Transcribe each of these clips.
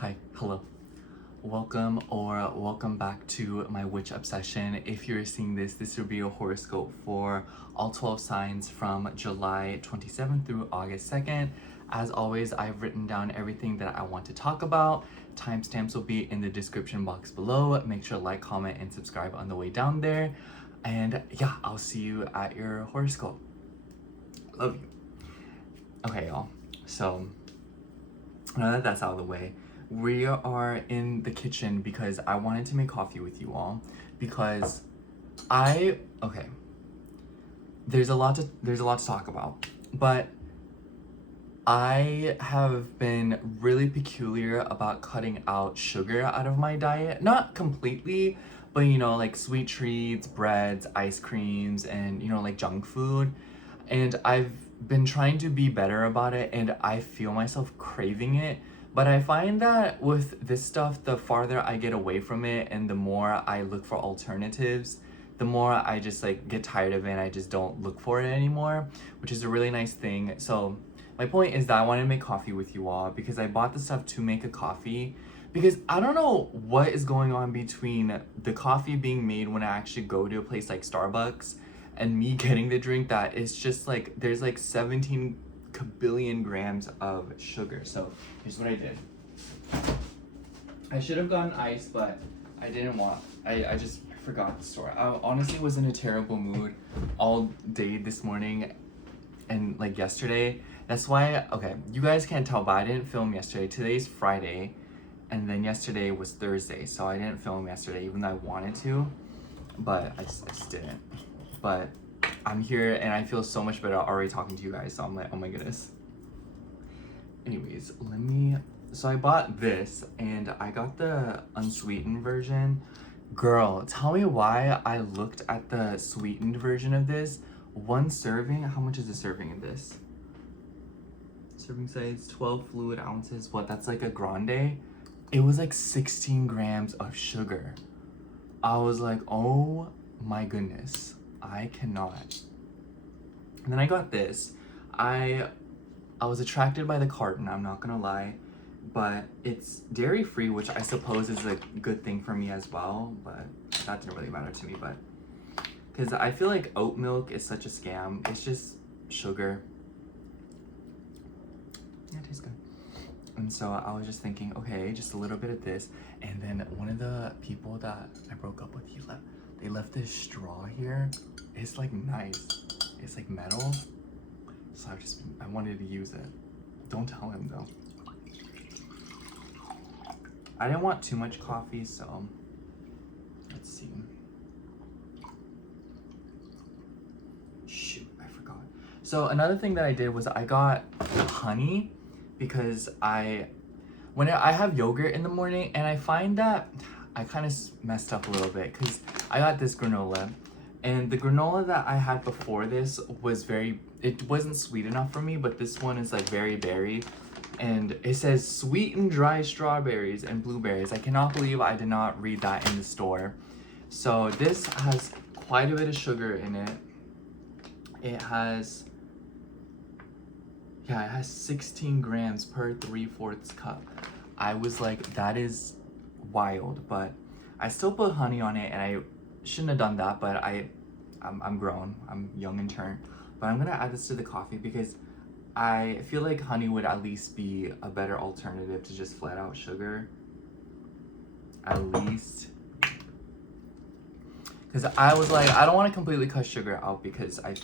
Hi, hello. Welcome back to my witch obsession. If you're seeing this will be a horoscope for all 12 signs from July 27th through August 2nd. As always, I've written down everything that I want to talk about. Timestamps will be in the description box below. Make sure to like, comment, and subscribe on the way down there. And yeah, I'll see you at your horoscope. Love you. Okay, y'all. So, now that that's out of the way, we are in the kitchen because I wanted to make coffee with you all because there's a lot to talk about, but I have been really peculiar about cutting out sugar out of my diet. Not completely, but like sweet treats, breads, ice creams, and like junk food. And I've been trying to be better about it, and I feel myself craving it. But I find that with this stuff, the farther I get away from it and the more I look for alternatives, the more I just get tired of it and I just don't look for it anymore, which is a really nice thing. So my point is that I want to make coffee with you all because I bought the stuff to make a coffee, because I don't know what is going on between the coffee being made when I actually go to a place like Starbucks and me getting the drink that is just there's 17 billion grams of sugar. So here's what I did. I should have gotten ice, but I didn't want. I just forgot the store. I honestly was in a terrible mood all day this morning and yesterday. That's why, okay, you guys can't tell, but I didn't film yesterday. Today's Friday, and then yesterday was Thursday, so I didn't film yesterday even though I wanted to, but I just didn't. But I'm here and I feel so much better already talking to you guys, so I'm like, oh my goodness. Anyways, so I bought this and I got the unsweetened version. Girl, tell me why I looked at the sweetened version of this. One serving, how much is a serving of this? Serving size 12 fluid ounces. What, that's like a grande? It was 16 grams of sugar. I was like, oh my goodness, I cannot. And then I got this. I was attracted by the carton, I'm not gonna lie, but it's dairy free, which I suppose is a good thing for me as well, but that didn't really matter to me. But because I feel like oat milk is such a scam. It's just sugar. Yeah, it tastes good. And so I was just thinking, okay, just a little bit of this. And then one of the people that I broke up with, they left this straw here. It's nice. It's metal. So I wanted to use it. Don't tell him though. I didn't want too much coffee, so let's see. Shoot, I forgot. So another thing that I did was I got honey because I have yogurt in the morning, and I find that I kind of messed up a little bit because I got this granola, and the granola that I had before this was it wasn't sweet enough for me, but this one is very berry, and it says sweetened dry strawberries and blueberries. I cannot believe I did not read that in the store. So this has quite a bit of sugar in it. It has 16 grams per 3/4 cup. I was like, that is wild, but I still put honey on it, and I shouldn't have done that, but I'm grown, I'm young in turn. But I'm gonna add this to the coffee because I feel like honey would at least be a better alternative to just flat out sugar. At least. Because I was like, I don't want to completely cut sugar out because I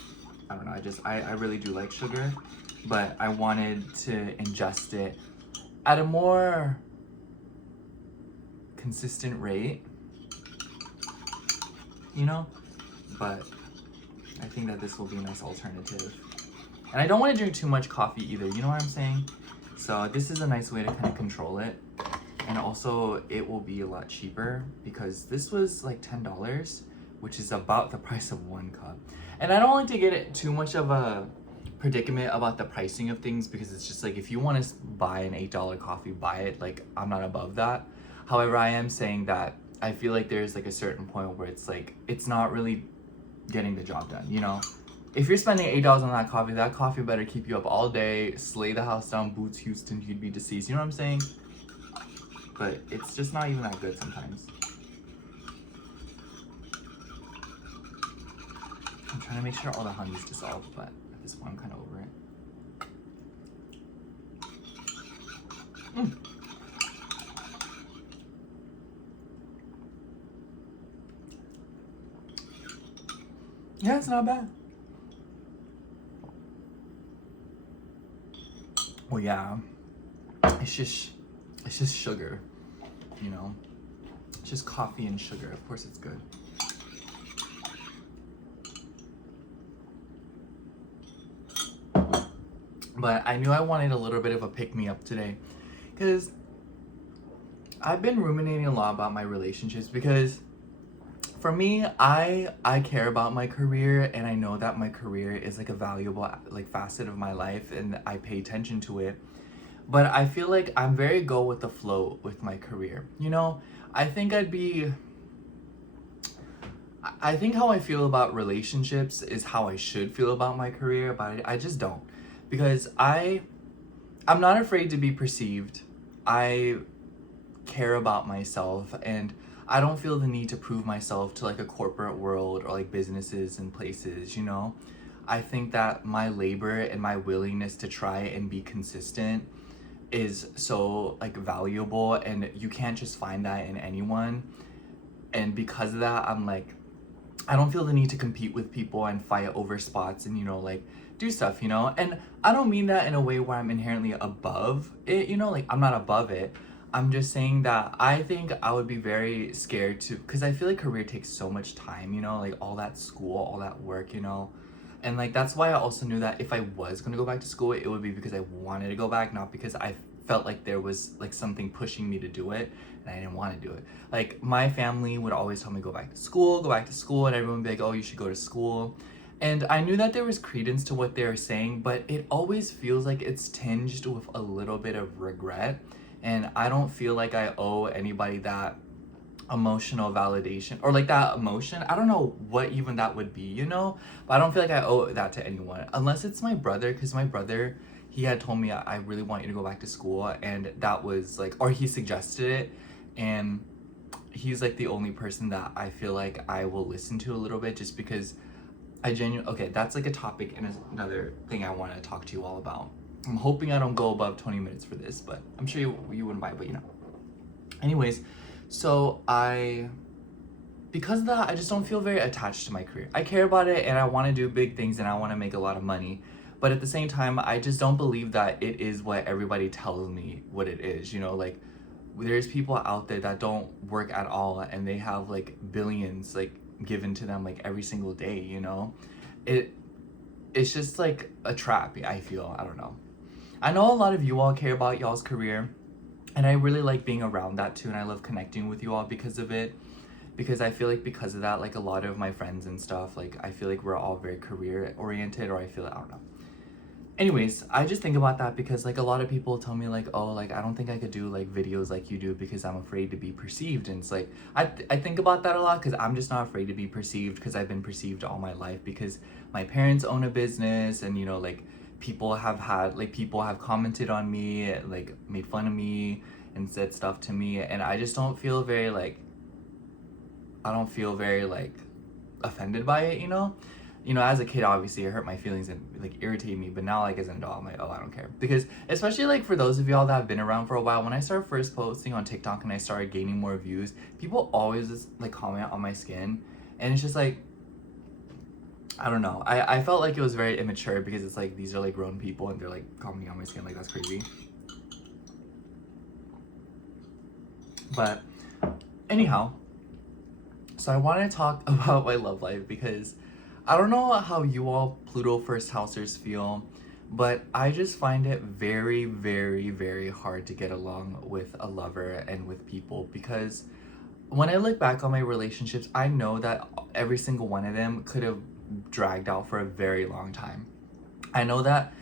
don't know, I really do like sugar, but I wanted to ingest it at a more consistent rate, but I think that this will be a nice alternative. And I don't want to drink too much coffee either, you know what I'm saying? So this is a nice way to kind of control it. And also it will be a lot cheaper because this was $10, which is about the price of one cup. And I don't like to get it too much of a predicament about the pricing of things, because it's just if you want to buy an $8 coffee, buy it. I'm not above that. However, I am saying that I feel like there's a certain point where it's not really getting the job done, If you're spending $8 on that coffee better keep you up all day, slay the house down, boots Houston, you'd be deceased. You know what I'm saying? but it's just not even that good sometimes. I'm trying to make sure all the honey's dissolved, but at this point I'm kind of over it. Yeah, it's not bad. Well, yeah, it's just sugar, you know? It's just coffee and sugar. Of course it's good. But I knew I wanted a little bit of a pick-me-up today because I've been ruminating a lot about my relationships because for me, I care about my career, and I know that my career is like a valuable like facet of my life, and I pay attention to it. But I feel like I'm very go with the flow with my career. You know, I think how I feel about relationships is how I should feel about my career, but I just don't. Because I'm not afraid to be perceived. I care about myself, and I don't feel the need to prove myself to like a corporate world or like businesses and places, you know? I think that my labor and my willingness to try and be consistent is so like valuable, and you can't just find that in anyone. And because of that, I'm like, I don't feel the need to compete with people and fight over spots and, you know, like do stuff, you know? And I don't mean that in a way where I'm inherently above it, you know, like I'm not above it. I'm just saying that I think I would be very scared to, because I feel like career takes so much time, you know, like all that school, all that work, you know? And like, that's why I also knew that if I was going to go back to school, it would be because I wanted to go back, not because I felt like there was like something pushing me to do it and I didn't want to do it. Like my family would always tell me go back to school, and everyone would be like, oh, you should go to school. And I knew that there was credence to what they were saying, but it always feels like it's tinged with a little bit of regret. And I don't feel like I owe anybody that emotional validation or like that emotion. I don't know what even that would be, you know? But I don't feel like I owe that to anyone. Unless it's my brother, because my brother, he had told me I really want you to go back to school. And that was like, or he suggested it. And he's like the only person that I feel like I will listen to a little bit, just because I genuinely, okay, that's like a topic and another thing I want to talk to you all about. I'm hoping I don't go above 20 minutes for this, but I'm sure you wouldn't mind, but you know. Anyways, so because of that, I just don't feel very attached to my career. I care about it and I want to do big things and I want to make a lot of money. But at the same time, I just don't believe that it is what everybody tells me what it is, you know, like there's people out there that don't work at all and they have like billions like given to them like every single day, you know. It's just like a trap, I feel. I don't know. I know a lot of you all care about y'all's career, and I really like being around that too, and I love connecting with you all because of it, because I feel like because of that, like a lot of my friends and stuff, like I feel like we're all very career oriented, or I feel, I don't know. Anyways, I just think about that because like a lot of people tell me like, oh, like I don't think I could do like videos like you do because I'm afraid to be perceived. And it's like I think about that a lot because I'm just not afraid to be perceived, because I've been perceived all my life because my parents own a business, and you know, like people have commented on me, like made fun of me and said stuff to me, and I just don't feel very like offended by it, you know. You know, as a kid, obviously, it hurt my feelings and like irritated me. But now, like as an adult, I'm like, oh, I don't care. Because especially like for those of y'all that have been around for a while, when I started first posting on TikTok and I started gaining more views, people always just like comment on my skin, and it's just like, I don't know. I felt like it was very immature because it's like these are like grown people and they're like commenting on my skin, like that's crazy. But anyhow, so I want to talk about my love life because I don't know how you all Pluto first housers feel, but I just find it very, very, very hard to get along with a lover and with people, because when I look back on my relationships, I know that every single one of them could have dragged out for a very long time. I know that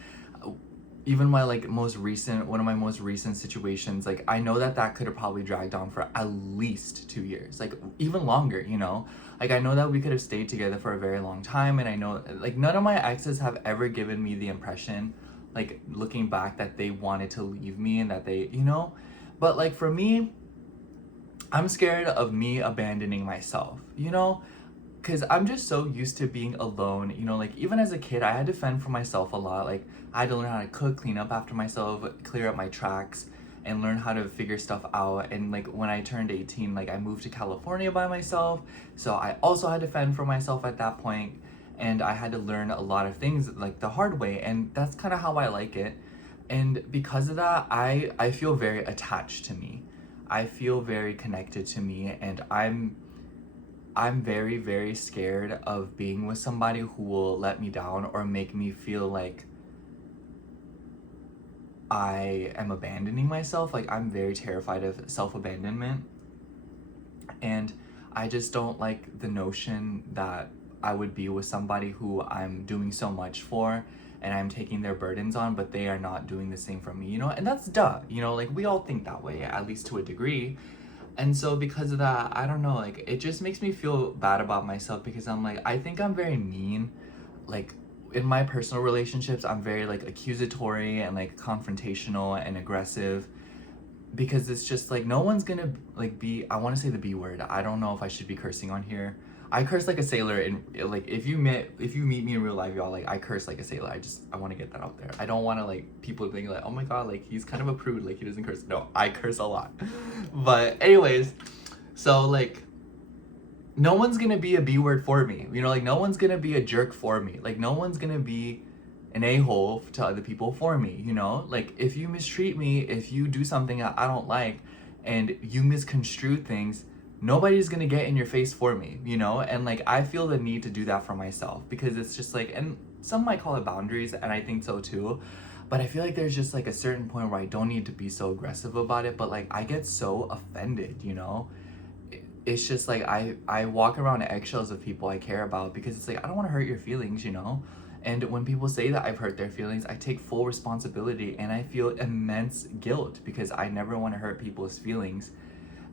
even my one of my most recent situations, like I know that could have probably dragged on for at least 2 years, like even longer, you know. Like I know that we could have stayed together for a very long time, and I know like none of my exes have ever given me the impression, like looking back, that they wanted to leave me and that they, you know. But like for me, I'm scared of me abandoning myself, you know? Because I'm just so used to being alone, you know, like even as a kid, I had to fend for myself a lot. Like I had to learn how to cook, clean up after myself, clear up my tracks, and learn how to figure stuff out. And like when I turned 18, like I moved to California by myself. So I also had to fend for myself at that point, and I had to learn a lot of things like the hard way. And that's kind of how I like it. And because of that, I feel very attached to me. I feel very connected to me, and I'm very, very scared of being with somebody who will let me down or make me feel like I am abandoning myself. Like, I'm very terrified of self-abandonment. And I just don't like the notion that I would be with somebody who I'm doing so much for and I'm taking their burdens on, but they are not doing the same for me, you know? And that's duh, you know? Like, we all think that way, at least to a degree. And so because of that, I don't know, like it just makes me feel bad about myself because I'm like, I think I'm very mean. Like in my personal relationships, I'm very like accusatory and like confrontational and aggressive because it's just like no one's gonna like be, I want to say the B word. I don't know if I should be cursing on here. I curse like a sailor, and like if you meet me in real life, y'all, like I curse like a sailor. I want to get that out there. I don't want to like people think like, oh my god, like he's kind of a prude, like he doesn't curse. No, I curse a lot. But anyways, so like no one's gonna be a B word for me, you know, like no one's gonna be a jerk for me, like no one's gonna be an a-hole to other people for me, you know. Like if you mistreat me, if you do something that I don't like and you misconstrue things, nobody's gonna get in your face for me, you know. And like I feel the need to do that for myself because it's just like, and some might call it boundaries, and I think so too, but I feel like there's just like a certain point where I don't need to be so aggressive about it, but like I get so offended, you know. It's just like I walk around eggshells of people I care about because it's like I don't want to hurt your feelings, you know. And when people say that I've hurt their feelings, I take full responsibility and I feel immense guilt because I never want to hurt people's feelings.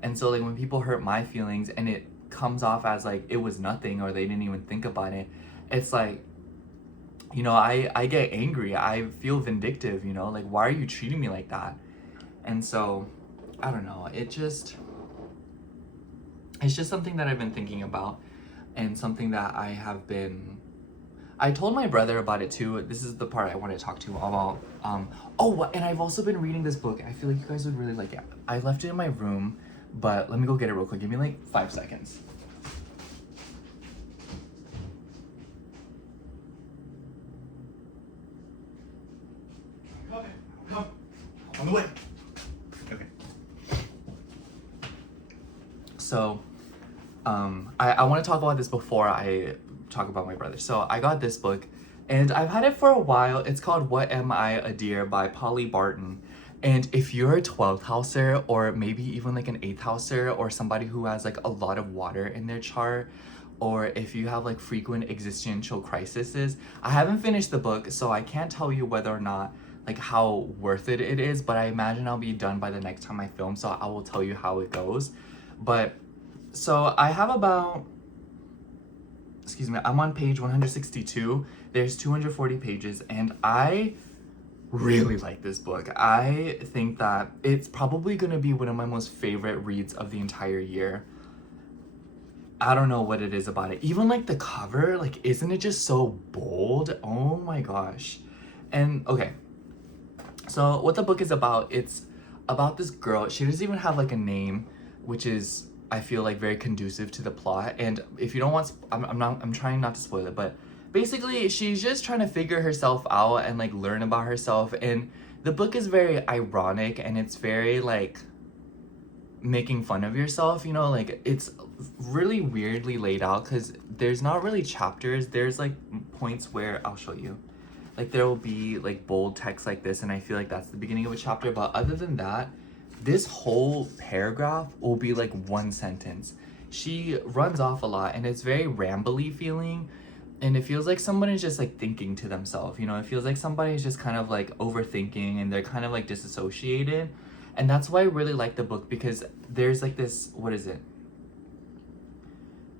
And so like when people hurt my feelings and it comes off as like it was nothing or they didn't even think about it, it's like, you know, I get angry. I feel vindictive, you know, like why are you treating me like that? And so I don't know, it's just something that I've been thinking about and something that I told my brother about it too. This is the part I want to talk to about. Oh, and I've also been reading this book. I feel like you guys would really like it. I left it in my room, but let me go get it real quick. Give me like 5 seconds. Come. On the way. Okay. So, I want to talk about this before I talk about my brother. So I got this book and I've had it for a while. It's called What Am I, a Deer by Polly Barton. And if you're a 12th houser or maybe even like an 8th houser or somebody who has like a lot of water in their chart, or if you have like frequent existential crises, I haven't finished the book, so I can't tell you whether or not like how worth it is, but I imagine I'll be done by the next time I film, so I will tell you how it goes. But so I have about, excuse me, I'm on page 162. There's 240 pages, and I really like this book. I think that it's probably going to be one of my most favorite reads of the entire year. I don't know what it is about it. Even like the cover, like isn't it just so bold? Oh my gosh. And okay, so what the book is about, it's about this girl. She doesn't even have like a name, which is, I feel like, very conducive to the plot. And if you don't want, I'm trying not to spoil it, but basically she's just trying to figure herself out and like learn about herself. And the book is very ironic and it's very like making fun of yourself, you know, like it's really weirdly laid out because there's not really chapters. There's like points where I'll show you, like there will be like bold text like this, and I feel like that's the beginning of a chapter. But other than that, this whole paragraph will be like one sentence. She runs off a lot and it's very rambly feeling, and it feels like someone is just like thinking to themselves, you know. It feels like somebody's just kind of like overthinking and they're kind of like disassociated. And that's why I really like the book, because there's like this, what is it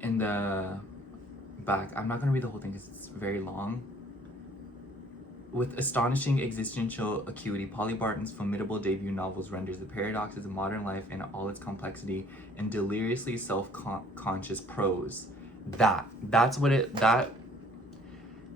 in the back, I'm not gonna read the whole thing because it's very long. With astonishing existential acuity, Polly Barton's formidable debut novels renders the paradoxes of modern life in all its complexity and deliriously self-conscious prose. That's what it, that,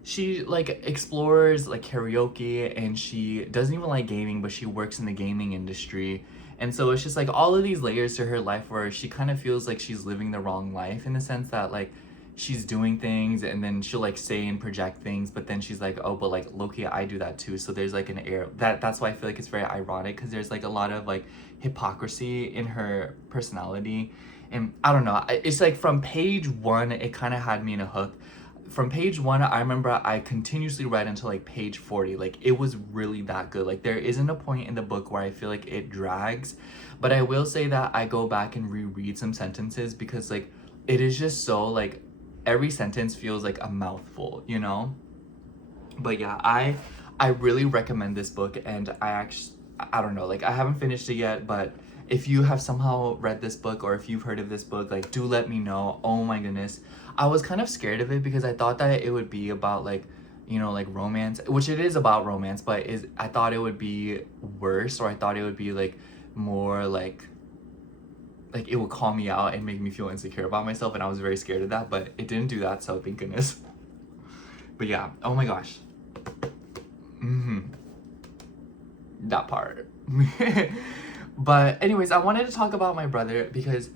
she like explores like karaoke, and she doesn't even like gaming, but she works in the gaming industry. And so it's just like all of these layers to her life where she kind of feels like she's living the wrong life, in the sense that like she's doing things and then she'll like say and project things, but then she's like, oh, but like low-key I do that too. So there's like an air that's why I feel like it's very ironic, because there's like a lot of like hypocrisy in her personality. And I don't know, it's like from page one it kind of had me in a hook. From page one, I remember I continuously read until like page 40. Like it was really that good. Like there isn't a point in the book where I feel like it drags, but I will say that I go back and reread some sentences, because like it is just so like every sentence feels like a mouthful, you know? But yeah, I really recommend this book, and I don't know, like I haven't finished it yet, but if you have somehow read this book or if you've heard of this book, like do let me know. Oh my goodness. I was kind of scared of it because I thought that it would be about like, you know, like romance, which it is about romance, but I thought it would be worse, or I thought it would be like more like it would call me out and make me feel insecure about myself, and I was very scared of that, but it didn't do that, so thank goodness. But yeah, oh my gosh. That part. But anyways, I wanted to talk about my brother because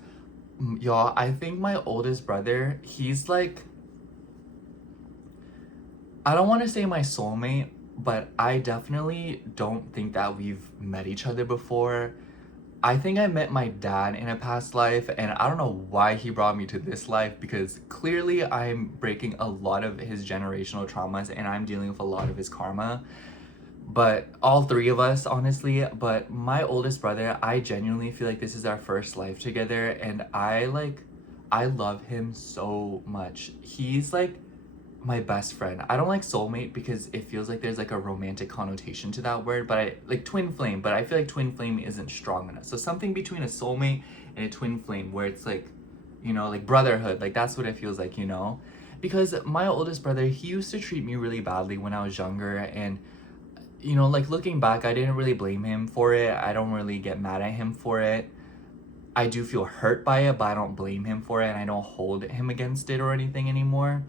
y'all, I think my oldest brother, he's like, I don't want to say my soulmate, but I definitely don't think that we've met each other before. I think I met my dad in a past life, and I don't know why he brought me to this life, because clearly I'm breaking a lot of his generational traumas and I'm dealing with a lot of his karma. But all three of us, honestly. But my oldest brother, I genuinely feel like this is our first life together, and I love him so much. He's like my best friend. I don't like soulmate because it feels like there's like a romantic connotation to that word, but I like twin flame, but I feel like twin flame isn't strong enough. So something between a soulmate and a twin flame, where it's like, you know, like brotherhood, like that's what it feels like, you know? Because my oldest brother, he used to treat me really badly when I was younger, and you know, like looking back, I didn't really blame him for it. I don't really get mad at him for it. I do feel hurt by it, but I don't blame him for it, and I don't hold him against it or anything anymore,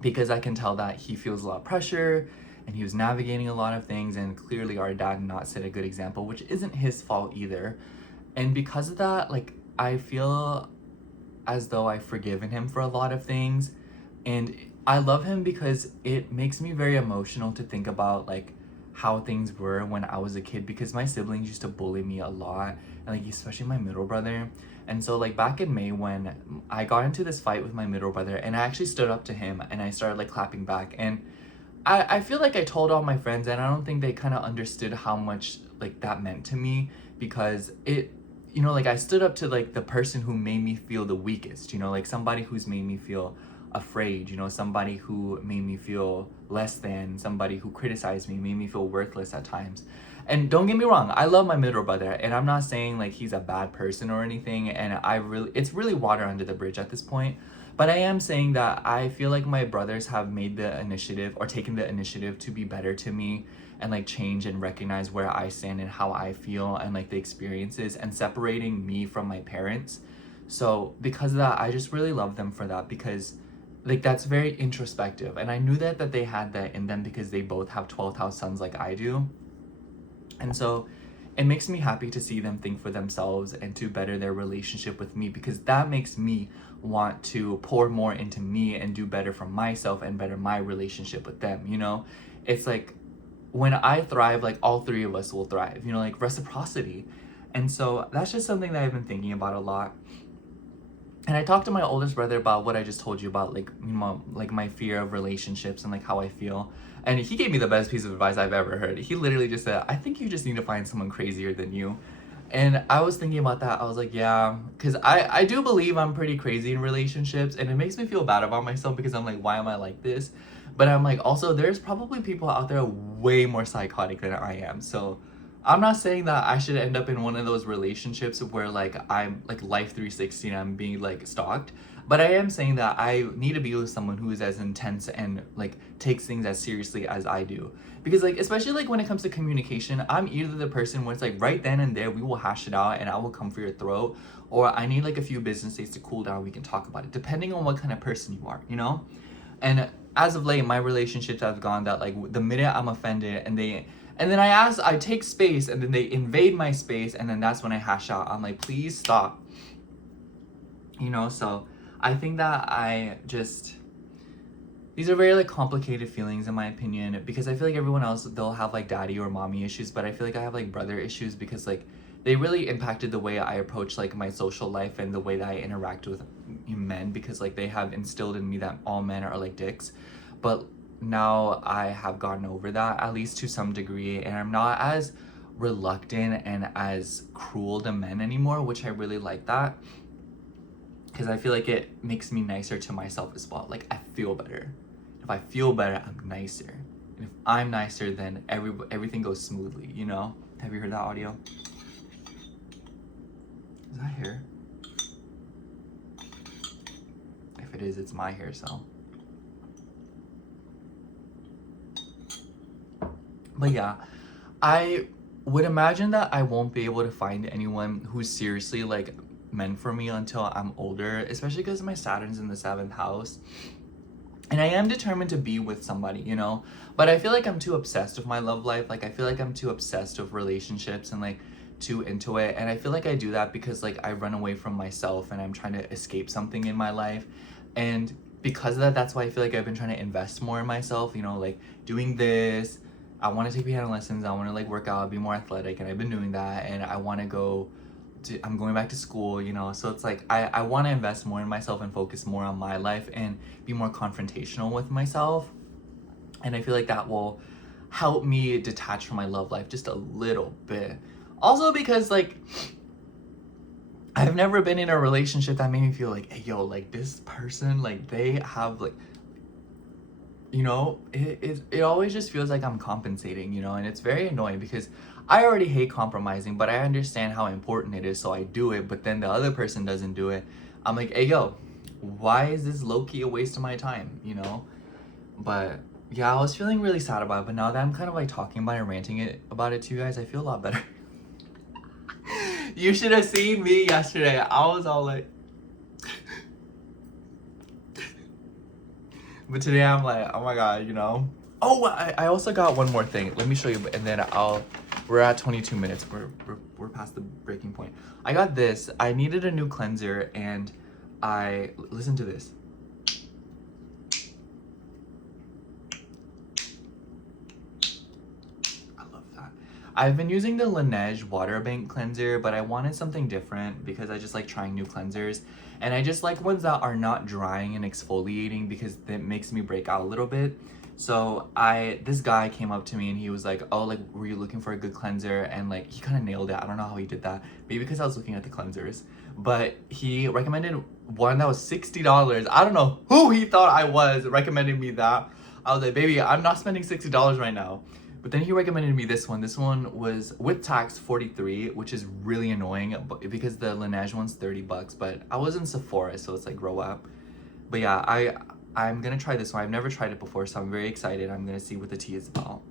because I can tell that he feels a lot of pressure and he was navigating a lot of things, and clearly our dad did not set a good example, which isn't his fault either. And because of that, like I feel as though I've forgiven him for a lot of things, and I love him because it makes me very emotional to think about like how things were when I was a kid, because my siblings used to bully me a lot, and like especially my middle brother. And so like back in May, when I got into this fight with my middle brother, and I actually stood up to him and I started like clapping back, and I feel like I told all my friends, and I don't think they kind of understood how much like that meant to me, because it, you know, like I stood up to like the person who made me feel the weakest, you know, like somebody who's made me feel afraid, you know, somebody who made me feel less than, somebody who criticized me, made me feel worthless at times. And don't get me wrong, I love my middle brother, and I'm not saying like he's a bad person or anything, and it's really water under the bridge at this point. But I am saying that I feel like my brothers have made the initiative, or taken the initiative, to be better to me and like change and recognize where I stand and how I feel and like the experiences, and separating me from my parents. So because of that, I just really love them for that, because like that's very introspective, and I knew that they had that in them because they both have 12th house suns like I do. And so it makes me happy to see them think for themselves and to better their relationship with me, because that makes me want to pour more into me and do better for myself and better my relationship with them, you know? It's like when I thrive, like all three of us will thrive, you know, like reciprocity. And so that's just something that I've been thinking about a lot. And I talked to my oldest brother about what I just told you about, like, you know, like my fear of relationships and like how I feel. And he gave me the best piece of advice I've ever heard. He literally just said, I think you just need to find someone crazier than you. And I was thinking about that. I was like, yeah, because I do believe I'm pretty crazy in relationships, and it makes me feel bad about myself, because I'm like, why am I like this? But I'm like, also, there's probably people out there way more psychotic than I am. So I'm not saying that I should end up in one of those relationships where like I'm like life 360 and I'm being like stalked, but I am saying that I need to be with someone who is as intense and like takes things as seriously as I do. Because like especially like when it comes to communication, I'm either the person where it's like right then and there we will hash it out and I will come for your throat, or I need like a few business days to cool down, we can talk about it, depending on what kind of person you are, you know? And as of late, my relationships have gone that like the minute I'm offended and then I take space and then they invade my space and then that's when I hash out. I'm like, please stop. You know, so I think that these are very like complicated feelings in my opinion, because I feel like everyone else, they'll have like daddy or mommy issues, but I feel like I have like brother issues because like they really impacted the way I approach like my social life and the way that I interact with men, because like they have instilled in me that all men are like dicks. But now I have gotten over that, at least to some degree, and I'm not as reluctant and as cruel to men anymore, which I really like that, because I feel like it makes me nicer to myself as well. Like I feel better. If I feel better, I'm nicer, and if I'm nicer, then everything goes smoothly, you know? Have you heard that audio? Is that hair? If it is, it's my hair, so. But yeah, I would imagine that I won't be able to find anyone who's seriously like meant for me until I'm older, especially because my Saturn's in the 7th house. And I am determined to be with somebody, you know? But I feel like I'm too obsessed with my love life. Like I feel like I'm too obsessed with relationships and like too into it. And I feel like I do that because like I run away from myself and I'm trying to escape something in my life. And because of that, that's why I feel like I've been trying to invest more in myself, you know, like doing this. I want to take piano lessons. I want to like work out, be more athletic, and I've been doing that. And I want to I'm going back to school, you know. So it's like I want to invest more in myself and focus more on my life and be more confrontational with myself. And I feel like that will help me detach from my love life just a little bit. Also because like I've never been in a relationship that made me feel like, hey yo, like this person, like they have like, you know, it always just feels like I'm compensating, you know, and it's very annoying because I already hate compromising, but I understand how important it is, so I do it. But then the other person doesn't do it. I'm like, hey yo, why is this low-key a waste of my time, you know? But yeah, I was feeling really sad about it, but now that I'm kind of like talking about it and ranting about it to you guys, I feel a lot better. You should have seen me yesterday. I was all like but today I'm like, oh my god, you know. Oh, I also got one more thing. Let me show you, and then we're at 22 minutes. We're past the breaking point. I got this. I needed a new cleanser, and listen to this. I love that. I've been using the Laneige Water Bank cleanser, but I wanted something different because I just like trying new cleansers. And I just like ones that are not drying and exfoliating because that makes me break out a little bit. So this guy came up to me and he was like, oh, like, were you looking for a good cleanser? And like, he kind of nailed it. I don't know how he did that. Maybe because I was looking at the cleansers. But he recommended one that was $60. I don't know who he thought I was recommending me that. I was like, baby, I'm not spending $60 right now. But then he recommended me this one. This one was with tax $43, which is really annoying because the Laneige one's $30. But I was in Sephora, so it's like grow up. But yeah, I'm gonna try this one. I've never tried it before, so I'm very excited. I'm gonna see what the tea is about.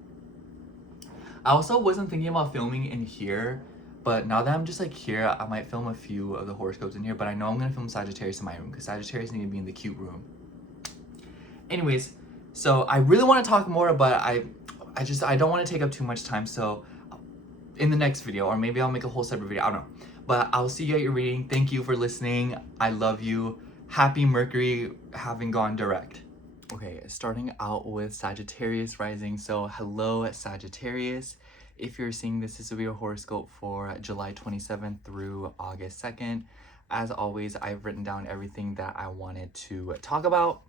I also wasn't thinking about filming in here, but now that I'm just like here, I might film a few of the horoscopes in here. But I know I'm gonna film Sagittarius in my room because Sagittarius need to be in the cute room. Anyways, so I really want to talk more, but I don't want to take up too much time, so in the next video, or maybe I'll make a whole separate video, I don't know. But I'll see you at your reading. Thank you for listening. I love you. Happy Mercury having gone direct. Okay, starting out with Sagittarius rising. So hello Sagittarius. If you're seeing this will be a horoscope for July 27th through August 2nd. As always, I've written down everything that I wanted to talk about.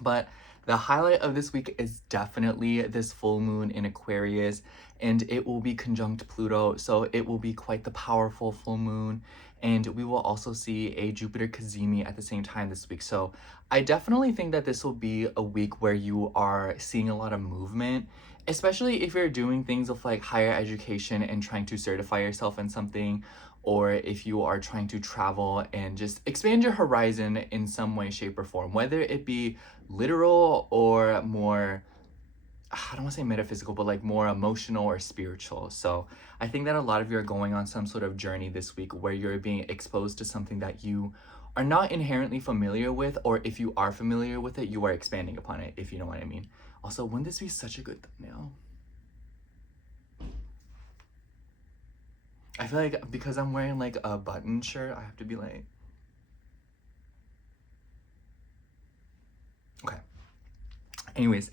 But the highlight of this week is definitely this full moon in Aquarius, and it will be conjunct Pluto, so it will be quite the powerful full moon. And we will also see a Jupiter Cazimi at the same time this week. So I definitely think that this will be a week where you are seeing a lot of movement, especially if you're doing things with like higher education and trying to certify yourself in something, or if you are trying to travel and just expand your horizon in some way, shape, or form, whether it be literal or more, I don't want to say metaphysical, but like more emotional or spiritual. So I think that a lot of you are going on some sort of journey this week where you're being exposed to something that you are not inherently familiar with, or if you are familiar with it, you are expanding upon it, if you know what I mean. Also, wouldn't this be such a good thumbnail? I feel like because I'm wearing like a button shirt, I have to be like, okay. Anyways,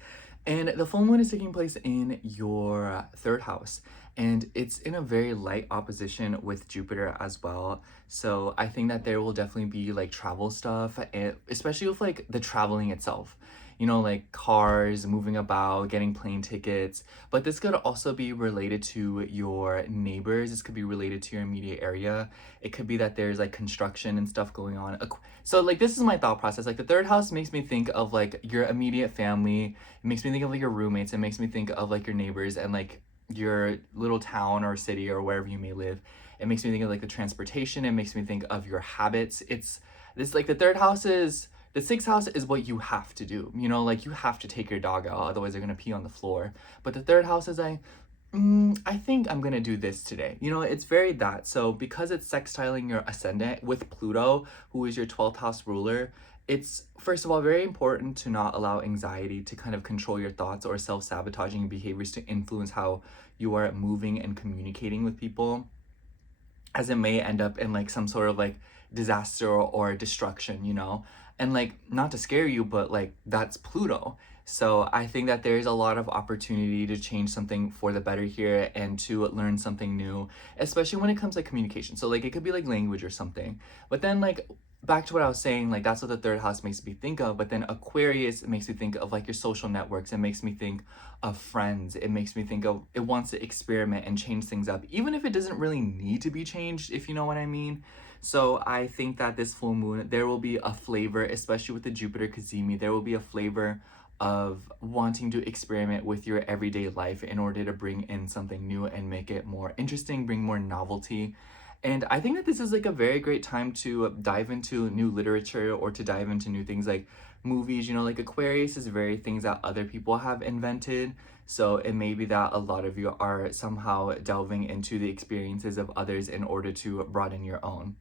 and the full moon is taking place in your third house, and it's in a very light opposition with Jupiter as well. So I think that there will definitely be like travel stuff, and especially with like the traveling itself, you know, like cars, moving about, getting plane tickets. But this could also be related to your neighbors. This could be related to your immediate area. It could be that there's like construction and stuff going on. So like this is my thought process. Like the third house makes me think of like your immediate family. It makes me think of like your roommates. It makes me think of like your neighbors and like your little town or city or wherever you may live. It makes me think of like the transportation. It makes me think of your habits. It's this like the sixth house is what you have to do. You know, like you have to take your dog out, otherwise they're gonna pee on the floor. But the third house is I think I'm gonna do this today. You know, it's very that. So because it's sextiling your ascendant with Pluto, who is your 12th house ruler, it's first of all very important to not allow anxiety to kind of control your thoughts or self-sabotaging behaviors to influence how you are moving and communicating with people, as it may end up in like some sort of like disaster or destruction, you know? And like, not to scare you, but like that's Pluto. So I think that there's a lot of opportunity to change something for the better here and to learn something new, especially when it comes to communication. So like it could be like language or something. But then like back to what I was saying, like that's what the third house makes me think of. But then Aquarius makes me think of like your social networks. It makes me think of friends. It makes me think of, it wants to experiment and change things up, even if it doesn't really need to be changed, if you know what I mean. So I think that this full moon, there will be a flavor, especially with the Jupiter Cazimi, there will be a flavor of wanting to experiment with your everyday life in order to bring in something new and make it more interesting, bring more novelty. And I think that this is like a very great time to dive into new literature or to dive into new things like movies. You know, like Aquarius is very things that other people have invented. So it may be that a lot of you are somehow delving into the experiences of others in order to broaden your own.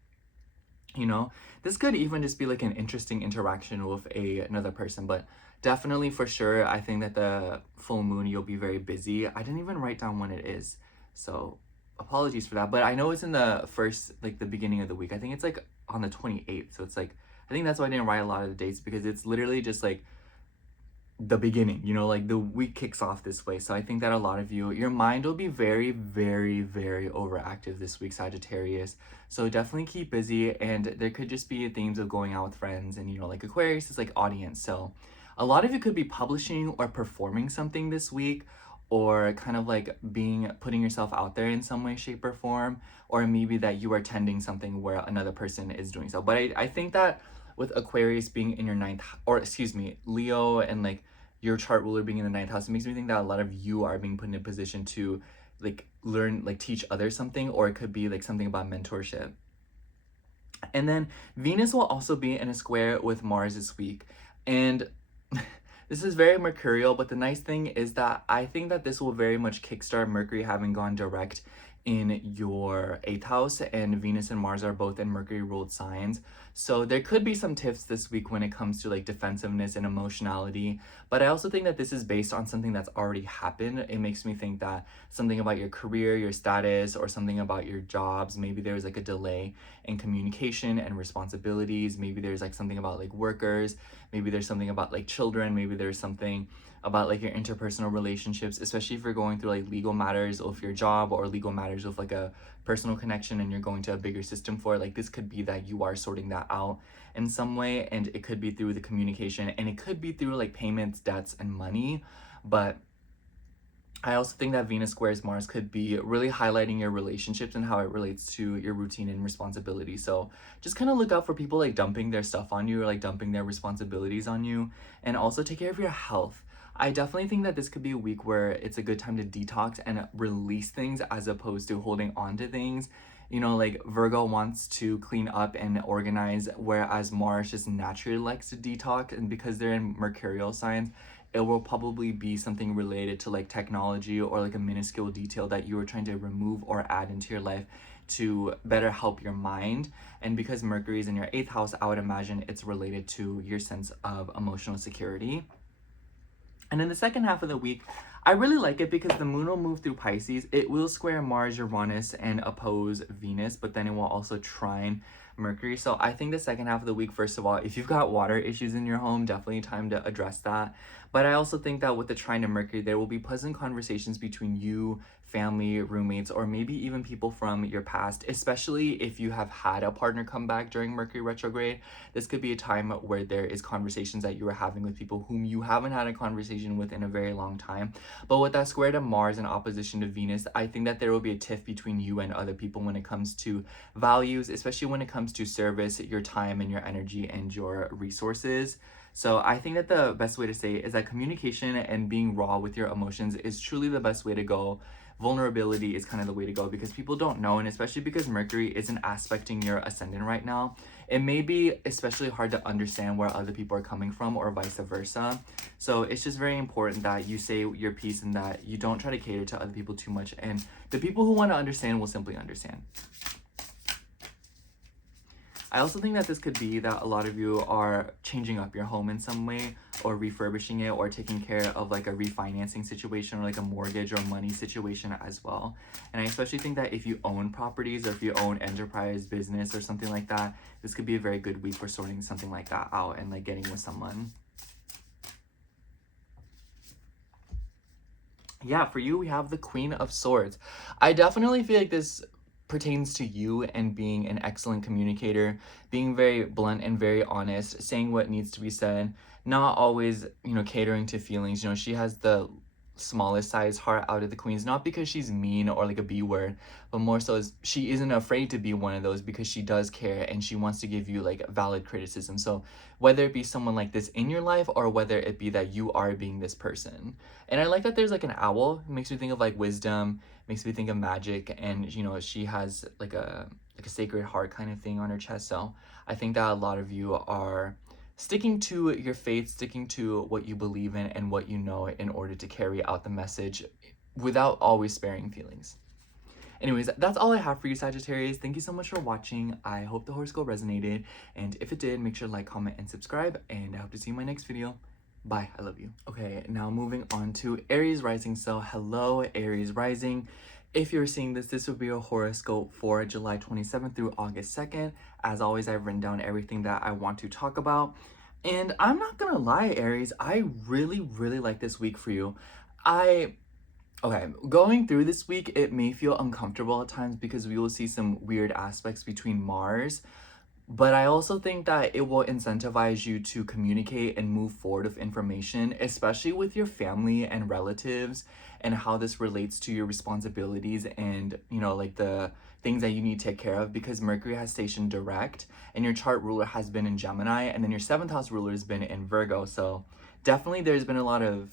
You know, this could even just be like an interesting interaction with another person, but definitely for sure, I think that the full moon, you'll be very busy. I didn't even write down when it is, so apologies for that. But I know it's in the first, like the beginning of the week. I think it's like on the 28th. So it's like, I think that's why I didn't write a lot of the dates, because it's literally just like the beginning, you know, like the week kicks off this way. So I think that a lot of you, your mind will be very, very, very overactive this week, Sagittarius. So definitely keep busy, and there could just be themes of going out with friends, and you know, like Aquarius is like audience. So a lot of you could be publishing or performing something this week, or kind of like putting yourself out there in some way, shape, or form, or maybe that you are attending something where another person is doing so. But I think that with Aquarius being in your ninth, or excuse me, Leo and like your chart ruler being in the ninth house, it makes me think that a lot of you are being put in a position to like learn, like teach others something, or it could be like something about mentorship. And then Venus will also be in a square with Mars this week. And this is very mercurial, but the nice thing is that I think that this will very much kickstart Mercury having gone direct in your 8th house, and Venus and Mars are both in Mercury ruled signs. So there could be some tips this week when it comes to like defensiveness and emotionality, but I also think that this is based on something that's already happened. It makes me think that something about your career, your status, or something about your jobs, maybe there's like a delay in communication and responsibilities. Maybe there's like something about like workers, maybe there's something about like children, maybe there's something about like your interpersonal relationships, especially if you're going through like legal matters, or if your job or legal matters matters with like a personal connection and you're going to a bigger system for it, like this could be that you are sorting that out in some way, and it could be through the communication, and it could be through like payments, debts, and money. But I also think that Venus squares Mars could be really highlighting your relationships and how it relates to your routine and responsibility. So just kind of look out for people like dumping their stuff on you or like dumping their responsibilities on you, and also take care of your health. I definitely think that this could be a week where it's a good time to detox and release things as opposed to holding on to things. You know, like Virgo wants to clean up and organize, whereas Mars just naturally likes to detox. And because they're in mercurial signs, it will probably be something related to like technology or like a minuscule detail that you are trying to remove or add into your life to better help your mind. And because Mercury is in your 8th house, I would imagine it's related to your sense of emotional security. And in the second half of the week, I really like it because the moon will move through Pisces. It will square Mars, Uranus, and oppose Venus, but then it will also trine Mercury. So I think the second half of the week, first of all, if you've got water issues in your home, definitely time to address that. But I also think that with the trine to Mercury, there will be pleasant conversations between you, family, roommates, or maybe even people from your past, especially if you have had a partner come back during Mercury retrograde. This could be a time where there is conversations that you are having with people whom you haven't had a conversation with in a very long time. But with that square to Mars in opposition to Venus, I think that there will be a tiff between you and other people when it comes to values, especially when it comes to service, your time and your energy and your resources. So I think that the best way to say it is that communication and being raw with your emotions is truly the best way to go. Vulnerability is kind of the way to go because people don't know, and especially because Mercury isn't aspecting your ascendant right now, it may be especially hard to understand where other people are coming from or vice versa. So it's just very important that you say your piece and that you don't try to cater to other people too much, and the people who want to understand will simply understand. I also think that this could be that a lot of you are changing up your home in some way or refurbishing it or taking care of like a refinancing situation or like a mortgage or money situation as well. And I especially think that if you own properties or if you own enterprise, business or something like that, this could be a very good week for sorting something like that out and like getting with someone. Yeah, for you, we have the Queen of Swords. I definitely feel like this pertains to you and being an excellent communicator, being very blunt and very honest, saying what needs to be said, not always, catering to feelings. She has the smallest size heart out of the queens, not because she's mean or like a B word, but more so as she isn't afraid to be one of those because she does care and she wants to give you like valid criticism. So whether it be someone like this in your life or whether it be that you are being this person. And I like that there's like an owl. It makes me think of like wisdom, makes me think of magic, and she has like a sacred heart kind of thing on her chest. So I think that a lot of you are sticking to your faith, sticking to what you believe in and what you know in order to carry out the message without always sparing feelings. Anyways, that's all I have for you, Sagittarius. Thank you so much for watching. I hope the horoscope resonated, and if it did, make sure to like, comment, and subscribe, and I hope to see you in my next video. Bye, I love you. Okay, now moving on to Aries rising. So hello, Aries rising. If you're seeing this, this would be a horoscope for July 27th through August 2nd. As always, I've written down everything that I want to talk about. And I'm not gonna lie, Aries, I really, really like this week for you. Okay, going through this week, it may feel uncomfortable at times because we will see some weird aspects between Mars. But I also think that it will incentivize you to communicate and move forward with information, especially with your family and relatives, and how this relates to your responsibilities and, like the things that you need to take care of, because Mercury has stationed direct and your chart ruler has been in Gemini, and then your 7th house ruler has been in Virgo. So definitely there's been a lot of,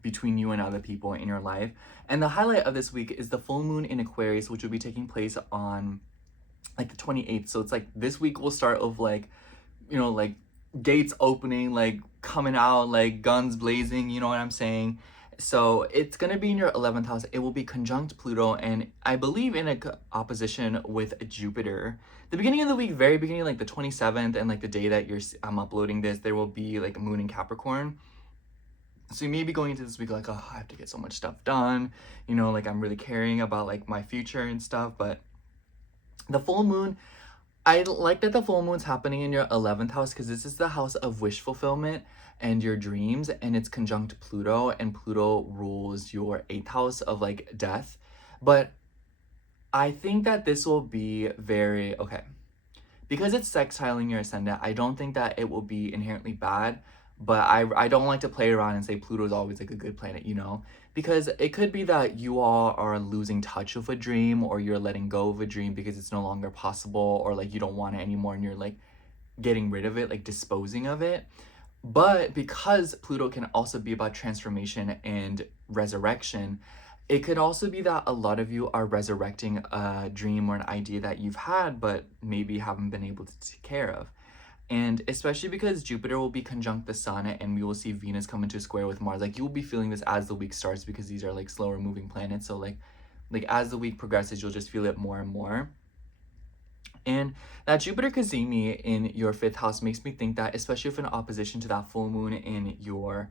between you and other people in your life. And the highlight of this week is the full moon in Aquarius, which will be taking place on like the 28th. So it's like this week will start of like, like gates opening, like coming out, like guns blazing, you know what I'm saying? So it's going to be in your 11th house. It will be conjunct Pluto, and I believe in a opposition with Jupiter. The beginning of the week, very beginning, like the 27th, and like the day that I'm uploading this, there will be like moon in Capricorn. So you may be going into this week like, oh, I have to get so much stuff done, like I'm really caring about like my future and stuff. But the full moon, I like that the full moon's happening in your 11th house because this is the house of wish fulfillment and your dreams, and it's conjunct Pluto, and Pluto rules your 8th house of like death. But I think that this will be very, okay, because it's sextiling your ascendant, I don't think that it will be inherently bad, but I don't like to play around and say Pluto is always like a good planet, you know? Because it could be that you all are losing touch of a dream, or you're letting go of a dream because it's no longer possible, or like you don't want it anymore and you're like getting rid of it, like disposing of it. But because Pluto can also be about transformation and resurrection, it could also be that a lot of you are resurrecting a dream or an idea that you've had, but maybe haven't been able to take care of. And especially because Jupiter will be conjunct the Sun and we will see Venus come into square with Mars. Like, you will be feeling this as the week starts because these are like slower moving planets. So like as the week progresses, you'll just feel it more and more. And that Jupiter Cazimi in your 5th house makes me think that, especially if in opposition to that full moon in your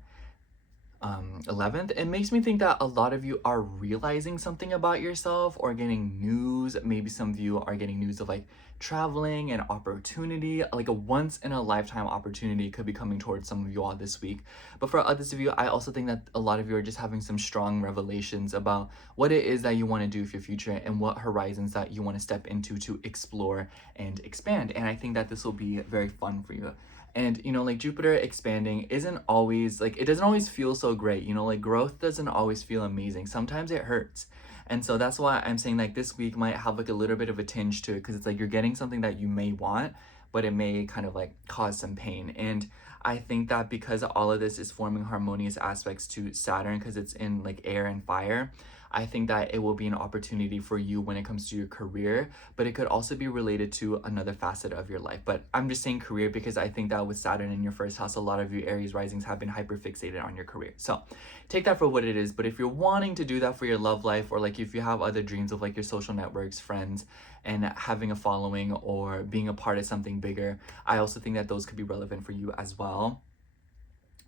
11th, it makes me think that a lot of you are realizing something about yourself or getting news. Maybe some of you are getting news of like traveling and opportunity, like a once in a lifetime opportunity could be coming towards some of you all this week. But for others of you, I also think that a lot of you are just having some strong revelations about what it is that you want to do with your future and what horizons that you want to step into to explore and expand. And I think that this will be very fun for you. And, you know, like Jupiter expanding isn't always, like, it doesn't always feel so great, you know, like growth doesn't always feel amazing. Sometimes it hurts. And so that's why I'm saying like this week might have like a little bit of a tinge to it, because it's like you're getting something that you may want, but it may kind of like cause some pain. And I think that because all of this is forming harmonious aspects to Saturn, because it's in like air and fire, I think that it will be an opportunity for you when it comes to your career, but it could also be related to another facet of your life. But I'm just saying career because I think that with Saturn in your 1st house, a lot of you Aries risings have been hyper fixated on your career. So take that for what it is. But if you're wanting to do that for your love life, or like if you have other dreams of like your social networks, friends, and having a following or being a part of something bigger, I also think that those could be relevant for you as well.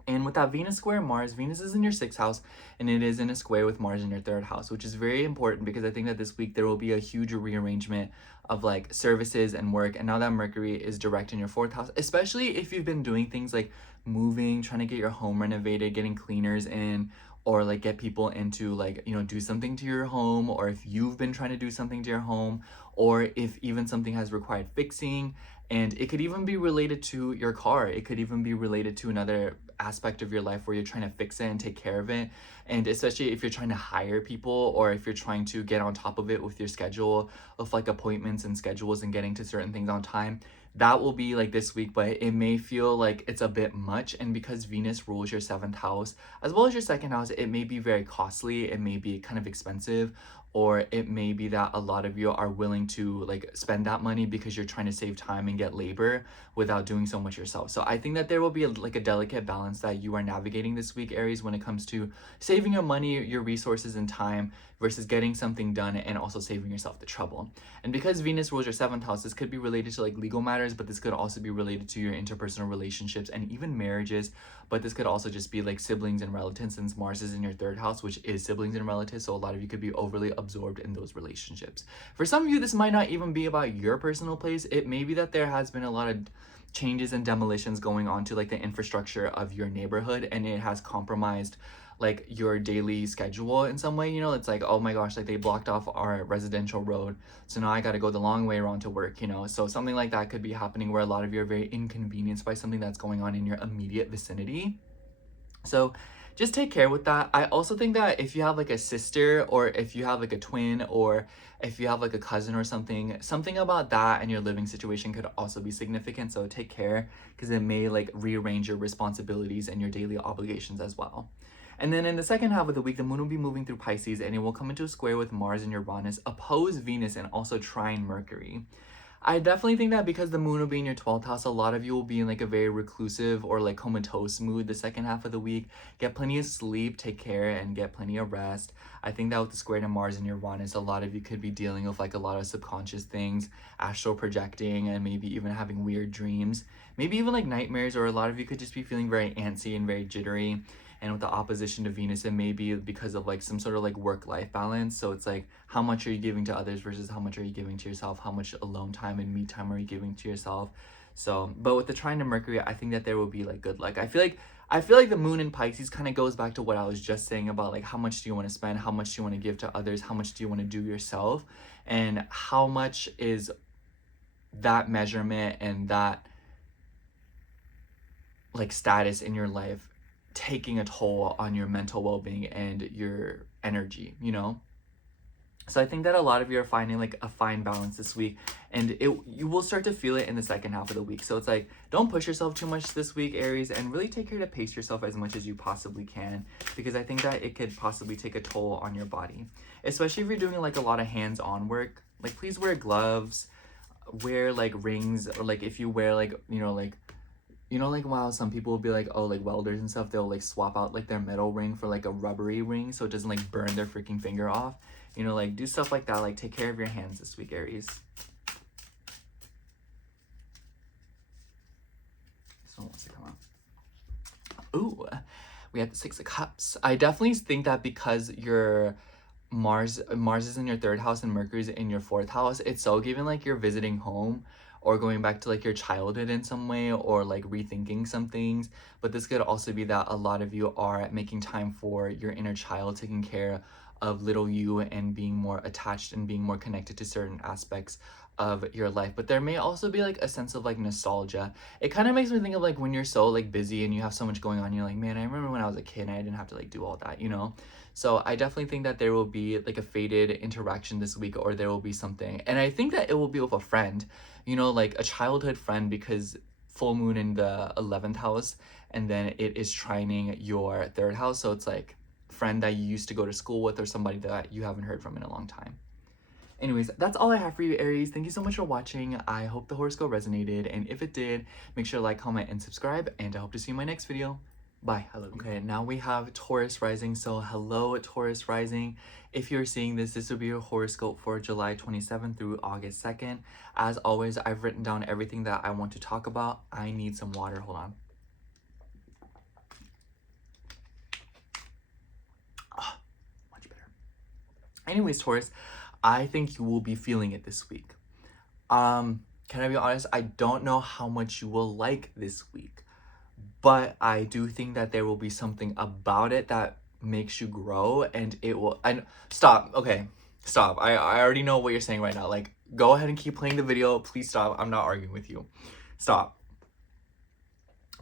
And with that Venus square Mars, Venus is in your 6th house and it is in a square with Mars in your 3rd house, which is very important because I think that this week there will be a huge rearrangement of like services and work. And now that Mercury is direct in your 4th house, especially if you've been doing things like moving, trying to get your home renovated, getting cleaners in, or like get people into like, you know, do something to your home, or if you've been trying to do something to your home, or if even something has required fixing. And it could even be related to your car. It could even be related to another aspect of your life where you're trying to fix it and take care of it. And especially if you're trying to hire people, or if you're trying to get on top of it with your schedule of like appointments and schedules and getting to certain things on time, that will be like this week. But it may feel like it's a bit much, and because Venus rules your 7th house as well as your 2nd house, it may be very costly, it may be kind of expensive, or it may be that a lot of you are willing to like spend that money because you're trying to save time and get labor without doing so much yourself. So I think that there will be like a delicate balance that you are navigating this week, Aries, when it comes to saving your money, your resources and time versus getting something done and also saving yourself the trouble. And because Venus rules your 7th house, this could be related to like legal matters, but this could also be related to your interpersonal relationships and even marriages. But this could also just be like siblings and relatives, since Mars is in your 3rd house, which is siblings and relatives. So a lot of you could be overly absorbed in those relationships. For some of you, this might not even be about your personal place. It may be that there has been a lot of changes and demolitions going on to like the infrastructure of your neighborhood, and it has compromised like your daily schedule in some way. You know, it's like, oh my gosh, like they blocked off our residential road, so now I got to go the long way around to work, you know. So something like that could be happening where a lot of you are very inconvenienced by something that's going on in your immediate vicinity. So just take care with that. I also think that if you have like a sister, or if you have like a twin, or if you have like a cousin or something about that and your living situation could also be significant. So take care, because it may like rearrange your responsibilities and your daily obligations as well. And then in the 2nd half of the week, the moon will be moving through Pisces and it will come into a square with Mars and Uranus, oppose Venus, and also trine Mercury. I definitely think that because the moon will be in your 12th house, a lot of you will be in like a very reclusive or like comatose mood the 2nd half of the week. Get plenty of sleep, take care, and get plenty of rest. I think that with the square to Mars and Uranus, a lot of you could be dealing with like a lot of subconscious things, astral projecting, and maybe even having weird dreams. Maybe even like nightmares, or a lot of you could just be feeling very antsy and very jittery. And with the opposition to Venus, it may be because of like some sort of like work-life balance. So it's like, how much are you giving to others versus how much are you giving to yourself? How much alone time and me time are you giving to yourself? So, but with the trine to Mercury, I think that there will be like good luck. I feel like the moon in Pisces kind of goes back to what I was just saying about like how much do you want to spend, how much do you want to give to others, how much do you want to do yourself, and how much is that measurement and that like status in your life taking a toll on your mental well-being and your energy, you know? So I think that a lot of you are finding like a fine balance this week, and you will start to feel it in the second half of the week. So it's like, don't push yourself too much this week, Aries, and really take care to pace yourself as much as you possibly can, because I think that it could possibly take a toll on your body, especially if you're doing like a lot of hands-on work. Like, please wear gloves, wear like rings, or like if you wear like, like wow, some people will be like, oh, like welders and stuff, they'll like swap out like their metal ring for like a rubbery ring so it doesn't like burn their freaking finger off. Like do stuff like that. Like take care of your hands this week, Aries. Someone wants to come out. Ooh, we have the Six of Cups. I definitely think that because your Mars is in your 3rd house and Mercury's in your 4th house, it's so given like you're visiting home or going back to like your childhood in some way, or like rethinking some things. But this could also be that a lot of you are making time for your inner child, taking care of little you and being more attached and being more connected to certain aspects of your life. But there may also be like a sense of like nostalgia. It kind of makes me think of like when you're so like busy and you have so much going on, you're like, man, I remember when I was a kid and I didn't have to like do all that, So I definitely think that there will be like a faded interaction this week, or there will be something. And I think that it will be with a friend, like a childhood friend, because full moon in the 11th house, and then it is trining your 3rd house. So it's like friend that you used to go to school with, or somebody that you haven't heard from in a long time. Anyways, that's all I have for you, Aries. Thank you so much for watching. I hope the horoscope resonated, and if it did, make sure to like, comment, and subscribe, and I hope to see you in my next video. Bye. Hello. Okay, now we have Taurus rising. So hello, Taurus rising. If you're seeing this will be your horoscope for July 27th through August 2nd. As always, I've written down everything that I want to talk about. I need some water. Hold on. Much better. Anyways, Taurus, I think you will be feeling it this week. Can I be honest? I don't know how much you will like this week, but I do think that there will be something about it that makes you grow, and it will. And stop. Okay, stop. I already know what you're saying right now. Like, go ahead and keep playing the video. Please stop. I'm not arguing with you. Stop.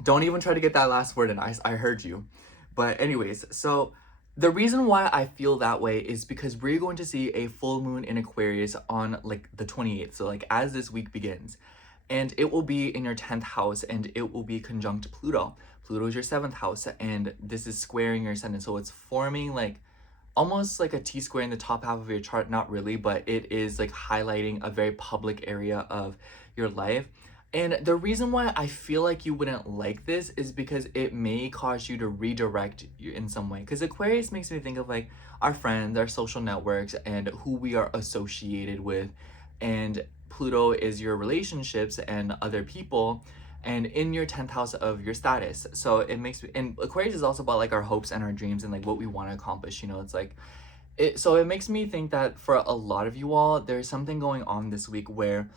Don't even try to get that last word in. I heard you. But anyways, so the reason why I feel that way is because we're going to see a full moon in Aquarius on like the 28th. So like as this week begins, and it will be in your 10th house, and it will be conjunct Pluto. Pluto is your 7th house, and this is squaring your ascendant. So it's forming like almost like a T-square in the top half of your chart. Not really, but it is like highlighting a very public area of your life. And the reason why I feel like you wouldn't like this is because it may cause you to redirect you in some way. Because Aquarius makes me think of like our friends, our social networks, and who we are associated with. And Pluto is your relationships and other people, and in your 10th house of your status. So it makes me, and Aquarius is also about like our hopes and our dreams and like what we want to accomplish. It's like, so it makes me think that for a lot of you all, there's something going on this week where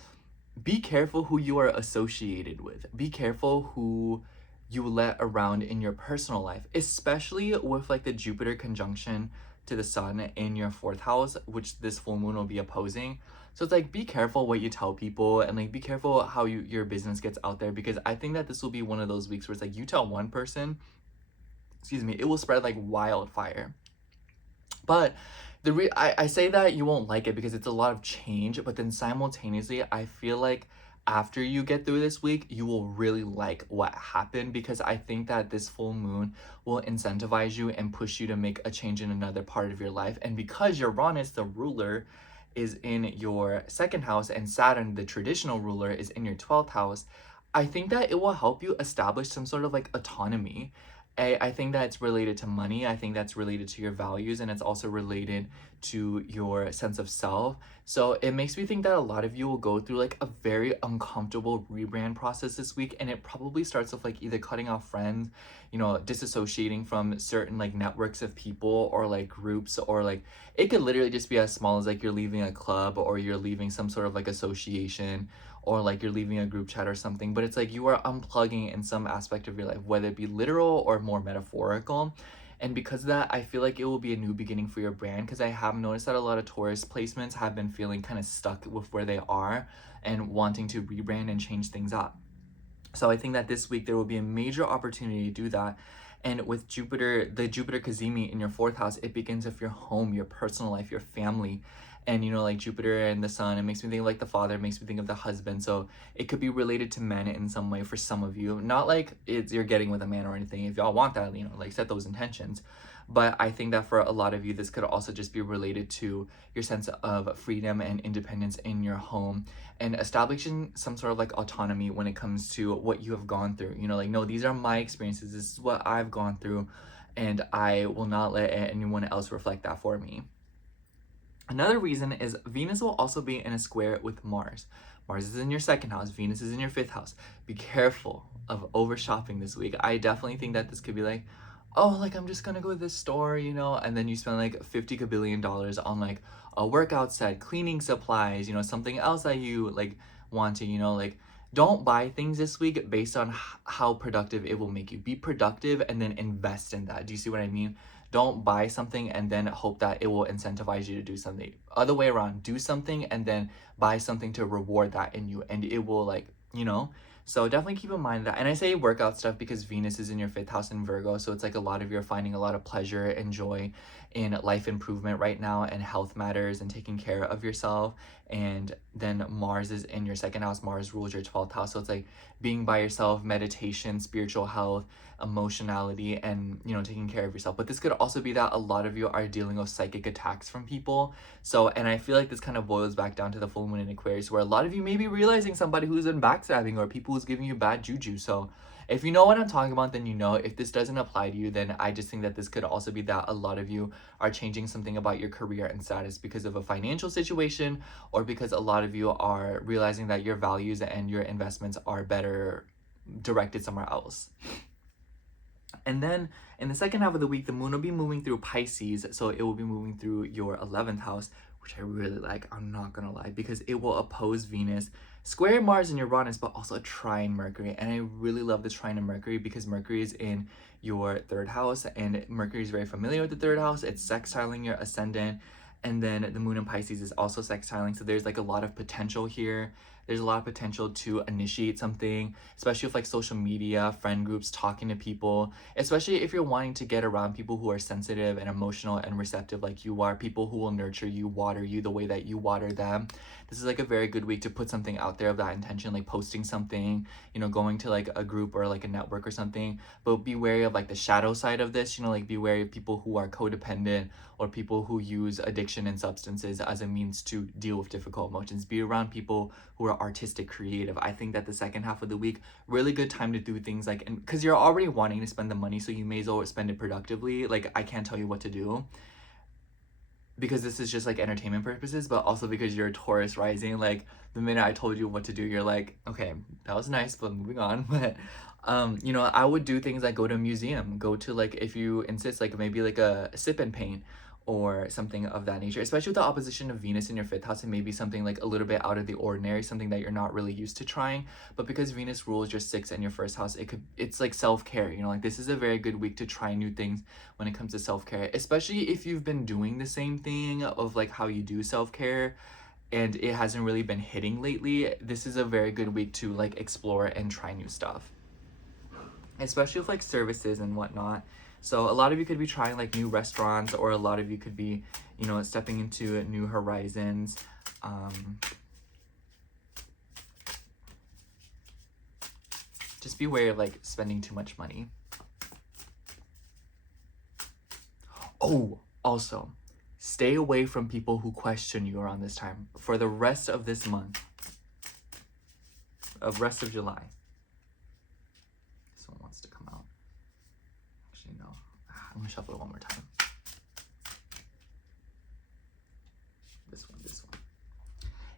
be careful who you are associated with. Be careful who you let around in your personal life, especially with like the Jupiter conjunction to the sun in your 4th house, which this full moon will be opposing. So it's like, be careful what you tell people, and like be careful how your business gets out there, because I think that this will be one of those weeks where it's like you tell one person, it will spread like wildfire. But I say that you won't like it because it's a lot of change, but then simultaneously, I feel like after you get through this week, you will really like what happened, because I think that this full moon will incentivize you and push you to make a change in another part of your life. And because Uranus, the ruler, is in your 2nd house, and Saturn, the traditional ruler, is in your 12th house, I think that it will help you establish some sort of like autonomy. I think that's related to money. I think that's related to your values, and it's also related to your sense of self. So it makes me think that a lot of you will go through like a very uncomfortable rebrand process this week, and it probably starts with like either cutting off friends, disassociating from certain like networks of people or like groups, or like it could literally just be as small as like you're leaving a club, or you're leaving some sort of like association, or like you're leaving a group chat or something, but it's like you are unplugging in some aspect of your life, whether it be literal or more metaphorical. And because of that, I feel like it will be a new beginning for your brand, because I have noticed that a lot of Taurus placements have been feeling kind of stuck with where they are and wanting to rebrand and change things up. So I think that this week there will be a major opportunity to do that. And with Jupiter, the Jupiter Kazemi in your 4th house, it begins with your home, your personal life, your family. And you know, like Jupiter and the sun, it makes me think of like the father, it makes me think of the husband. So it could be related to men in some way for some of you. Not like it's you're getting with a man or anything. If y'all want that, you know, like set those intentions. But I think that for a lot of you, this could also just be related to your sense of freedom and independence in your home, and establishing some sort of like autonomy when it comes to what you have gone through. You know, like, no, these are my experiences. This is what I've gone through, and I will not let anyone else reflect that for me. Another reason is Venus will also be in a square with Mars. Mars is in your 2nd house, Venus is in your 5th house. Be careful of over shopping this week. I definitely think that this could be like, oh, like I'm just gonna go to this store, you know, and then you spend like $50 billion on like a workout set, cleaning supplies, you know, something else that you like want to, you know, like don't buy things this week based on how productive it will make you. Be productive and then invest in that. Do you see what I mean? Don't buy something and then hope that it will incentivize you to do something. Other way around, do something and then buy something to reward that in you, and it will, like, you know. So definitely keep in mind that. And I say workout stuff because Venus is in your 5th house in Virgo. So it's like a lot of you are finding a lot of pleasure and joy in life improvement right now, and health matters and taking care of yourself. And then Mars is in your 2nd house. Mars rules your 12th house. So it's like being by yourself, meditation, spiritual health, emotionality, and, you know, taking care of yourself. But this could also be that a lot of you are dealing with psychic attacks from people. So, and I feel like this kind of boils back down to the full moon in Aquarius, where a lot of you may be realizing somebody who's been backstabbing or people who's giving you bad juju. So if you know what I'm talking about, then you know. If this doesn't apply to you, then I just think that this could also be that a lot of you are changing something about your career and status because of a financial situation, or because a lot of you are realizing that your values and your investments are better directed somewhere else. And then in the 2nd half of the week, the moon will be moving through Pisces. So it will be moving through your 11th house, which I really like. I'm not gonna lie, because it will oppose Venus, square Mars and Uranus, but also trine Mercury. And I really love this trine of Mercury because Mercury is in your 3rd house, and Mercury is very familiar with the 3rd house. It's sextiling your ascendant. And then the moon in Pisces is also sextiling. So there's like a lot of potential here. There's a lot of potential to initiate something, especially with like social media, friend groups, talking to people, especially if you're wanting to get around people who are sensitive and emotional and receptive like you are, people who will nurture you, water you the way that you water them. This is like a very good week to put something out there of that intention, like posting something, you know, going to like a group or like a network or something. But be wary of like the shadow side of this, you know, like be wary of people who are codependent or people who use addiction and substances as a means to deal with difficult emotions. Be around people who are artistic, creative. I think that the 2nd half of the week, really good time to do things like, and because you're already wanting to spend the money, so you may as well spend it productively. Like, I can't tell you what to do, because this is just like entertainment purposes, but also because you're a Taurus rising. Like, the minute I told you what to do, you're like, okay, that was nice, but moving on. But you know, I would do things like go to a museum, go to, like, if you insist, like maybe like a sip and paint or something of that nature, especially with the opposition of Venus in your 5th house. It may be something like a little bit out of the ordinary, something that you're not really used to trying, but because Venus rules your 6th and your 1st house, it's like self-care, you know, like this is a very good week to try new things when it comes to self-care, especially if you've been doing the same thing of like how you do self-care and it hasn't really been hitting lately. This is a very good week to like explore and try new stuff, especially with like services and whatnot. So a lot of you could be trying like new restaurants, or a lot of you could be, you know, stepping into new horizons. Just be wary of like spending too much money. Oh, also, stay away from people who question you around this time for the rest of this month, of rest of July. This one wants to come out. Actually, no. I'm gonna shuffle it one more time. This one.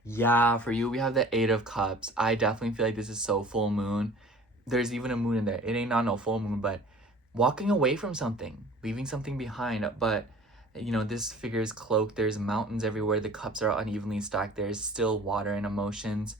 Yeah, for you, we have the 8 of Cups. I definitely feel like this is so full moon. There's even a moon in there. It ain't not no full moon, but walking away from something, leaving something behind. But, you know, this figure is cloaked. There's mountains everywhere. The cups are unevenly stacked. There's still water and emotions.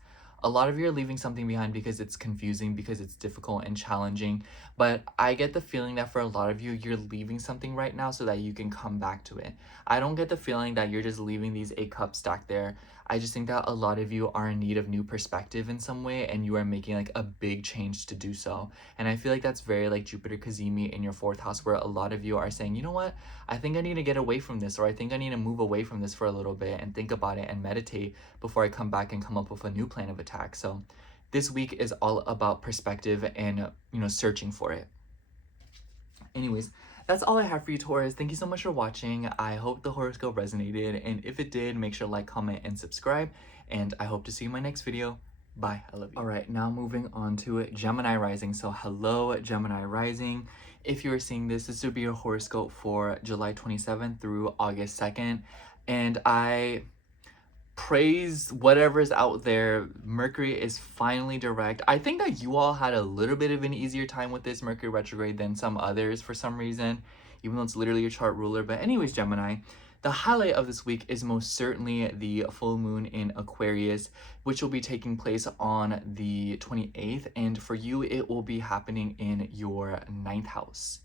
A lot of you are leaving something behind because it's confusing, because it's difficult and challenging. But I get the feeling that for a lot of you, you're leaving something right now so that you can come back to it. I don't get the feeling that you're just leaving these 8 cups stacked there. I just think that a lot of you are in need of new perspective in some way, and you are making like a big change to do so. And I feel like that's very like Jupiter Kazemi in your 4th house, where a lot of you are saying, you know what, I think I need to get away from this, or I think I need to move away from this for a little bit and think about it and meditate before I come back and come up with a new plan of attack. So this week is all about perspective and, searching for it. Anyways, that's all I have for you, Taurus. Thank you so much for watching. I hope the horoscope resonated, and if it did, make sure to like, comment, and subscribe, and I hope to see you in my next video. Bye. I love you. All right, now moving on to Gemini rising. So hello, Gemini rising. If you are seeing this, this would be your horoscope for July 27th through August 2nd. And I praise whatever's out there. Mercury is finally direct. I think that you all had a little bit of an easier time with this Mercury retrograde than some others for some reason, even though it's literally your chart ruler. But anyways, Gemini, the highlight of this week is most certainly the full moon in Aquarius, which will be taking place on the 28th. And for you, it will be happening in your 9th house.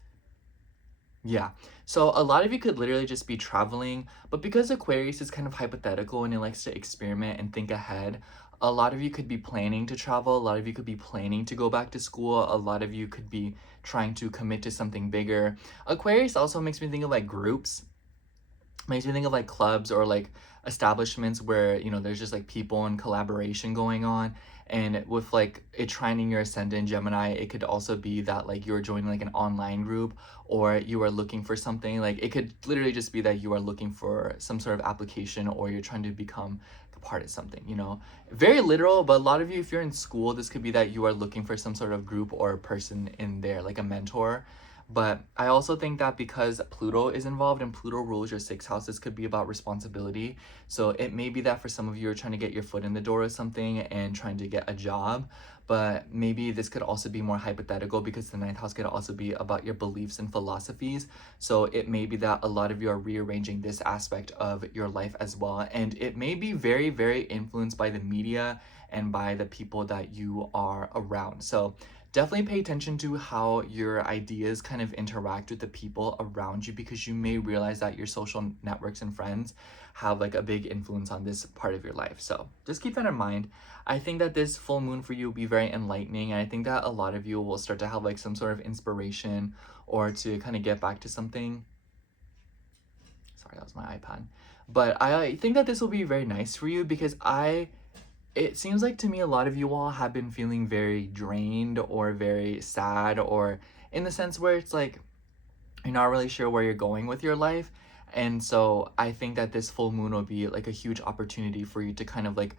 Yeah, so a lot of you could literally just be traveling, but because Aquarius is kind of hypothetical and it likes to experiment and think ahead, a lot of you could be planning to travel, a lot of you could be planning to go back to school, a lot of you could be trying to commit to something bigger. Aquarius also makes me think of like groups, makes me think of like clubs or like establishments where, there's just like people and collaboration going on. And with like it trining your ascendant Gemini, it could also be that like you're joining like an online group, or you are looking for something. Like it could literally just be that you are looking for some sort of application, or you're trying to become a part of something, very literal. But a lot of you, if you're in school, this could be that you are looking for some sort of group or person in there, like a mentor. But I also think that because Pluto is involved and Pluto rules your 6th house, this could be about responsibility. So it may be that for some of you are trying to get your foot in the door or something and trying to get a job. But maybe this could also be more hypothetical because the 9th house could also be about your beliefs and philosophies. So it may be that a lot of you are rearranging this aspect of your life as well. And it may be very, very influenced by the media and by the people that you are around. So definitely pay attention to how your ideas kind of interact with the people around you, because you may realize that your social networks and friends have like a big influence on this part of your life. So just keep that in mind. I think that this full moon for you will be very enlightening, and I think that a lot of you will start to have like some sort of inspiration or to kind of get back to something. Sorry, that was my iPad. But I think that this will be very nice for you, because it seems like to me a lot of you all have been feeling very drained or very sad, or in the sense where it's like you're not really sure where you're going with your life. And so I think that this full moon will be like a huge opportunity for you to kind of like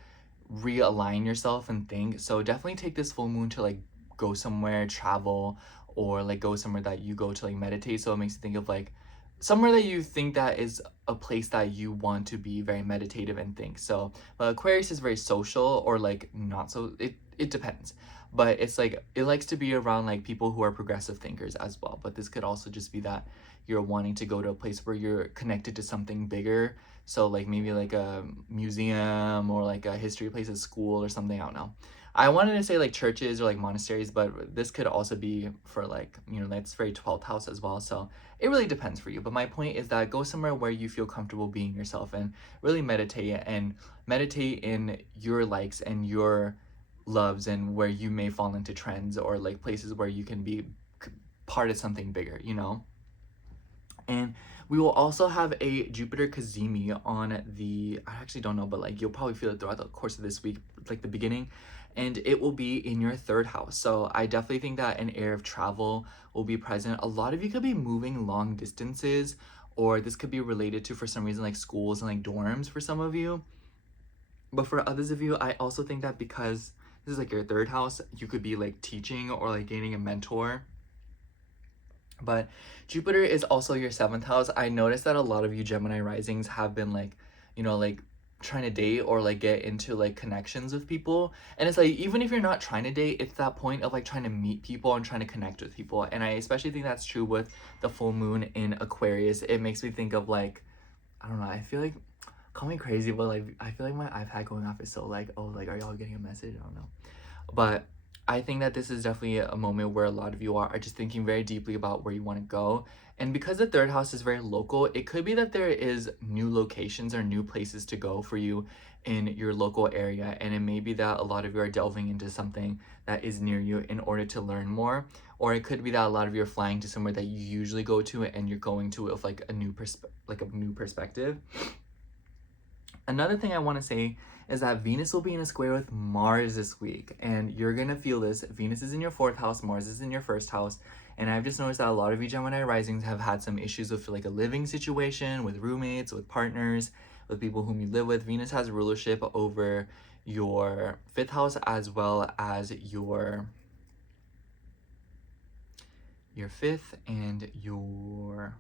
realign yourself and think. So definitely take this full moon to like go somewhere, travel, or like go somewhere that you go to like meditate. So it makes you think of like somewhere that you think that is a place that you want to be very meditative and think. So Aquarius is very social, or like not so, it depends. But it's like it likes to be around like people who are progressive thinkers as well. But this could also just be that you're wanting to go to a place where you're connected to something bigger. So like maybe like a museum or like a history place at school or something, I don't know. I wanted to say like churches or like monasteries, but this could also be for like, that's very 12th house as well. So it really depends for you. But my point is that go somewhere where you feel comfortable being yourself and really meditate in your likes and your loves, and where you may fall into trends or like places where you can be part of something bigger, And we will also have a Jupiter Kazemi on the, I actually don't know, but like you'll probably feel it throughout the course of this week, like the beginning, and it will be in your 3rd house. So I definitely think that an air of travel will be present. A lot of you could be moving long distances, or this could be related to, for some reason, like schools and like dorms for some of you. But for others of you, I also think that because this is like your 3rd house, you could be like teaching or like gaining a mentor. But Jupiter is also your 7th house. I noticed that a lot of you Gemini risings have been like, like trying to date or like get into like connections with people. And it's like, even if you're not trying to date, it's that point of like trying to meet people and trying to connect with people. And I especially think that's true with the full moon in Aquarius. It makes me think of like, I don't know, I feel like call me crazy, but like I feel like my iPad going off is so like, oh, like are y'all getting a message? I don't know. But I think that this is definitely a moment where a lot of you are just thinking very deeply about where you want to go. And because the third house is very local, it could be that there is new locations or new places to go for you in your local area. And it may be that a lot of you are delving into something that is near you in order to learn more. Or it could be that a lot of you are flying to somewhere that you usually go to and you're going to with like a new perspective. Another thing I want to say is that Venus will be in a square with Mars this week, and you're gonna feel this. Venus is in your 4th house, Mars is in your 1st house, and I've just noticed that a lot of you Gemini risings have had some issues with like a living situation, with roommates, with partners, with people whom you live with. Venus has rulership over your 5th house as well as your 5th and your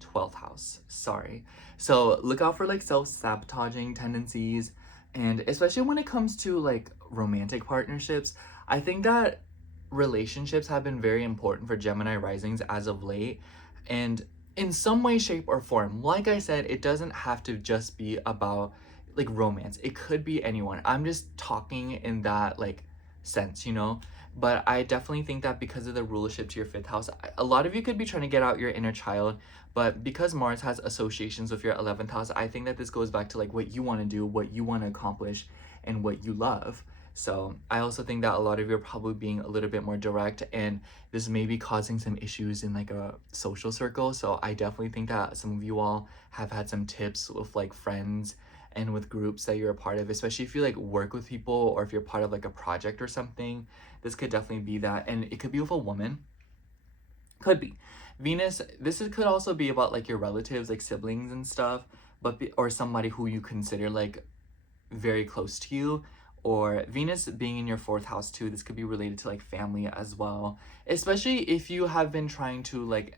12th house. Sorry. So look out for like self-sabotaging tendencies, and especially when it comes to like romantic partnerships. I think that relationships have been very important for Gemini risings as of late, and in some way, shape, or form. Like I said, it doesn't have to just be about like romance. It could be anyone. I'm just talking in that like sense, you know? But I definitely think that because of the rulership to your 5th house, a lot of you could be trying to get out your inner child. But because Mars has associations with your 11th house, I think that this goes back to like what you want to do, what you want to accomplish, and what you love. So I also think that a lot of you are probably being a little bit more direct, and this may be causing some issues in like a social circle. So I definitely think that some of you all have had some tips with like friends and with groups that you're a part of, especially if you like work with people or if you're part of like a project or something. This could definitely be that, and it could be with a woman. Could be Venus. Could also be about like your relatives, like siblings and stuff, or somebody who you consider like very close to you. Or Venus being in your 4th house too, this could be related to like family as well, especially if you have been trying to like,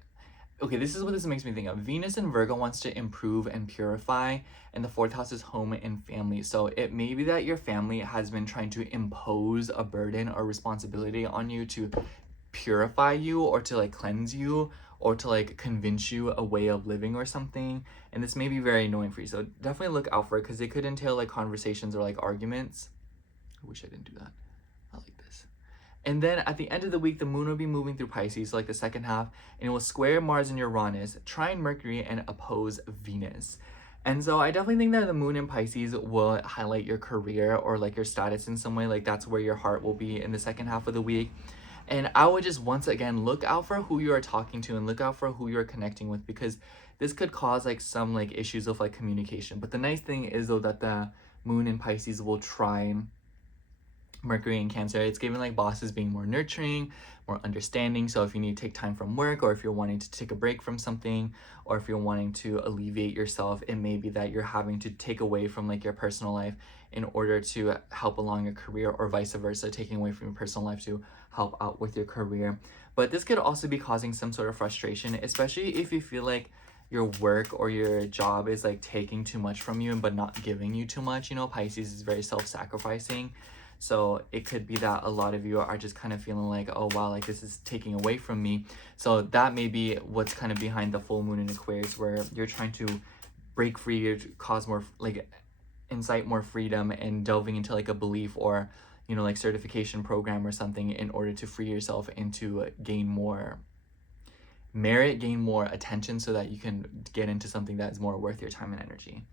okay, this is what this makes me think of. Venus in Virgo wants to improve and purify, and the 4th house is home and family. So it may be that your family has been trying to impose a burden or responsibility on you to purify you, or to like cleanse you, or to like convince you a way of living or something. And this may be very annoying for you. So definitely look out for it, because it could entail like conversations or like arguments. I wish I didn't do that. I like this. And then at the end of the week, the moon will be moving through Pisces, so like the 2nd half, and it will square Mars and Uranus, trine Mercury, and oppose Venus. And so I definitely think that the moon in Pisces will highlight your career or like your status in some way. Like that's where your heart will be in the 2nd half of the week. And I would just once again look out for who you are talking to and look out for who you're connecting with, because this could cause like some like issues of like communication. But the nice thing is though that the moon in Pisces will trine Mercury in Cancer. It's giving like bosses being more nurturing, more understanding. So if you need to take time from work, or if you're wanting to take a break from something, or if you're wanting to alleviate yourself, it may be that you're having to take away from like your personal life in order to help along your career, or vice versa, taking away from your personal life to help out with your career. But this could also be causing some sort of frustration, especially if you feel like your work or your job is like taking too much from you but not giving you too much. You know, Pisces is very self-sacrificing. So it could be that a lot of you are just kind of feeling like, oh wow, like this is taking away from me. So that may be what's kind of behind the full moon in Aquarius, where you're trying to break free, to cause more, like incite more freedom, and delving into like a belief or, you know, like certification program or something in order to free yourself and to gain more merit, gain more attention, so that you can get into something that is more worth your time and energy.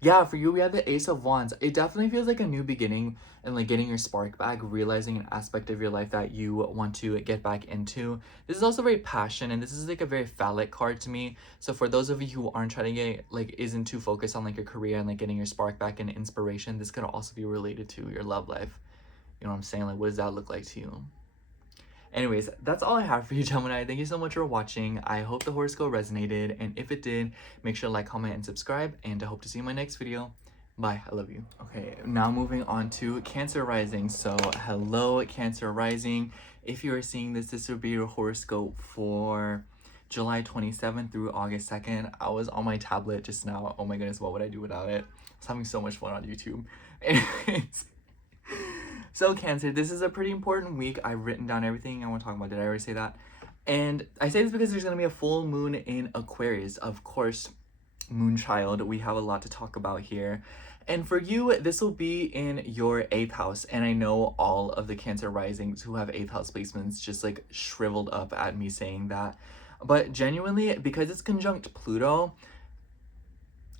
Yeah, for you, we had the Ace of Wands. It definitely feels like a new beginning and like getting your spark back, realizing an aspect of your life that you want to get back into. This is also very passion, and this is like a very phallic card to me. So for those of you who aren't trying to get, like, isn't too focused on like your career and like getting your spark back and inspiration, this could also be related to your love life. You know what I'm saying? Like, what does that look like to you? Anyways, that's all I have for you, Gemini. Thank you so much for watching. I hope the horoscope resonated, and if it did, make sure to like, comment, and subscribe, and I hope to see you in my next video. Bye. I love you. Okay, now moving on to Cancer rising. So hello, Cancer rising. If you are seeing this, this would be your horoscope for July 27th through August 2nd. I was on my tablet just now. Oh my goodness, what would I do without it? I was having so much fun on YouTube. Anyways. So Cancer, this is a pretty important week. I've written down everything I want to talk about. Did I already say that? And I say this because there's going to be a full moon in Aquarius. Of course, Moonchild, we have a lot to talk about here. And for you, this will be in your 8th house. And I know all of the Cancer risings who have 8th house placements just like shriveled up at me saying that. But genuinely, because it's conjunct Pluto,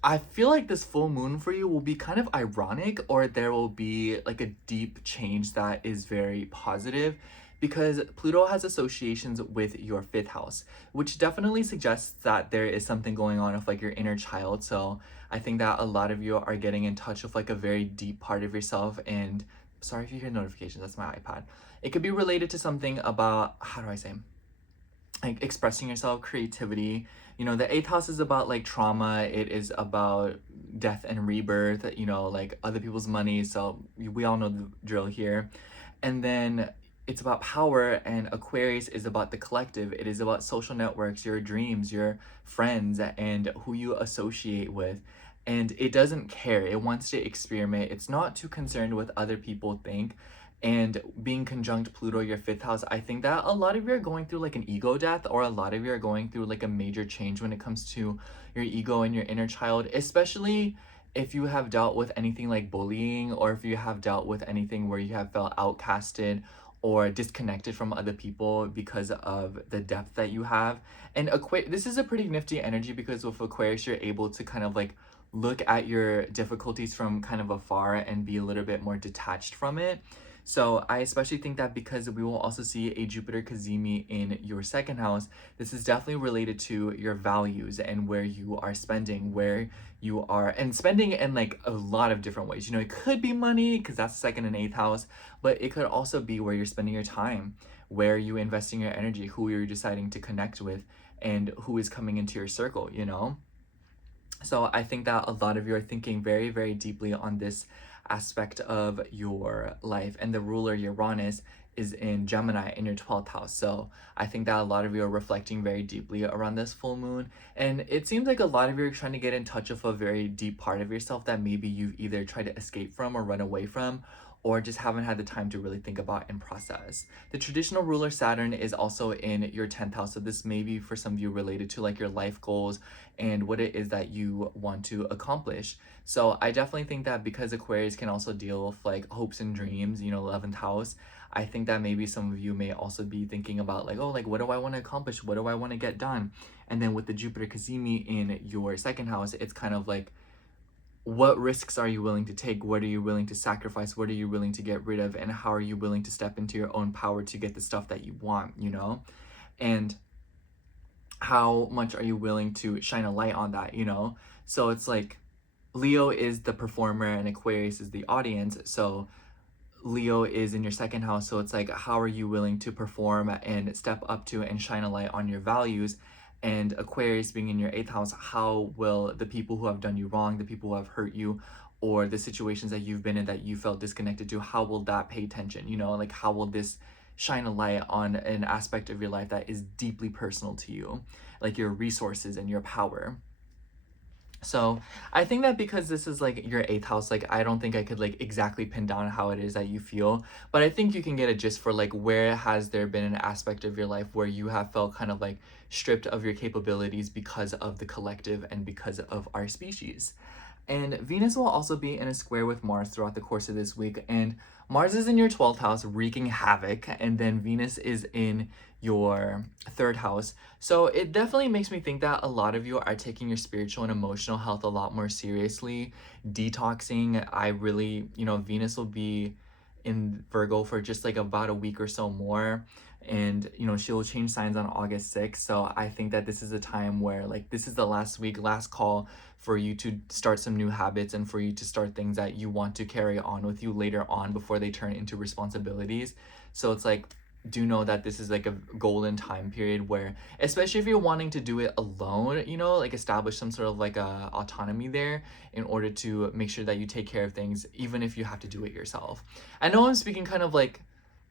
I feel like this full moon for you will be kind of ironic, or there will be like a deep change that is very positive, because Pluto has associations with your 5th house, which definitely suggests that there is something going on with like your inner child. So I think that a lot of you are getting in touch with like a very deep part of yourself. And sorry if you hear notifications, that's my iPad. It could be related to something about, how do I say, like expressing yourself, creativity. You know, the 8th house is about like trauma, it is about death and rebirth, you know, like other people's money, so we all know the drill here. And then it's about power, and Aquarius is about the collective. It is about social networks, your dreams, your friends, and who you associate with. And it doesn't care, it wants to experiment. It's not too concerned with other people think. And being conjunct Pluto, your 5th house, I think that a lot of you are going through like an ego death, or a lot of you are going through like a major change when it comes to your ego and your inner child, especially if you have dealt with anything like bullying, or if you have dealt with anything where you have felt outcasted or disconnected from other people because of the depth that you have. And this is a pretty nifty energy, because with Aquarius, you're able to kind of like look at your difficulties from kind of afar and be a little bit more detached from it. So I especially think that because we will also see a Jupiter Cazimi in your 2nd house, this is definitely related to your values and where you are spending, where you are, and spending in like a lot of different ways. You know, it could be money because that's 2nd and 8th house, but it could also be where you're spending your time, where you investing your energy, who you're deciding to connect with, and who is coming into your circle, you know? So I think that a lot of you are thinking very, very deeply on this aspect of your life, and the ruler Uranus is in Gemini in your 12th house. So I think that a lot of you are reflecting very deeply around this full moon, and it seems like a lot of you are trying to get in touch with a very deep part of yourself that maybe you've either tried to escape from or run away from, or just haven't had the time to really think about and process. The traditional ruler Saturn is also in your 10th house, so this may be for some of you related to like your life goals and what it is that you want to accomplish. So I definitely think that because Aquarius can also deal with like hopes and dreams, you know, 11th house, I think that maybe some of you may also be thinking about like, oh, like what do I want to accomplish? What do I want to get done? And then with the Jupiter Cazimi in your 2nd house, it's kind of like, what risks are you willing to take? What are you willing to sacrifice? What are you willing to get rid of? And how are you willing to step into your own power to get the stuff that you want, you know? And how much are you willing to shine a light on that, you know? So it's like Leo is the performer and Aquarius is the audience. So Leo is in your 2nd house. So it's like, how are you willing to perform and step up to and shine a light on your values? And Aquarius being in your 8th house, how will the people who have done you wrong, the people who have hurt you, or the situations that you've been in that you felt disconnected to, how will that pay attention? You know, like how will this shine a light on an aspect of your life that is deeply personal to you, like your resources and your power? So I think that because this is like your 8th house, like I don't think I could like exactly pin down how it is that you feel, but I think you can get a gist for like where has there been an aspect of your life where you have felt kind of like stripped of your capabilities because of the collective and because of our species. And Venus will also be in a square with Mars throughout the course of this week. And Mars is in your 12th house wreaking havoc, and then Venus is in your 3rd house. So it definitely makes me think that a lot of you are taking your spiritual and emotional health a lot more seriously, detoxing. I really, you know, Venus will be in Virgo for just like about a week or so more. And, you know, she will change signs on August 6th. So I think that this is a time where like this is the last week, last call for you to start some new habits and for you to start things that you want to carry on with you later on before they turn into responsibilities. So it's like, do know that this is like a golden time period where, especially if you're wanting to do it alone, you know, like establish some sort of like a autonomy there in order to make sure that you take care of things, even if you have to do it yourself. I know I'm speaking kind of like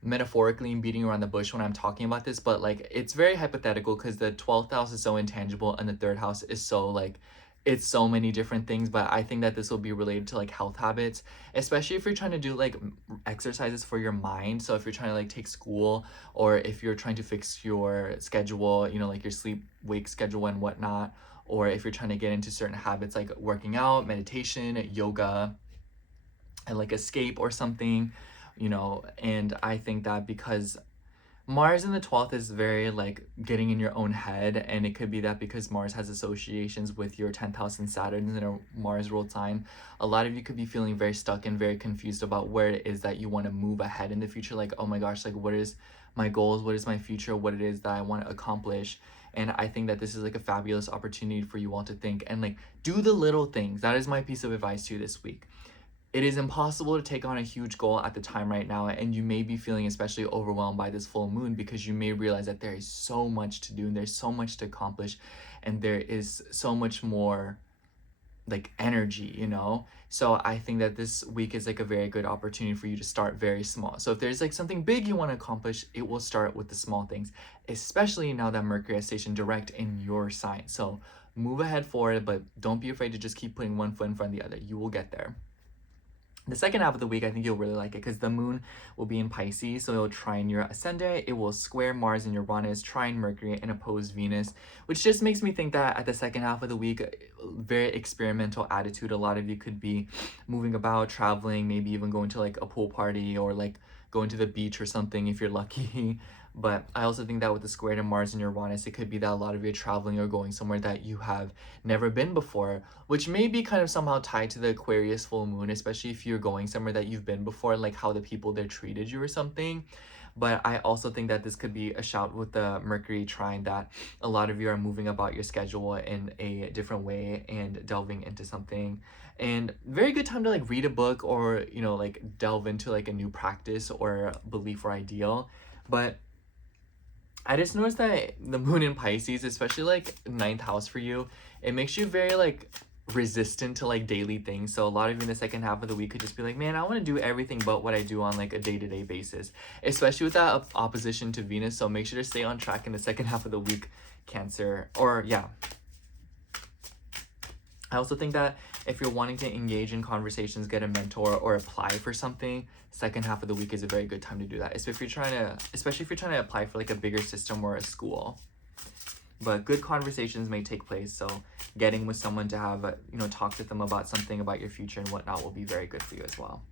metaphorically and beating around the bush when I'm talking about this, but like it's very hypothetical because the 12th house is so intangible and the 3rd house is so like it's so many different things, but I think that this will be related to like health habits, especially if you're trying to do like exercises for your mind. So if you're trying to like take school, or if you're trying to fix your schedule, you know, like your sleep wake schedule and whatnot, or if you're trying to get into certain habits like working out, meditation, yoga, and like escape or something, you know. And I think that because Mars in the 12th is very like getting in your own head, and it could be that because Mars has associations with your 10th house and Saturn in a Mars ruled sign, a lot of you could be feeling very stuck and very confused about where it is that you want to move ahead in the future. Like, oh my gosh, like what is my goals, what is my future, what it is that I want to accomplish. And I think that this is like a fabulous opportunity for you all to think and like do the little things. That is my piece of advice to you this week. It is impossible to take on a huge goal at the time right now, and you may be feeling especially overwhelmed by this full moon because you may realize that there is so much to do and there's so much to accomplish, and there is so much more like energy, you know. So I think that this week is like a very good opportunity for you to start very small. So if there's like something big you want to accomplish, it will start with the small things, especially now that Mercury has stationed direct in your sign. So move ahead forward, but don't be afraid to just keep putting one foot in front of the other. You will get there. The second half of the week, I think you'll really like it because the moon will be in Pisces, so it'll trine your ascendant, it will square Mars and Uranus, trine Mercury, and oppose Venus, which just makes me think that at the second half of the week, very experimental attitude. A lot of you could be moving about, traveling, maybe even going to like a pool party or like going to the beach or something if you're lucky. But I also think that with the square to Mars and Uranus, it could be that a lot of you are traveling or going somewhere that you have never been before, which may be kind of somehow tied to the Aquarius full moon, especially if you're going somewhere that you've been before, like how the people there treated you or something. But I also think that this could be a shout with the Mercury trine that a lot of you are moving about your schedule in a different way and delving into something. And very good time to like read a book or, you know, like delve into like a new practice or belief or ideal. But I just noticed that the moon in Pisces, especially like ninth house for you, it makes you very like resistant to like daily things. So a lot of you in the second half of the week could just be like, man, I want to do everything but what I do on like a day-to-day basis, especially with that opposition to Venus. So make sure to stay on track in the second half of the week, Cancer. Or yeah, I also think that if you're wanting to engage in conversations, get a mentor, or apply for something, second half of the week is a very good time to do that. Especially if you're trying to apply for like a bigger system or a school. But good conversations may take place. So getting with someone to have, you know, talk to them about something about your future and whatnot will be very good for you as well.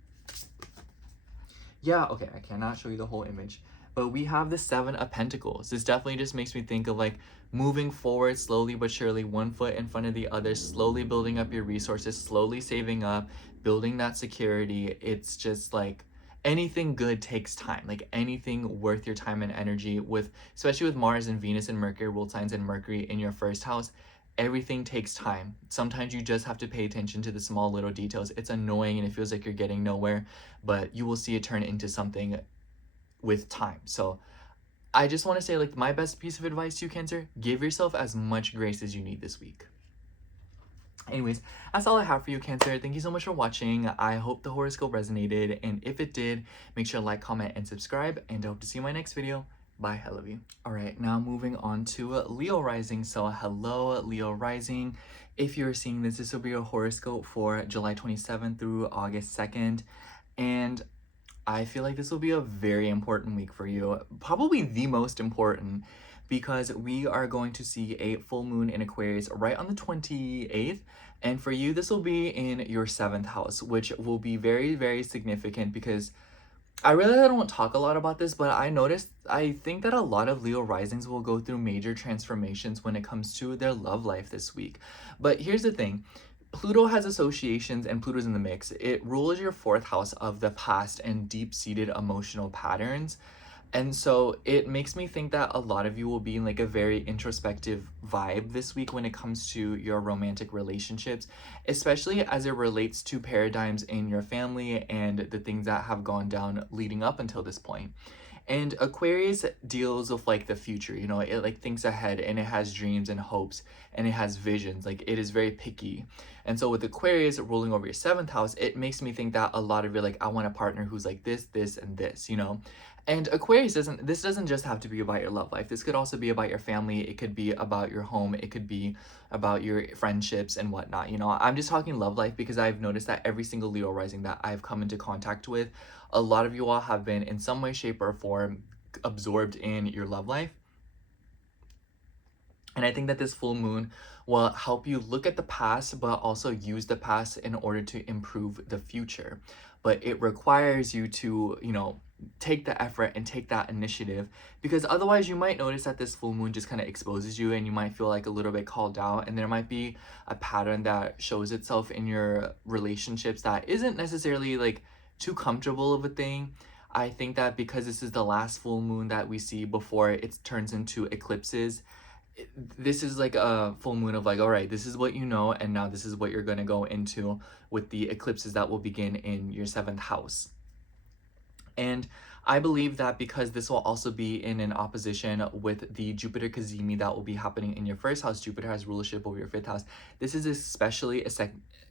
Yeah, okay, I cannot show you the whole image, but we have the Seven of Pentacles. This definitely just makes me think of like moving forward slowly but surely, one foot in front of the other, slowly building up your resources, slowly saving up, building that security. It's just like anything good takes time, like anything worth your time and energy, with especially with Mars and Venus and Mercury ruled signs and Mercury in your first house. Everything takes time. Sometimes you just have to pay attention to the small little details. It's annoying and it feels like you're getting nowhere, but you will see it turn into something with time. So I just want to say, like, my best piece of advice to you, Cancer, give yourself as much grace as you need this week. Anyways, that's all I have for you, Cancer. Thank you so much for watching. I hope the horoscope resonated, and if it did, make sure to like, comment, and subscribe, and I hope to see you in my next video. Bye, I love you. All right, now moving on to Leo rising. So hello, Leo rising. If you're seeing this, this will be your horoscope for July 27th through August 2nd. And I feel like this will be a very important week for you, probably the most important, because we are going to see a full moon in Aquarius right on the 28th. And for you, this will be in your 7th house, which will be very, very significant because I don't talk a lot about this, but I think that a lot of Leo risings will go through major transformations when it comes to their love life this week. But here's the thing. Pluto has associations, and Pluto's in the mix. It rules your 4th house of the past and deep-seated emotional patterns. And so it makes me think that a lot of you will be in like a very introspective vibe this week when it comes to your romantic relationships, especially as it relates to paradigms in your family and the things that have gone down leading up until this point. And Aquarius deals with like the future, you know, it like thinks ahead and it has dreams and hopes and it has visions. Like it is very picky. And so with Aquarius ruling over your 7th house, it makes me think that a lot of you like, I want a partner who's like this, and this, you know. And Aquarius doesn't just have to be about your love life. This could also be about your family. It could be about your home. It could be about your friendships and whatnot. You know, I'm just talking love life because I've noticed that every single Leo rising that I've come into contact with, a lot of you all have been in some way, shape, or form absorbed in your love life. And I think that this full moon will help you look at the past, but also use the past in order to improve the future. But it requires you to, you know, take the effort and take that initiative, because otherwise you might notice that this full moon just kind of exposes you and you might feel like a little bit called out, and there might be a pattern that shows itself in your relationships that isn't necessarily like too comfortable of a thing. I think that because this is the last full moon that we see before it turns into eclipses, this is like a full moon of like, all right, this is what you know, and now this is what you're going to go into with the eclipses that will begin in your 7th house. And I believe that because this will also be in an opposition with the Jupiter Cazimi that will be happening in your 1st house. Jupiter has rulership over your 5th house. This is especially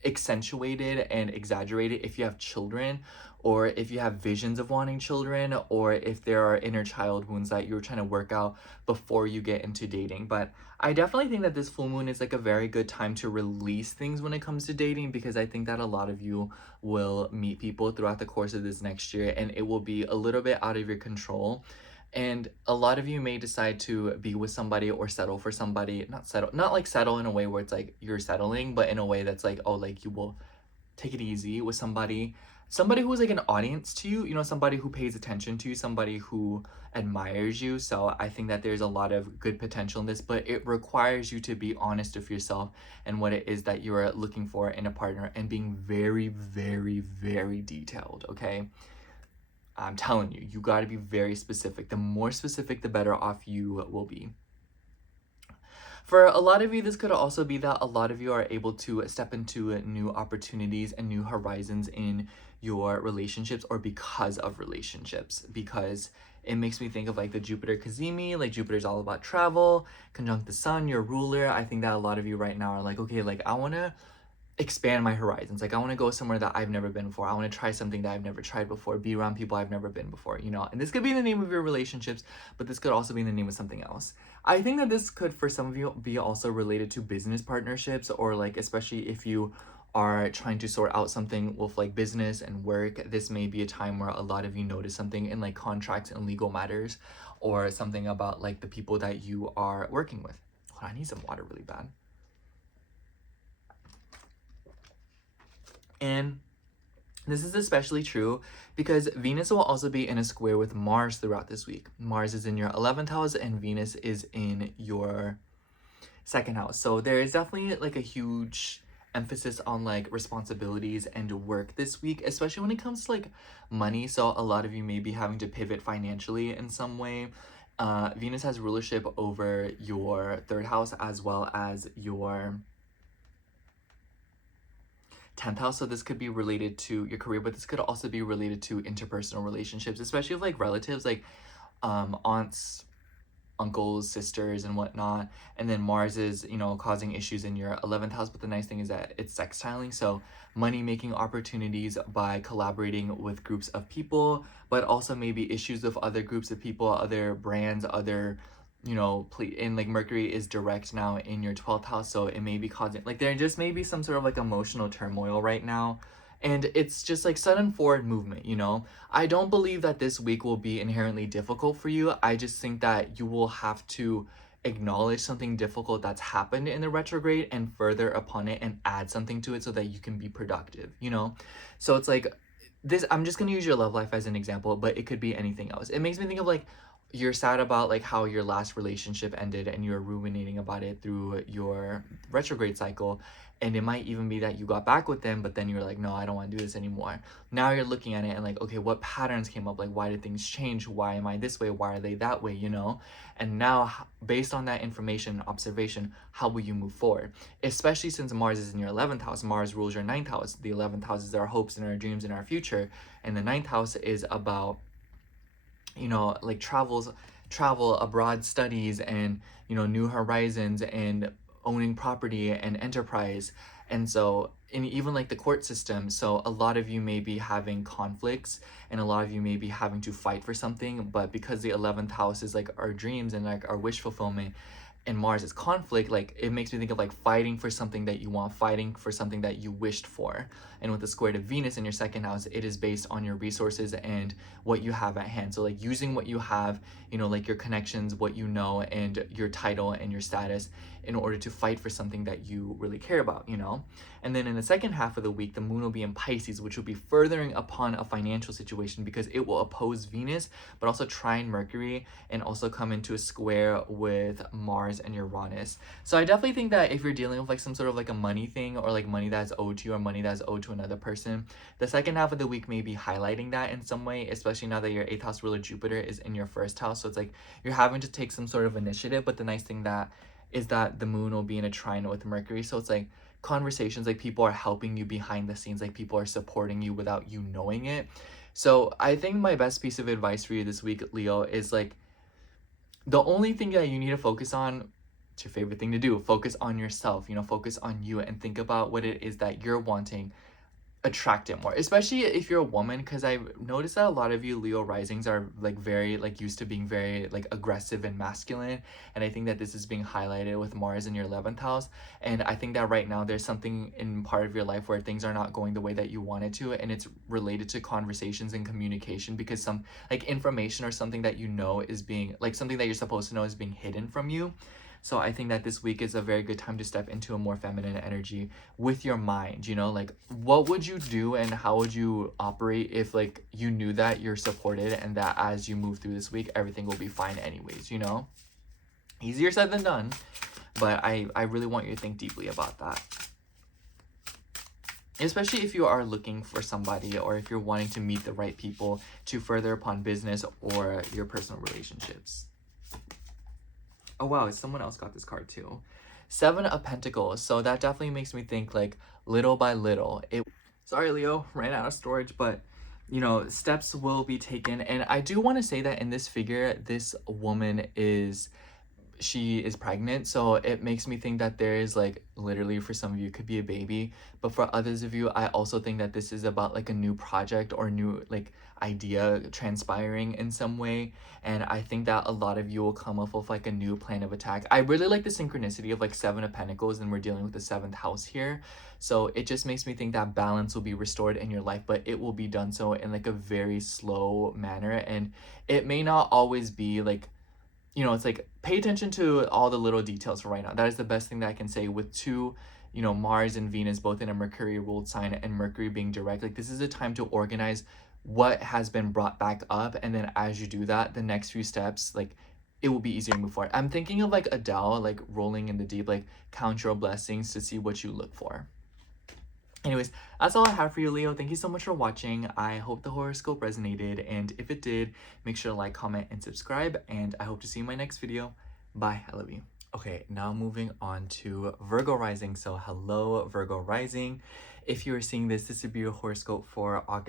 accentuated and exaggerated if you have children, or if you have visions of wanting children, or if there are inner child wounds that you're trying to work out before you get into dating. But I definitely think that this full moon is like a very good time to release things when it comes to dating, because I think that a lot of you will meet people throughout the course of this next year, and it will be a little bit out of your control. And a lot of you may decide to be with somebody or settle for somebody, not like settle in a way where it's like you're settling, but in a way that's like, oh, like you will take it easy with somebody who is like an audience to you, you know, somebody who pays attention to you, somebody who admires you. So I think that there's a lot of good potential in this, but it requires you to be honest with yourself and what it is that you're looking for in a partner, and being very, very, very detailed, okay? I'm telling you, you got to be very specific. The more specific, the better off you will be. For a lot of you, this could also be that a lot of you are able to step into new opportunities and new horizons in your relationships, or because of relationships, because it makes me think of like the Jupiter Cazimi, like Jupiter's all about travel, conjunct the sun, your ruler. I think that a lot of you right now are like, okay, like I want to expand my horizons. Like I want to go somewhere that I've never been before. I want to try something that I've never tried before, be around people I've never been before, you know. And this could be the name of your relationships, but this could also be the name of something else. I think that this could, for some of you, be also related to business partnerships, or like, especially if you are trying to sort out something with like business and work. This may be a time where a lot of you notice something in like contracts and legal matters, or something about like the people that you are working with. Oh, I need some water really bad. And this is especially true because Venus will also be in a square with Mars throughout this week. Mars is in your 11th house and Venus is in your 2nd house. So there is definitely like a huge emphasis on like responsibilities and work this week, especially when it comes to like money. So a lot of you may be having to pivot financially in some way. Venus has rulership over your 3rd house as well as your 10th house. So this could be related to your career, but this could also be related to interpersonal relationships, especially with like relatives, like aunts, uncles, sisters, and whatnot. And then Mars is, you know, causing issues in your 11th house, but the nice thing is that it's sextiling, so money making opportunities by collaborating with groups of people, but also maybe issues with other groups of people, other brands, other, you know, and like Mercury is direct now in your 12th house, so it may be causing like there just may be some sort of like emotional turmoil right now, and it's just like sudden forward movement, you know. I don't believe that this week will be inherently difficult for you. I just think that you will have to acknowledge something difficult that's happened in the retrograde and further upon it and add something to it so that you can be productive, you know. So it's like this, I'm just gonna use your love life as an example, but it could be anything else. It makes me think of like you're sad about like how your last relationship ended and you're ruminating about it through your retrograde cycle, and it might even be that you got back with them, but then you're like, no, I don't want to do this anymore. Now you're looking at it and like, okay, what patterns came up? Like, why did things change? Why am I this way? Why are they that way, you know? And now based on that information and observation, how will you move forward? Especially since Mars is in your 11th house. Mars rules your 9th house. The 11th house is our hopes and our dreams and our future, and the 9th house is about, you know, like travel abroad, studies, and, you know, new horizons, and owning property and enterprise. And so in even like the court system, so a lot of you may be having conflicts and a lot of you may be having to fight for something, but because the 11th house is like our dreams and like our wish fulfillment, and Mars is conflict, like it makes me think of like fighting for something that you want, fighting for something that you wished for. And with the square to Venus in your second house, it is based on your resources and what you have at hand. So like using what you have, you know, like your connections, what you know, and your title and your status in order to fight for something that you really care about, you know? And then in the second half of the week, the moon will be in Pisces, which will be furthering upon a financial situation because it will oppose Venus, but also trine Mercury and also come into a square with Mars and Uranus. So I definitely think that if you're dealing with like some sort of like a money thing or like money that's owed to you or money that's owed to another person, the second half of the week may be highlighting that in some way, especially now that your 8th house ruler Jupiter is in your 1st house. So it's like you're having to take some sort of initiative, but the nice thing that is that the moon will be in a trine with Mercury. So it's like conversations, like people are helping you behind the scenes, like people are supporting you without you knowing it. So I think my best piece of advice for you this week, Leo, is like the only thing that you need to focus on, it's your favorite thing to do, focus on yourself, you know, focus on you and think about what it is that you're wanting, attract it more, especially if you're a woman, because I've noticed that a lot of you Leo risings are like very like used to being very like aggressive and masculine, and I think that this is being highlighted with Mars in your 11th house. And I think that right now there's something in part of your life where things are not going the way that you wanted to, and it's related to conversations and communication, because some like information or something that you know is being like something that you're supposed to know is being hidden from you. So I think that this week is a very good time to step into a more feminine energy with your mind, you know, like what would you do and how would you operate if like you knew that you're supported and that as you move through this week, everything will be fine anyways, you know? Easier said than done, but I really want you to think deeply about that. Especially if you are looking for somebody or if you're wanting to meet the right people to further upon business or your personal relationships. Oh wow, someone else got this card too. 7 of Pentacles. So that definitely makes me think like little by little. Sorry Leo, ran out of storage, but you know, steps will be taken. And I do want to say that in this figure, this woman she is pregnant, so it makes me think that there is like literally for some of you could be a baby, but for others of you I also think that this is about like a new project or new like idea transpiring in some way. And I think that a lot of you will come up with like a new plan of attack. I really like the synchronicity of like 7 of Pentacles, and we're dealing with the 7th house here, so it just makes me think that balance will be restored in your life, but it will be done so in like a very slow manner. And it may not always be like, you know, it's like pay attention to all the little details for right now. That is the best thing that I can say with two, you know, Mars and Venus both in a Mercury ruled sign and Mercury being direct. Like this is a time to organize what has been brought back up, and then as you do that, the next few steps, like it will be easier to move forward. I'm thinking of like Adele, like rolling in the deep, like count your blessings to see what you look for. Anyways, that's all I have for you, Leo. Thank you so much for watching. I hope the horoscope resonated, and if it did, make sure to like, comment, and subscribe, and I hope to see you in my next video. Bye. I love you. Okay, now moving on to Virgo rising. So hello, Virgo rising. If you are seeing this, this would be your horoscope for July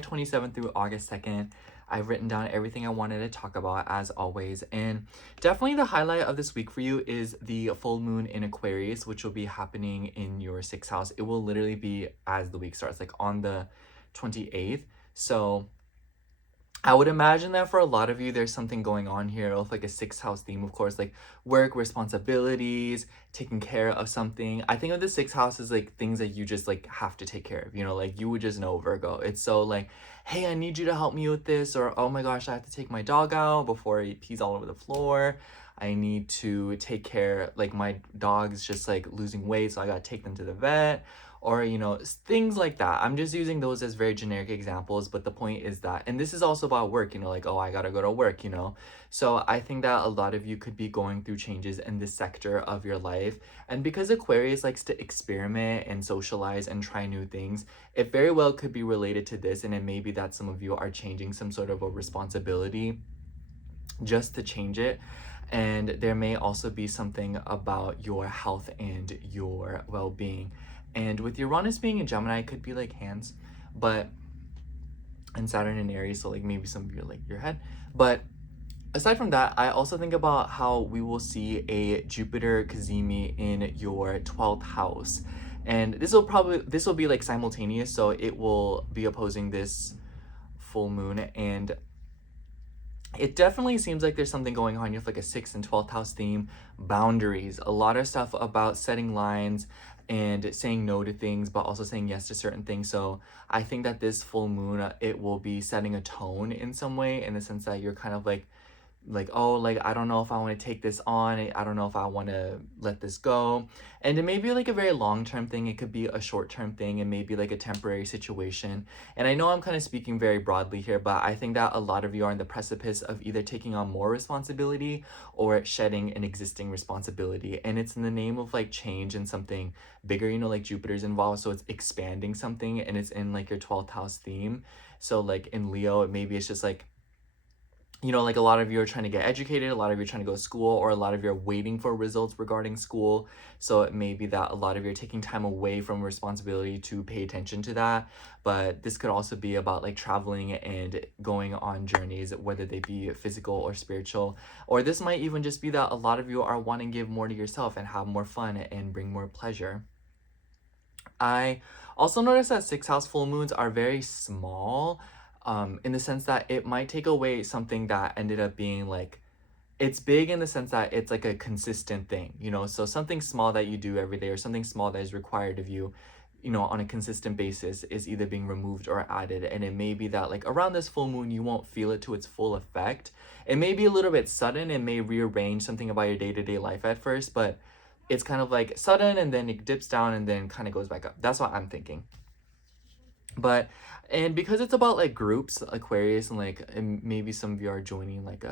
27th through August 2nd. I've written down everything I wanted to talk about as always, and definitely the highlight of this week for you is the full moon in Aquarius, which will be happening in your 6th house. It will literally be as the week starts, like on the 28th. So I would imagine that for a lot of you, there's something going on here with like a 6th house theme, of course, like work, responsibilities, taking care of something. I think of the 6th house as like things that you just like have to take care of, you know, like you would just know, Virgo. It's so like, hey, I need you to help me with this, or oh my gosh, I have to take my dog out before he pees all over the floor. I need to take care, like my dog's just like losing weight, so I gotta take them to the vet. Or, you know, things like that. I'm just using those as very generic examples, but the point is that, and this is also about work, you know, like, oh, I gotta go to work, you know. So I think that a lot of you could be going through changes in this sector of your life. And because Aquarius likes to experiment and socialize and try new things, it very well could be related to this. And it may be that some of you are changing some sort of a responsibility just to change it. And there may also be something about your health and your well-being. And with Uranus being in Gemini, it could be like hands, but, and Saturn in Aries, so like maybe some of your like your head. But aside from that, I also think about how we will see a Jupiter Cazimi in your 12th house. And this will be like simultaneous, so it will be opposing this full moon, and it definitely seems like there's something going on. You have like a 6th and 12th house theme, boundaries, a lot of stuff about setting lines and saying no to things, but also saying yes to certain things. So I think that this full moon, it will be setting a tone in some way, in the sense that you're kind of like, oh, like, I don't know if I want to take this on, I don't know if I want to let this go. And it may be like a very long-term thing, it could be a short-term thing, and maybe like a temporary situation. And I know I'm kind of speaking very broadly here, but I think that a lot of you are on the precipice of either taking on more responsibility or shedding an existing responsibility, and it's in the name of like change and something bigger. You know, like Jupiter's involved, so it's expanding something, and it's in like your 12th house theme. So like in Leo, maybe it's just like, you know, like a lot of you are trying to get educated, a lot of you are trying to go to school, or a lot of you are waiting for results regarding school. So it may be that a lot of you are taking time away from responsibility to pay attention to that. But this could also be about like traveling and going on journeys, whether they be physical or spiritual. Or this might even just be that a lot of you are wanting to give more to yourself and have more fun and bring more pleasure. I also noticed that 6th house full moons are very small, in the sense that it might take away something that ended up being like, it's big in the sense that it's like a consistent thing, you know? So something small that you do every day, or something small that is required of you, you know, on a consistent basis, is either being removed or added. And it may be that like around this full moon, you won't feel it to its full effect. It may be a little bit sudden, it may rearrange something about your day-to-day life at first, but it's kind of like sudden, and then it dips down and then kind of goes back up. That's what I'm thinking. But, and because it's about like groups, Aquarius, and maybe some of you are joining like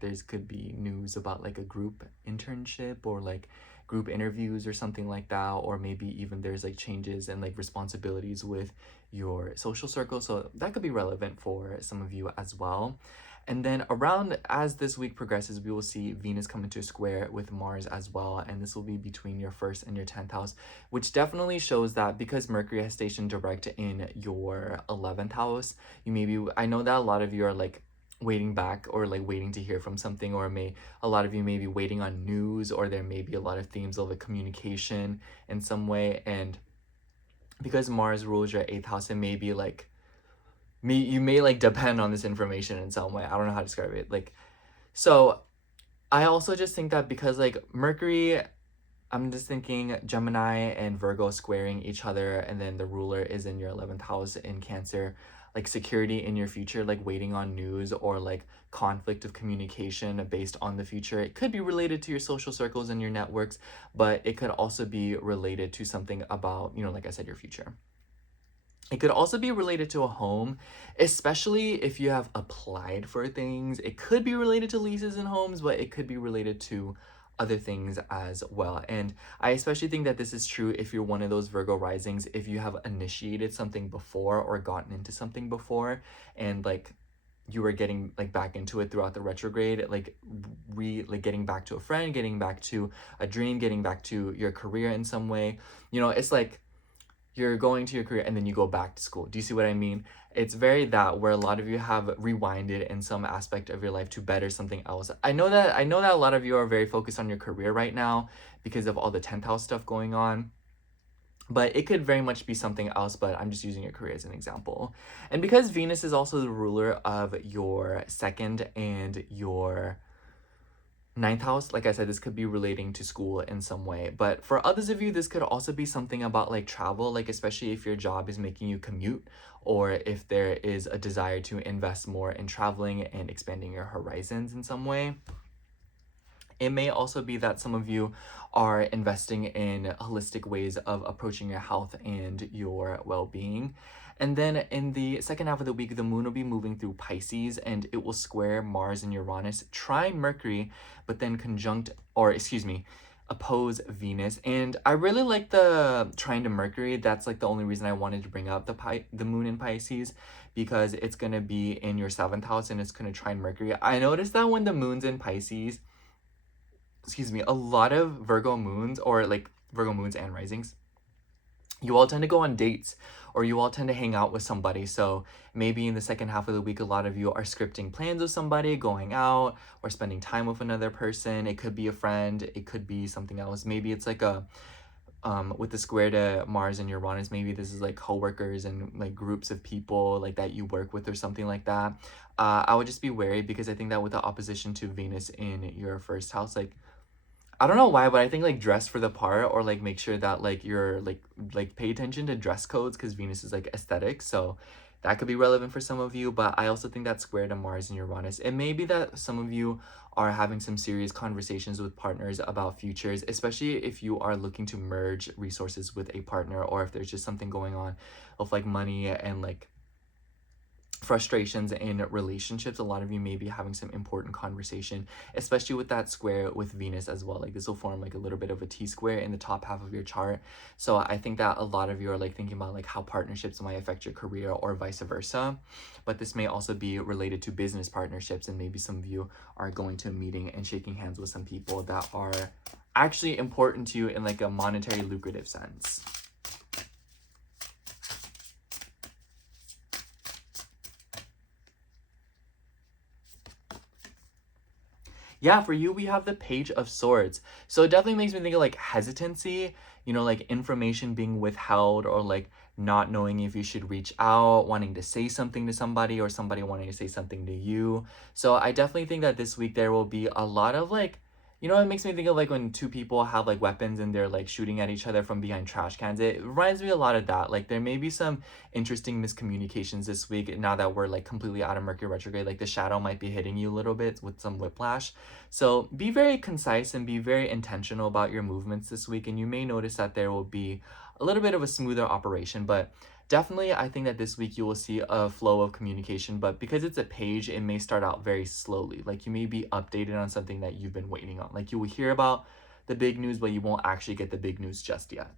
there's could be news about like a group internship, or like group interviews or something like that, or maybe even there's like changes and like responsibilities with your social circle, so that could be relevant for some of you as well. And then around, as this week progresses, we will see Venus come into a square with Mars as well, and this will be between your 1st and your 10th house, which definitely shows that because Mercury has stationed direct in your 11th house, you maybe, I know that a lot of you are like waiting back, or like waiting to hear from something, or a lot of you may be waiting on news, or there may be a lot of themes of a communication in some way. And because Mars rules your 8th house, it may be like, you may like depend on this information in some way. I don't know how to describe it. Like, so I also just think that because like Mercury, I'm just thinking Gemini and Virgo squaring each other, and then the ruler is in your 11th house in Cancer, like security in your future, like waiting on news, or like conflict of communication based on the future. It could be related to your social circles and your networks, but it could also be related to something about, you know, like I said, your future. It could also be related to a home, especially if you have applied for things. It could be related to leases and homes, but it could be related to other things as well. And I especially think that this is true if you're one of those Virgo risings, if you have initiated something before or gotten into something before, and like you were getting like back into it throughout the retrograde, like getting back to a friend, getting back to a dream, getting back to your career in some way. You know, it's like you're going to your career and then you go back to school. Do you see what I mean? It's very that, where a lot of you have rewinded in some aspect of your life to better something else. I know that a lot of you are very focused on your career right now because of all the 10th house stuff going on. But it could very much be something else, but I'm just using your career as an example. And because Venus is also the ruler of your 2nd and your 9th house, like I said, this could be relating to school in some way. But for others of you, this could also be something about like travel, like especially if your job is making you commute, or if there is a desire to invest more in traveling and expanding your horizons in some way. It may also be that some of you are investing in holistic ways of approaching your health and your well-being. And then in the second half of the week, the moon will be moving through Pisces, and it will square Mars and Uranus, trine Mercury, but then oppose Venus. And I really like the trine to Mercury. That's like the only reason I wanted to bring up the moon in Pisces, because it's going to be in your 7th house and it's going to trine Mercury. I noticed that when the moon's in Pisces, a lot of Virgo moons, or like Virgo moons and risings, you all tend to go on dates, or you all tend to hang out with somebody. So maybe in the second half of the week, a lot of you are scripting plans with somebody, going out, or spending time with another person. It could be a friend, it could be something else. Maybe it's like a with the square to Mars and Uranus, maybe this is like coworkers and like groups of people like that you work with or something like that. I would just be wary, because I think that with the opposition to Venus in your first house, like, I don't know why, but I think like dress for the part, or like make sure that like you're like pay attention to dress codes, because Venus is like aesthetic. So that could be relevant for some of you. But I also think that square to Mars and Uranus, it may be that some of you are having some serious conversations with partners about futures, especially if you are looking to merge resources with a partner, or if there's just something going on with like money and like frustrations in relationships. A lot of you may be having some important conversation, especially with that square with Venus as well. Like this will form like a little bit of a T-square in the top half of your chart. So I think that a lot of you are like thinking about like how partnerships might affect your career, or vice versa. But this may also be related to business partnerships, and maybe some of you are going to a meeting and shaking hands with some people that are actually important to you in like a monetary lucrative sense. Yeah, for you, we have the Page of Swords. So it definitely makes me think of like hesitancy, like information being withheld, or like not knowing if you should reach out, wanting to say something to somebody, or somebody wanting to say something to you. So I definitely think that this week there will be a lot of like, it makes me think of like when two people have like weapons and they're like shooting at each other from behind trash cans. It reminds me a lot of that. Like there may be some interesting miscommunications this week, now that we're like completely out of Mercury retrograde. Like the shadow might be hitting you a little bit with some whiplash. So be very concise and be very intentional about your movements this week, and you may notice that there will be a little bit of a smoother operation. But definitely, I think that this week you will see a flow of communication, but because it's a page, it may start out very slowly. Like you may be updated on something that you've been waiting on. Like you will hear about the big news, but you won't actually get the big news just yet.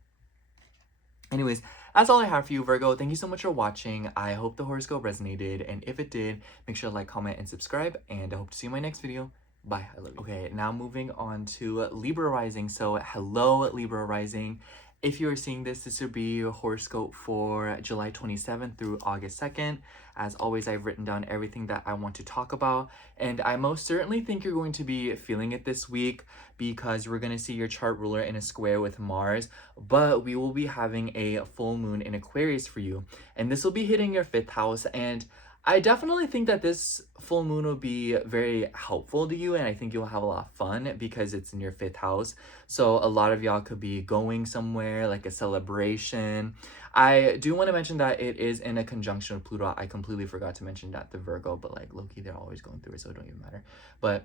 Anyways, that's all I have for you, Virgo. Thank you so much for watching. I hope the horoscope resonated, and if it did, make sure to like, comment, and subscribe, and I hope to see you in my next video. Bye. I love you. Okay, now moving on to Libra rising. So hello, Libra rising. If you are seeing this, this would be your horoscope for July 27th through August 2nd. As always, I've written down everything that I want to talk about, and I most certainly think you're going to be feeling it this week, because we're going to see your chart ruler in a square with Mars, but we will be having a full moon in Aquarius for you, and this will be hitting your 5th house. And I definitely think that this full moon will be very helpful to you, and I think you'll have a lot of fun because it's in your 5th house. So a lot of y'all could be going somewhere, like a celebration. I do want to mention that it is in a conjunction with Pluto. I completely forgot to mention that, the Virgo, but like low-key, they're always going through it, so it don't even matter. But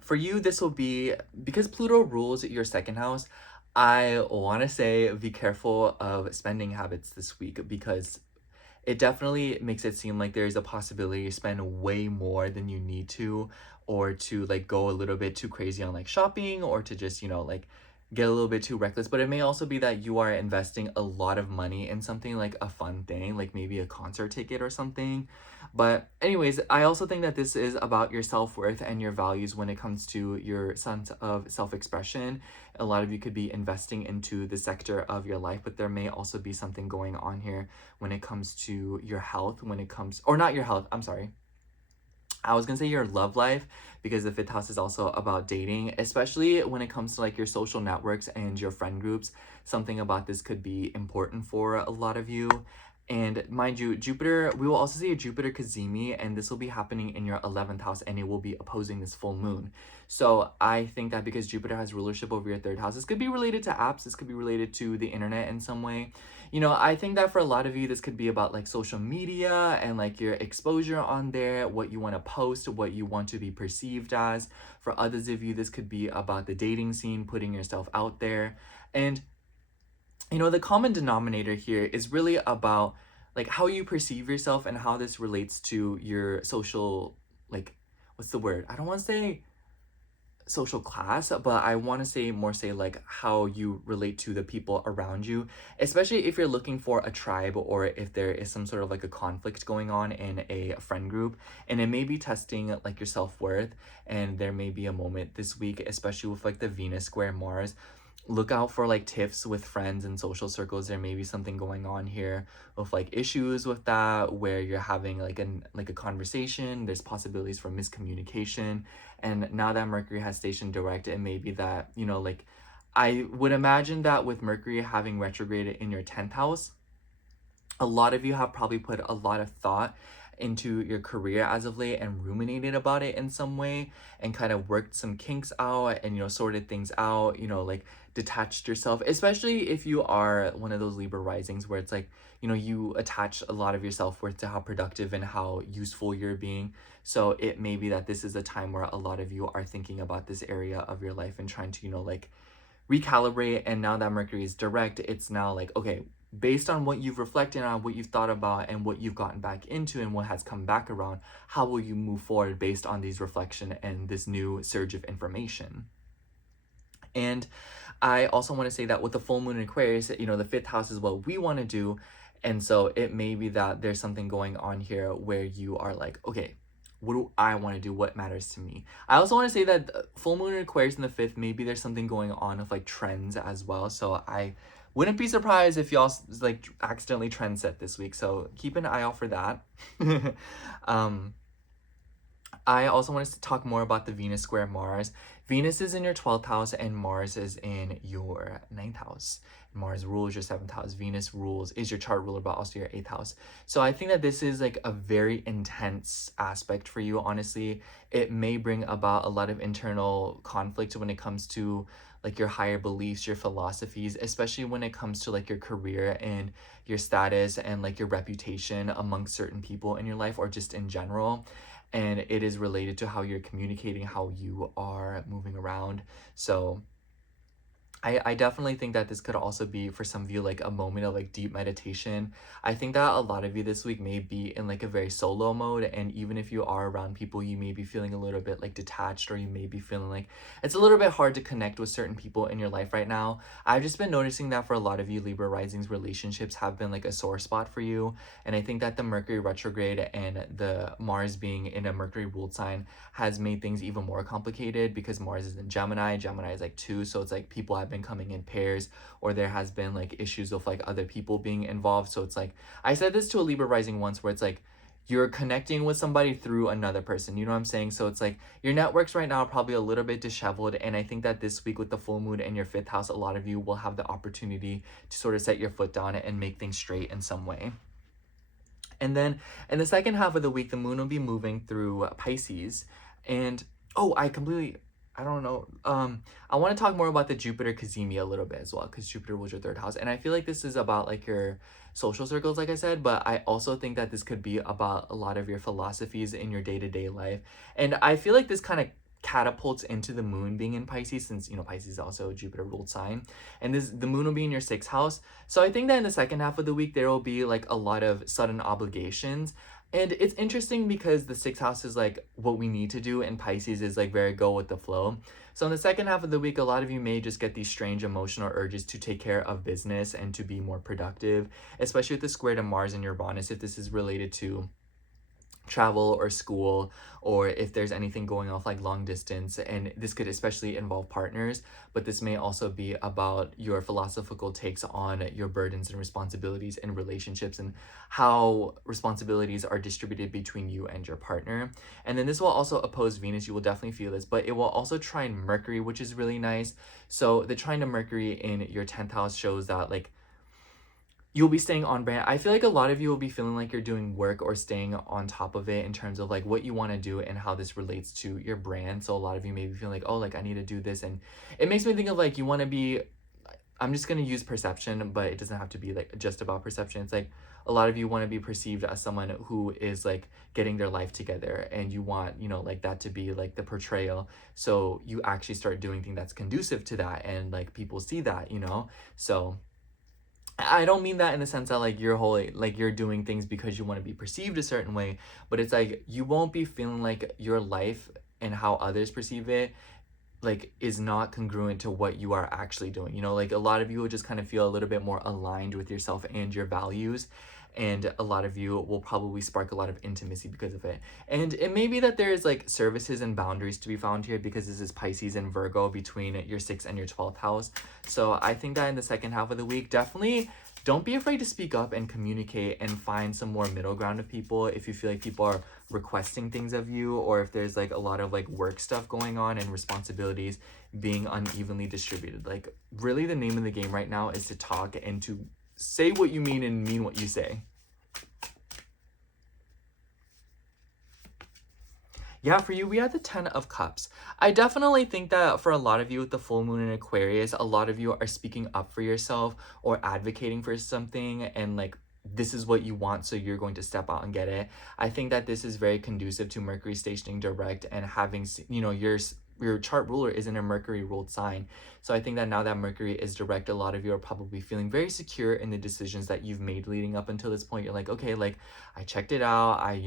for you, this will be, because Pluto rules your 2nd house, I want to say be careful of spending habits this week, because it definitely makes it seem like there's a possibility to spend way more than you need to, or to like go a little bit too crazy on like shopping, or to just, like get a little bit too reckless. But it may also be that you are investing a lot of money in something like a fun thing, like maybe a concert ticket or something. But anyways, I also think that this is about your self-worth and your values when it comes to your sense of self-expression. A lot of you could be investing into the sector of your life, but there may also be something going on here when it comes to your health, when it comes, or not your health, I'm sorry. I was gonna say your love life, because the 5th house is also about dating, especially when it comes to like your social networks and your friend groups. Something about this could be important for a lot of you. And mind you, Jupiter, we will also see a Jupiter Kazemi, and this will be happening in your 11th house, and it will be opposing this full moon. So I think that because Jupiter has rulership over your 3rd house, this could be related to apps, this could be related to the internet in some way. I think that for a lot of you, this could be about like social media and like your exposure on there, what you want to post, what you want to be perceived as. For others of you, this could be about the dating scene, putting yourself out there. And the common denominator here is really about like how you perceive yourself, and how this relates to your social, like, what's the word? I don't want to say social class, but I want to say like how you relate to the people around you, especially if you're looking for a tribe, or if there is some sort of like a conflict going on in a friend group. And it may be testing like your self-worth, and there may be a moment this week, especially with like the Venus square Mars, look out for like tiffs with friends and social circles. There may be something going on here with like issues with that, where you're having like a conversation. There's possibilities for miscommunication. And now that Mercury has stationed direct, it may be that, you know, like I would imagine that with Mercury having retrograded in your 10th house, a lot of you have probably put a lot of thought into your career as of late and ruminated about it in some way, and kind of worked some kinks out and, you know, sorted things out, you know, like detached yourself, especially if you are one of those Libra risings where it's like, you know, you attach a lot of your self-worth to how productive and how useful you're being. So it may be that this is a time where a lot of you are thinking about this area of your life and trying to, you know, like recalibrate. And now that Mercury is direct, it's now like, okay, based on what you've reflected on, what you've thought about, and what you've gotten back into and what has come back around, how will you move forward based on these reflection and this new surge of information? And I also want to say that with the full moon in Aquarius, you know, the 5th house is what we want to do. And so it may be that there's something going on here where you are like, okay, what do I want to do? What matters to me? I also want to say that full moon in Aquarius in the 5th, maybe there's something going on with like trends as well. So I wouldn't be surprised if y'all like accidentally trend set this week. So keep an eye out for that. I also want us to talk more about the Venus square Mars. Venus is in your 12th house and Mars is in your 9th house. Mars rules your 7th house. Venus is your chart ruler, but also your 8th house. So I think that this is like a very intense aspect for you, honestly. It may bring about a lot of internal conflict when it comes to like your higher beliefs, your philosophies, especially when it comes to like your career and your status and like your reputation among certain people in your life, or just in general. And it is related to how you're communicating, how you are moving around. So I definitely think that this could also be for some of you like a moment of like deep meditation. I think that a lot of you this week may be in like a very solo mode, and even if you are around people, you may be feeling a little bit like detached, or you may be feeling like it's a little bit hard to connect with certain people in your life right now. I've just been noticing that for a lot of you Libra risings, relationships have been like a sore spot for you. And I think that the Mercury retrograde and the Mars being in a Mercury ruled sign has made things even more complicated, because Mars is in Gemini. Gemini is like 2, so it's like people have been coming in pairs, or there has been like issues with like other people being involved. So it's like, I said this to a Libra rising once, where it's like you're connecting with somebody through another person, you know what I'm saying? So it's like your networks right now are probably a little bit disheveled, and I think that this week with the full moon in your 5th house, a lot of you will have the opportunity to sort of set your foot down and make things straight in some way. And then in the second half of the week, the moon will be moving through Pisces. And I don't know. I want to talk more about the Jupiter Cazimi a little bit as well, because Jupiter was your 3rd house. And I feel like this is about like your social circles, like I said, but I also think that this could be about a lot of your philosophies in your day-to-day life. And I feel like this kind of catapults into the moon being in Pisces, since, you know, Pisces is also a Jupiter ruled sign, and the moon will be in your 6th house. So I think that in the second half of the week there will be like a lot of sudden obligations. And it's interesting because the 6th house is like what we need to do, and Pisces is like very go with the flow. So in the second half of the week, a lot of you may just get these strange emotional urges to take care of business and to be more productive, especially with the square to Mars and Uranus, if this is related to travel or school, or if there's anything going off like long distance. And this could especially involve partners, but this may also be about your philosophical takes on your burdens and responsibilities in relationships, and how responsibilities are distributed between you and your partner. And then this will also oppose Venus. You will definitely feel this, but it will also trine Mercury, which is really nice. So the trine to Mercury in your 10th house shows that like you'll be staying on brand. I feel like a lot of you will be feeling like you're doing work or staying on top of it in terms of like what you want to do and how this relates to your brand. So a lot of you may be feeling like, oh, like I need to do this. And it makes me think of like you want to be, I'm just going to use perception, but it doesn't have to be like just about perception. It's like a lot of you want to be perceived as someone who is like getting their life together, and you want, you know, like that to be like the portrayal. So you actually start doing things that's conducive to that, and like people see that, you know? So I don't mean that in the sense that like you're doing things because you want to be perceived a certain way, but it's like you won't be feeling like your life and how others perceive it like is not congruent to what you are actually doing. You know, like a lot of you will just kind of feel a little bit more aligned with yourself and your values, and a lot of you will probably spark a lot of intimacy because of it. And it may be that there is like services and boundaries to be found here, because this is Pisces and Virgo between your 6th and your 12th house. So I think that in the second half of the week, definitely don't be afraid to speak up and communicate and find some more middle ground of people if you feel like people are requesting things of you, or if there's like a lot of like work stuff going on and responsibilities being unevenly distributed. Like really the name of the game right now is to talk and to say what you mean and mean what you say. Yeah, for you, we have the 10 of Cups. I definitely think that for a lot of you with the full moon in Aquarius, a lot of you are speaking up for yourself or advocating for something, and like this is what you want, so you're going to step out and get it. I think that this is very conducive to Mercury stationing direct and having, you know, your chart ruler is in a Mercury ruled sign. So I think that now that Mercury is direct, a lot of you are probably feeling very secure in the decisions that you've made leading up until this point. You're like, okay, like I checked it out. I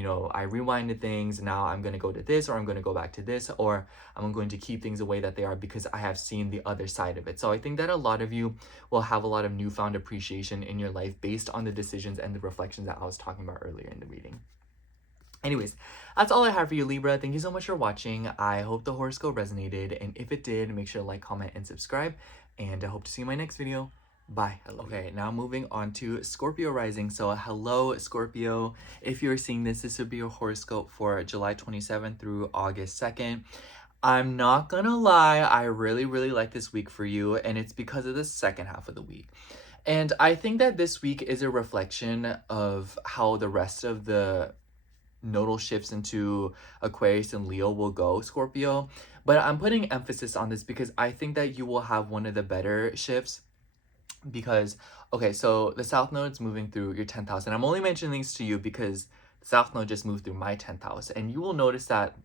rewinded things. Now I'm going to go to this, or I'm going to go back to this, or I'm going to keep things the way that they are because I have seen the other side of it. So I think that a lot of you will have a lot of newfound appreciation in your life based on the decisions and the reflections that I was talking about earlier in the reading. Anyways, that's all I have for you, Libra. Thank you so much for watching. I hope the horoscope resonated, and if it did, make sure to like, comment, and subscribe, and I hope to see you in my next video. Bye. Okay, now moving on to Scorpio rising. So hello, Scorpio. If you're seeing this, this would be your horoscope for July 27th through August 2nd. I'm not gonna lie, I really like this week for you, and it's because of the second half of the week. And I think that this week is a reflection of how the rest of the nodal shifts into Aquarius and Leo will go, Scorpio. But I'm putting emphasis on this because I think that you will have one of the better shifts, because okay, so the South Node's moving through your 10th house, and I'm only mentioning these to you because the South Node just moved through my 10th house, and you will notice that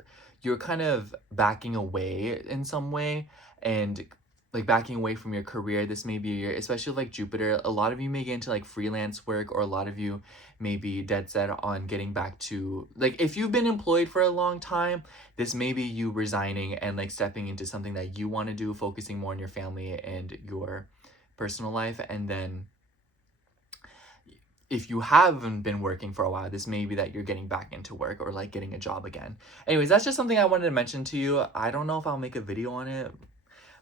you're kind of backing away in some way, and like backing away from your career. This may be a year, especially like Jupiter, a lot of you may get into like freelance work, or a lot of you may be dead set on getting back to, like if you've been employed for a long time, this may be you resigning and like stepping into something that you want to do, focusing more on your family and your personal life. And then if you haven't been working for a while, this may be that you're getting back into work or like getting a job again. Anyways, that's just something I wanted to mention to you. I don't know if I'll make a video on it,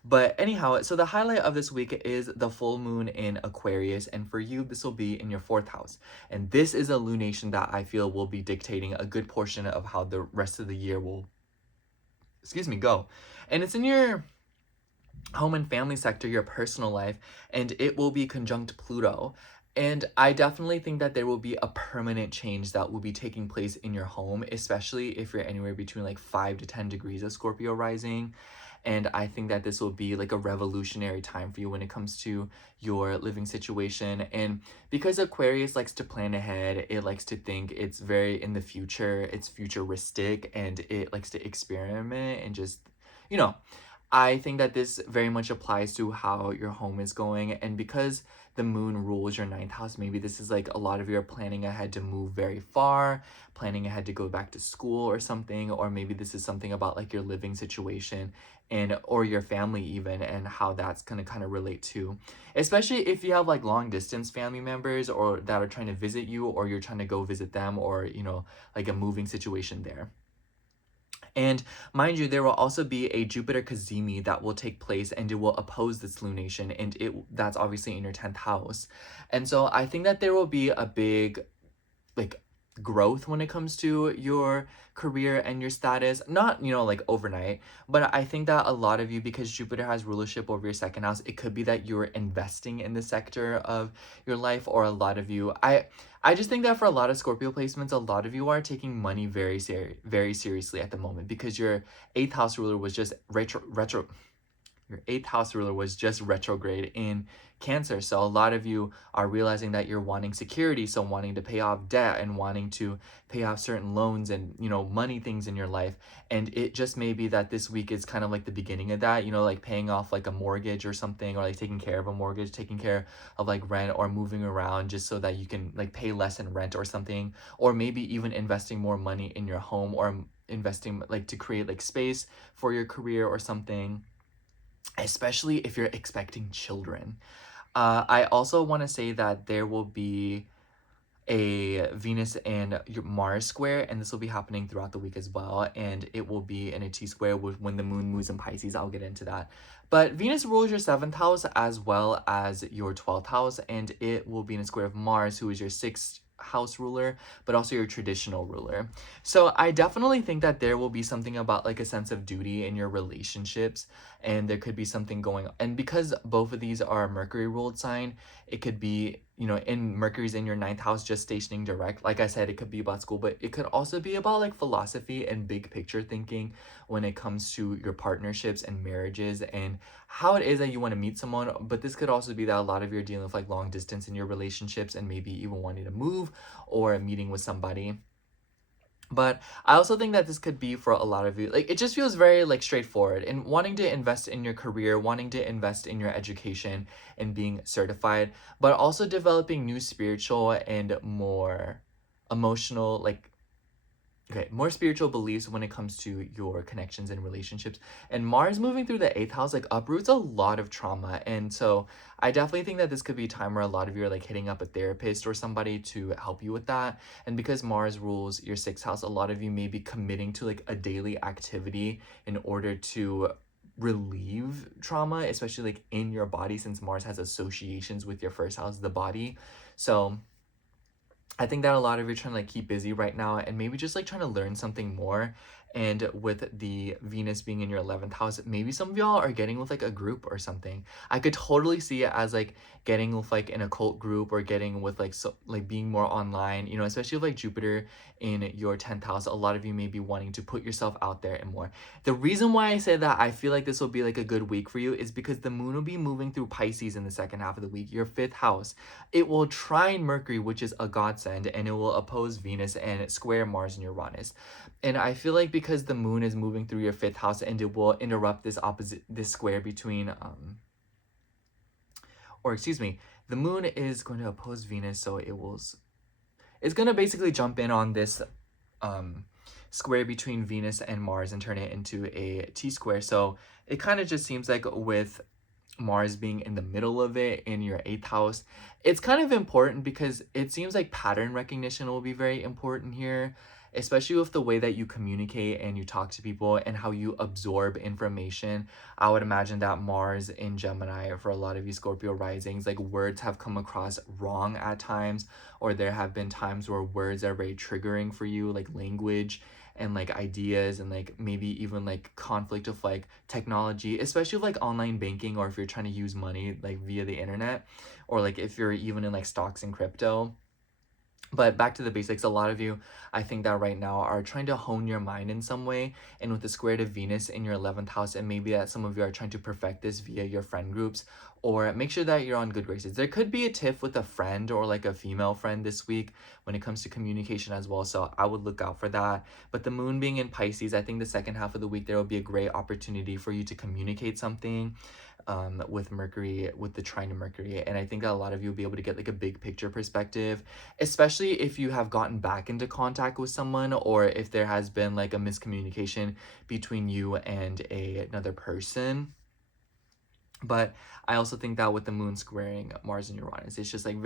but anyhow, so the highlight of this week is the full moon in Aquarius, and for you, this will be in your 4th house. And this is a lunation that I feel will be dictating a good portion of how the rest of the year will, go. And it's in your home and family sector, your personal life, and it will be conjunct Pluto. And I definitely think that there will be a permanent change that will be taking place in your home, especially if you're anywhere between like 5 to 10 degrees of Scorpio rising. And I think that this will be like a revolutionary time for you when it comes to your living situation. And because Aquarius likes to plan ahead, it likes to think, it's very in the future, it's futuristic, and it likes to experiment and just, you know, I think that this very much applies to how your home is going. And because the moon rules your 9th house, maybe this is like a lot of you are planning ahead to move very far, planning ahead to go back to school or something, or maybe this is something about like your living situation and or your family even, and how that's going to kind of relate to, especially if you have like long distance family members or that are trying to visit you, or you're trying to go visit them, or you know, like a moving situation there. And mind you, there will also be a Jupiter Cazimi that will take place, and it will oppose this lunation, and that's obviously in your 10th house. And so I think that there will be a big like growth when it comes to your career and your status, not, you know, like overnight, but I think that a lot of you, because Jupiter has rulership over your 2nd house, it could be that you're investing in the sector of your life, or a lot of you, I just think that for a lot of Scorpio placements, a lot of you are taking money very seriously at the moment, because your 8th house ruler was just your 8th house ruler was just retrograde in Cancer. So a lot of you are realizing that you're wanting security, so wanting to pay off debt and wanting to pay off certain loans and, you know, money things in your life. And it just may be that this week is kind of like the beginning of that, you know, like paying off like a mortgage or something, or like taking care of a mortgage, taking care of like rent, or moving around just so that you can like pay less in rent or something, or maybe even investing more money in your home, or investing like to create like space for your career or something. especially if you're expecting children. I also want to say that there will be a Venus and your Mars square, and this will be happening throughout the week as well, and it will be in a T-square with when the moon moves in Pisces. I'll get into that. But Venus rules your 7th house as well as your 12th house, and it will be in a square of Mars, who is your 6th house ruler, but also your traditional ruler. So I definitely think that there will be something about like a sense of duty in your relationships, and there could be something going on. And because both of these are Mercury ruled sign, it could be, in Mercury's in your 9th house, just stationing direct. Like I said, it could be about school, but it could also be about like philosophy and big picture thinking when it comes to your partnerships and marriages and how it is that you want to meet someone. But this could also be that a lot of you are dealing with like long distance in your relationships and maybe even wanting to move or meeting with somebody. But I also think that this could be for a lot of you, like it just feels very like straightforward and wanting to invest in your career, wanting to invest in your education and being certified, but also developing new spiritual and more emotional, like more spiritual beliefs when it comes to your connections and relationships. And Mars moving through the 8th house like uproots a lot of trauma. And so I definitely think that this could be a time where a lot of you are like hitting up a therapist or somebody to help you with that. And because Mars rules your 6th house, a lot of you may be committing to like a daily activity in order to relieve trauma, especially like in your body, since Mars has associations with your 1st house, the body. So I think that a lot of you are trying to like keep busy right now and maybe just like trying to learn something more. And with the Venus being in your 11th house, maybe some of y'all are getting with like a group or something. I could totally see it as like getting with like an occult group or getting with like like being more online, especially with like Jupiter in your 10th house. A lot of you may be wanting to put yourself out there and more. The reason why I say that I feel like this will be like a good week for you is because the moon will be moving through Pisces in the second half of the week, your 5th house. It will trine Mercury, which is a godsend, and it will oppose Venus and square Mars and Uranus. And I feel like because the moon is moving through your 5th house and it will interrupt this square between, the moon is going to oppose Venus, so it's going to basically jump in on this square between Venus and Mars and turn it into a T-square. So it kind of just seems like with Mars being in the middle of it in your 8th house, it's kind of important because it seems like pattern recognition will be very important here, especially with the way that you communicate and you talk to people and how you absorb information. I would imagine that Mars in Gemini, for a lot of you Scorpio risings, like words have come across wrong at times, or there have been times where words are very triggering for you, like language and like ideas and like maybe even like conflict of like technology, especially with like online banking, or if you're trying to use money like via the internet, or like if you're even in like stocks and crypto. But back to the basics, a lot of you, I think that right now are trying to hone your mind in some way. And with the square to Venus in your 11th house, and maybe that some of you are trying to perfect this via your friend groups, or make sure that you're on good graces. There could be a tiff with a friend or like a female friend this week when it comes to communication as well. So I would look out for that. But the moon being in Pisces, I think the second half of the week, there will be a great opportunity for you to communicate something. With Mercury, with the trine to Mercury. And I think that a lot of you will be able to get like a big picture perspective, especially if you have gotten back into contact with someone, or if there has been like a miscommunication between you and another person. But I also think that with the moon squaring Mars and Uranus, it's just like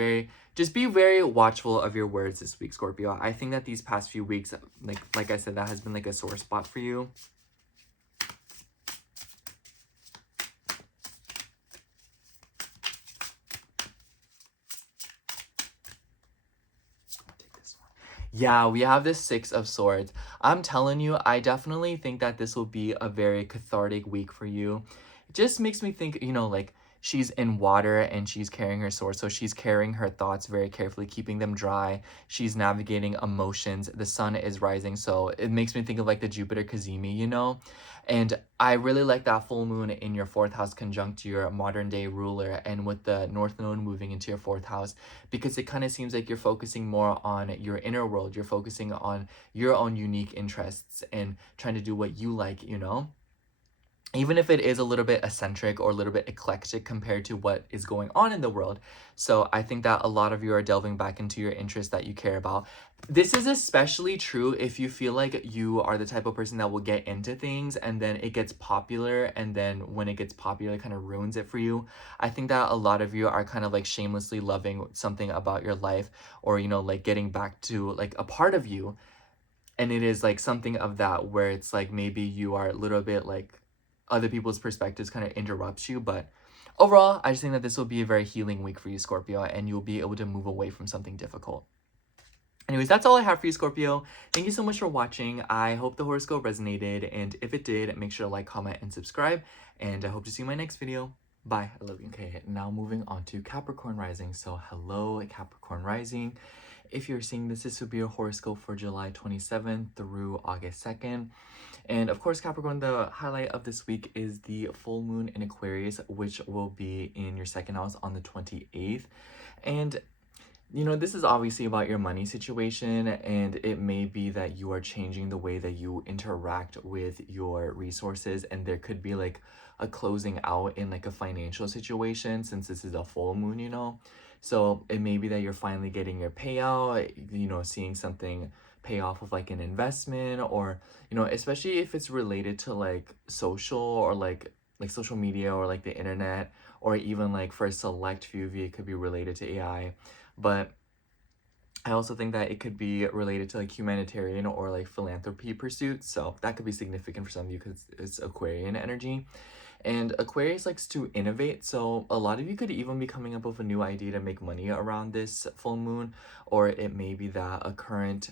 just be very watchful of your words this week, Scorpio. I think that these past few weeks, like I said, that has been like a sore spot for you. Yeah, we have this 6 of Swords. I'm telling you, I definitely think that this will be a very cathartic week for you. It just makes me think, like she's in water and she's carrying her sword. So she's carrying her thoughts very carefully, keeping them dry. She's navigating emotions. The sun is rising. So it makes me think of like the Jupiter Kazemi. And I really like that full moon in your 4th house conjunct your modern day ruler, and with the North Node moving into your 4th house, because it kind of seems like you're focusing more on your inner world. You're focusing on your own unique interests and trying to do what you like. even if it is a little bit eccentric or a little bit eclectic compared to what is going on in the world. So I think that a lot of you are delving back into your interests that you care about. This is especially true if you feel like you are the type of person that will get into things and then it gets popular, and then when it gets popular, it kind of ruins it for you. I think that a lot of you are kind of like shamelessly loving something about your life, or, you know, like getting back to like a part of you. And it is like something of that where it's like maybe you are a little bit like other people's perspectives kind of interrupts you. But overall, I just think that this will be a very healing week for you, Scorpio, and you'll be able to move away from something difficult. Anyways, that's all I have for you, Scorpio. Thank you so much for watching. I hope the horoscope resonated, and if it did, make sure to like, comment, and subscribe, and I hope to see you in my next video. Bye. I love you. Okay, now moving on to Capricorn rising. So hello, Capricorn rising. If you're seeing this, this would be a horoscope for July 27th through August 2nd. And of course, Capricorn, the highlight of this week is the full moon in Aquarius, which will be in your second house on the 28th. And you know, this is obviously about your money situation, and it may be that you are changing the way that you interact with your resources, and there could be like a closing out in like a financial situation since this is a full moon, you know. So it may be that you're finally getting your payout, you know, seeing something pay off of like an investment, or, you know, especially if it's related to like social or like social media or like the internet, or even like for a select few of you, it could be related to AI. But I also think that it could be related to like humanitarian or like philanthropy pursuits. So that could be significant for some of you because it's Aquarian energy. And Aquarius likes to innovate. So a lot of you could even be coming up with a new idea to make money around this full moon. Or it may be that a current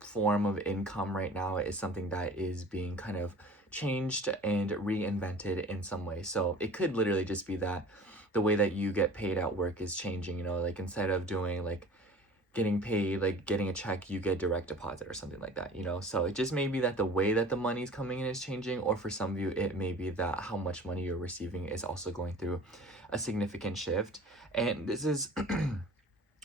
form of income right now is something that is being kind of changed and reinvented in some way. So it could literally just be that the way that you get paid at work is changing, you know, like instead of doing like getting paid, like getting a check, you get direct deposit or something like that, you know. So it just may be that the way that the money is coming in is changing, or for some of you it may be that how much money you're receiving is also going through a significant shift. And this is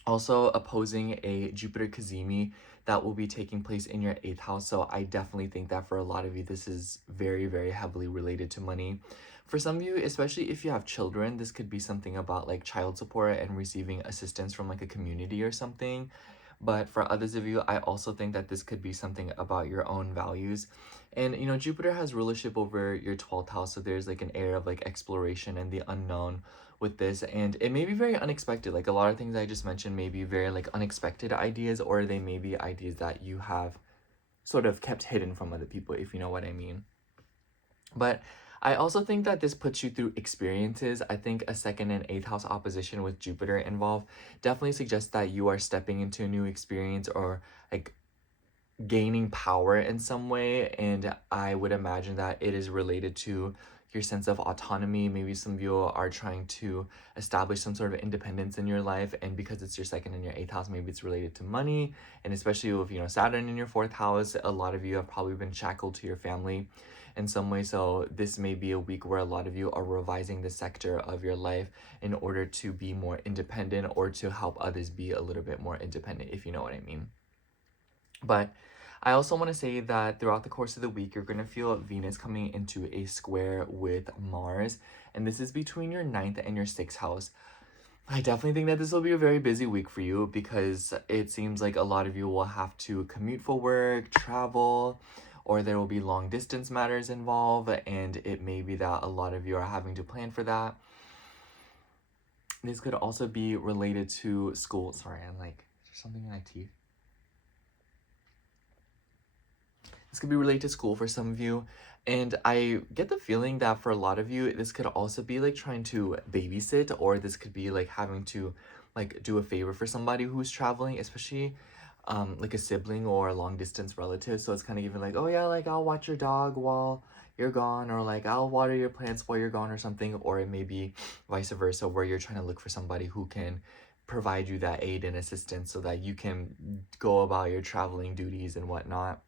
also opposing a Jupiter Kazemi that will be taking place in your 8th house. So I definitely think that for a lot of you, this is very, very heavily related to money. For some of you, especially if you have children, this could be something about like child support and receiving assistance from like a community or something. But for others of you, I also think that this could be something about your own values. And, you know, Jupiter has rulership over your 12th house. So there's like an air of like exploration and the unknown with this. And it may be very unexpected. Like a lot of things I just mentioned may be very like unexpected ideas, or they may be ideas that you have sort of kept hidden from other people, if you know what I mean. But I also think that this puts you through experiences. I think a 2nd and 8th house opposition with Jupiter involved definitely suggests that you are stepping into a new experience or like gaining power in some way. And I would imagine that it is related to your sense of autonomy. Maybe some of you are trying to establish some sort of independence in your life, and because it's your 2nd and your 8th house, maybe it's related to money. And especially with, you know, Saturn in your 4th house, a lot of you have probably been shackled to your family in some way. So this may be a week where a lot of you are revising the sector of your life in order to be more independent, or to help others be a little bit more independent, if you know what I mean. But I also want to say that throughout the course of the week, you're going to feel Venus coming into a square with Mars, and this is between your 9th and your 6th house. I definitely think that this will be a very busy week for you, because it seems like a lot of you will have to commute for work, travel, or there will be long distance matters involved, and it may be that a lot of you are having to plan for that. This could also be related to school. Sorry, I'm like, is there something in my teeth? This could be related to school for some of you. And I get the feeling that for a lot of you, this could also be like trying to babysit, or this could be like having to like do a favor for somebody who's traveling, especially like a sibling or a long distance relative. So it's kind of even like, oh yeah, like I'll watch your dog while you're gone, or like I'll water your plants while you're gone or something. Or it may be vice versa, where you're trying to look for somebody who can provide you that aid and assistance so that you can go about your traveling duties and whatnot.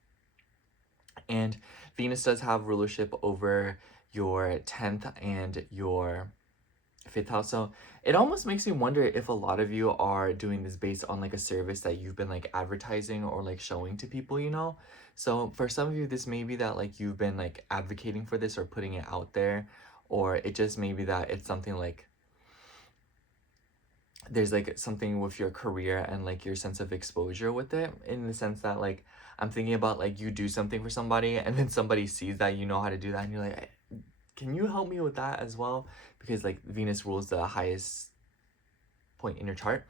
And Venus does have rulership over your 10th and your fifth house. So it almost makes me wonder if a lot of you are doing this based on like a service that you've been like advertising or like showing to people, you know. So for some of you, this may be that like you've been like advocating for this or putting it out there, or it just may be that it's something like there's like something with your career and like your sense of exposure with it, in the sense that like I'm thinking about like you do something for somebody and then somebody sees that you know how to do that and you're like, can you help me with that as well? Because like Venus rules the highest point in your chart.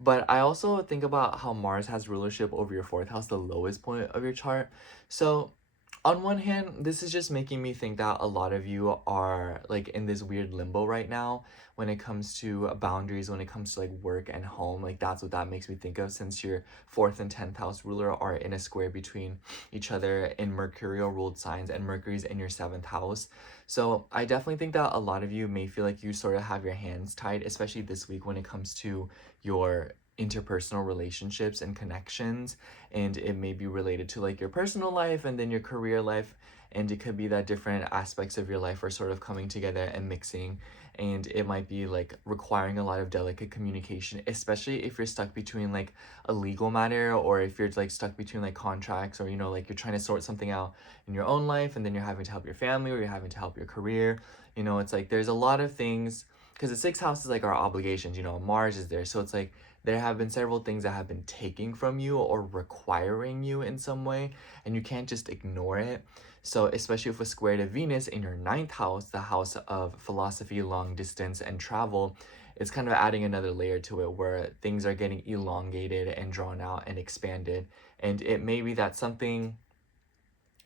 But I also think about how Mars has rulership over your fourth house, the lowest point of your chart. So on one hand, this is just making me think that a lot of you are like in this weird limbo right now when it comes to boundaries, when it comes to like work and home. Like that's what that makes me think of, since your fourth and 10th house ruler are in a square between each other in Mercurial ruled signs, and Mercury's in your seventh house. So I definitely think that a lot of you may feel like you sort of have your hands tied, especially this week when it comes to your interpersonal relationships and connections, and it may be related to like your personal life and then your career life, and it could be that different aspects of your life are sort of coming together and mixing, and it might be like requiring a lot of delicate communication, especially if you're stuck between like a legal matter, or if you're like stuck between like contracts, or you know like you're trying to sort something out in your own life and then you're having to help your family or you're having to help your career. You know, it's like there's a lot of things, because the sixth house is like our obligations, you know, Mars is there, so it's like there have been several things that have been taking from you or requiring you in some way, and you can't just ignore it. So especially with a square to Venus in your ninth house, the house of philosophy, long distance, and travel, it's kind of adding another layer to it where things are getting elongated and drawn out and expanded. And it may be that something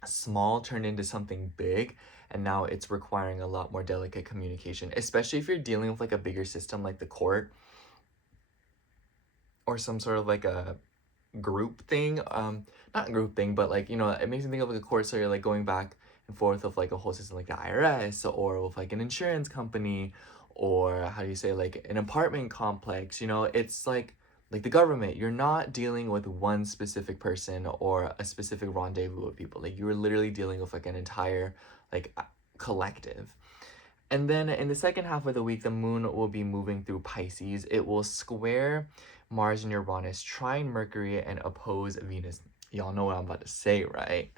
small turned into something big, and now it's requiring a lot more delicate communication, especially if you're dealing with like a bigger system like the court or some sort of like a group thing, not group thing, but like, you know, it makes me think of like a court, so you're like going back and forth of like a whole system like the IRS, or with like an insurance company, or how do you say, like an apartment complex, you know. It's like the government. You're not dealing with one specific person or a specific rendezvous of people. Like you're literally dealing with like an entire like collective. And then in the second half of the week, the moon will be moving through Pisces. It will square Mars and Uranus, trine Mercury, and oppose Venus. Y'all know what I'm about to say, right?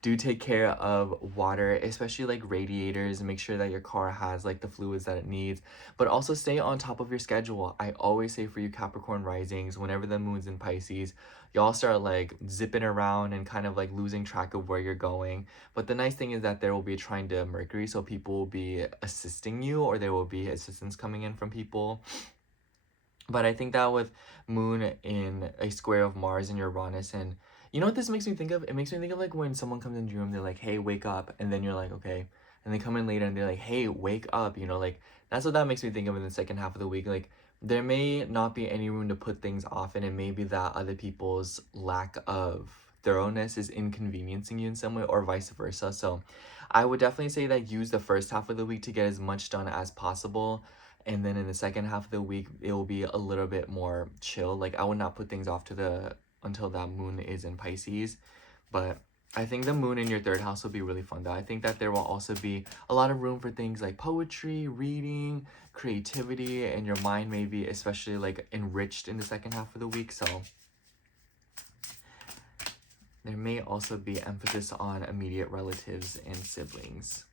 Do take care of water, especially like radiators, and make sure that your car has like the fluids that it needs. But also stay on top of your schedule. I always say for you Capricorn risings, whenever the moon's in Pisces, y'all start like zipping around and kind of like losing track of where you're going. But the nice thing is that there will be a trine to Mercury, so people will be assisting you, or there will be assistance coming in from people. But I think that with moon in a square of Mars and Uranus, and you know what this makes me think of? It makes me think of like when someone comes into your room, they're like, hey, wake up. And then you're like, okay. And they come in later and they're like, hey, wake up. You know, like that's what that makes me think of in the second half of the week. Like there may not be any room to put things off, and it may be that other people's lack of thoroughness is inconveniencing you in some way, or vice versa. So I would definitely say that use the first half of the week to get as much done as possible, and then in the second half of the week it will be a little bit more chill. Like I would not put things off to the until that moon is in Pisces. But I think the moon in your third house will be really fun though. I think that there will also be a lot of room for things like poetry, reading, creativity, and your mind may be especially like enriched in the second half of the week. So there may also be emphasis on immediate relatives and siblings.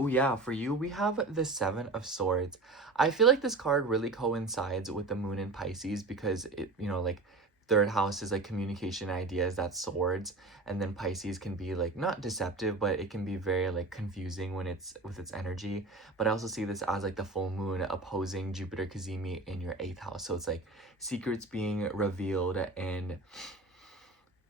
Oh yeah, for you, we have the Seven of Swords. I feel like this card really coincides with the moon in Pisces, because it, you know, like third house is like communication ideas, that's swords, and then Pisces can be like not deceptive, but it can be very like confusing when it's with its energy. But I also see this as like the full moon opposing Jupiter Kazemi in your eighth house. So it's like secrets being revealed and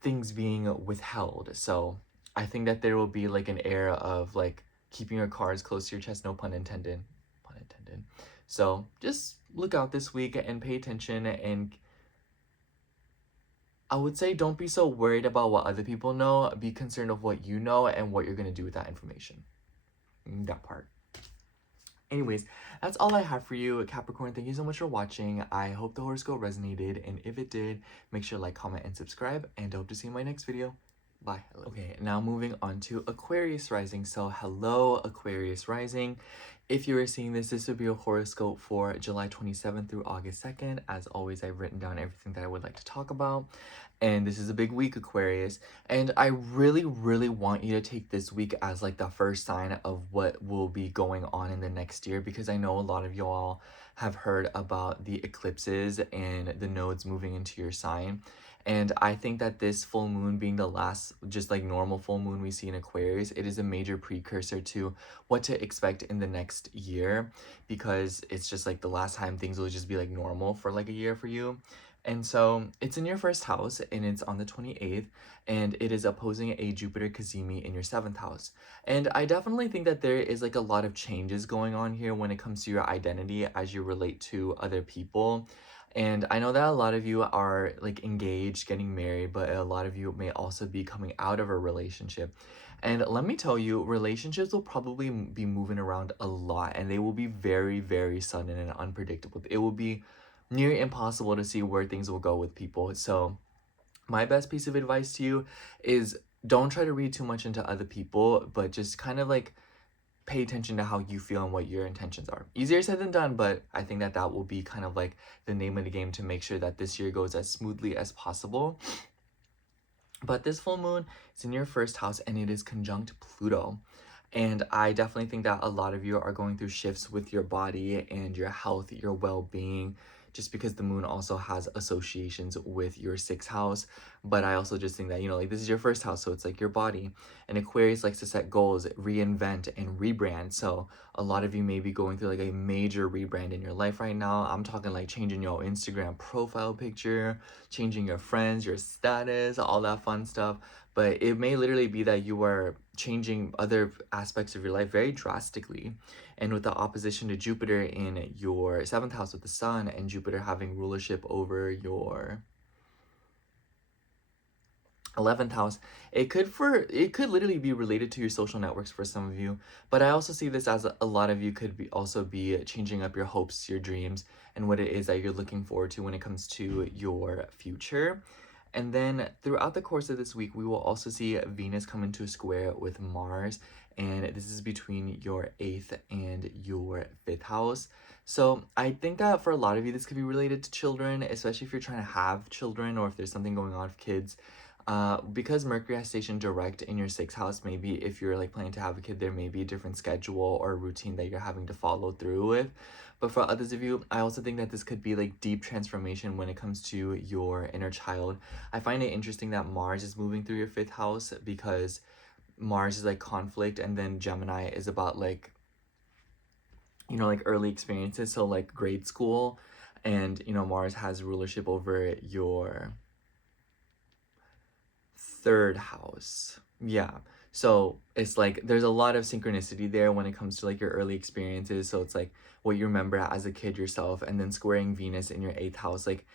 things being withheld. So I think that there will be like an air of like keeping your cards close to your chest, no pun intended. Pun intended. So just look out this week and pay attention, and I would say don't be so worried about what other people know. Be concerned of what you know and what you're going to do with that information. That part. Anyways, that's all I have for you, Capricorn. Thank you so much for watching. I hope the horoscope resonated, and if it did, make sure to like, comment, and subscribe, and I hope to see you in my next video. Bye. Bye. Okay, now moving on to Aquarius rising. So hello, Aquarius rising. If you are seeing this, this would be a horoscope for July 27th through August 2nd. As always, I've written down everything that I would like to talk about. And this is a big week, Aquarius. And I really, really want you to take this week as like the first sign of what will be going on in the next year, because I know a lot of y'all have heard about the eclipses and the nodes moving into your sign. And I think that this full moon being the last just like normal full moon we see in Aquarius, it is a major precursor to what to expect in the next year, because it's just like the last time things will just be like normal for like a year for you. And so it's in your first house and it's on the 28th, and it is opposing a Jupiter Cazimi in your 7th house. And I definitely think that there is like a lot of changes going on here when it comes to your identity as you relate to other people. And I know that a lot of you are like engaged, getting married, but a lot of you may also be coming out of a relationship. And let me tell you, relationships will probably be moving around a lot, and they will be very, very sudden and unpredictable. It will be near impossible to see where things will go with people. So my best piece of advice to you is don't try to read too much into other people, but just kind of like pay attention to how you feel and what your intentions are. Easier said than done, but I think that that will be kind of like the name of the game to make sure that this year goes as smoothly as possible. But this full moon is in your first house and it is conjunct Pluto. And I definitely think that a lot of you are going through shifts with your body and your health, your well-being, just because the moon also has associations with your 6th house. But I also just think that, you know, like this is your first house, so it's like your body. And Aquarius likes to set goals, reinvent, and rebrand. So a lot of you may be going through like a major rebrand in your life right now. I'm talking like changing your Instagram profile picture, changing your friends, your status, all that fun stuff. But it may literally be that you are changing other aspects of your life very drastically. And with the opposition to Jupiter in your 7th house with the sun, and Jupiter having rulership over your 11th house, it could literally be related to your social networks for some of you. But I also see this as a lot of you could be also be changing up your hopes, your dreams, and what it is that you're looking forward to when it comes to your future. And then throughout the course of this week, we will also see Venus come into a square with Mars, and this is between your 8th and your 5th house. So I think that for a lot of you, this could be related to children, especially if you're trying to have children or if there's something going on with kids. Because Mercury has stationed direct in your 6th house, maybe if you're like planning to have a kid, there may be a different schedule or routine that you're having to follow through with. But for others of you, I also think that this could be like deep transformation when it comes to your inner child. I find it interesting that Mars is moving through your 5th house, because Mars is like conflict, and then Gemini is about like, you know, like early experiences, so like grade school. And you know, Mars has rulership over your 3rd house. Yeah, so it's like there's a lot of synchronicity there when it comes to like your early experiences. So it's like what you remember as a kid yourself, and then squaring Venus in your 8th house, like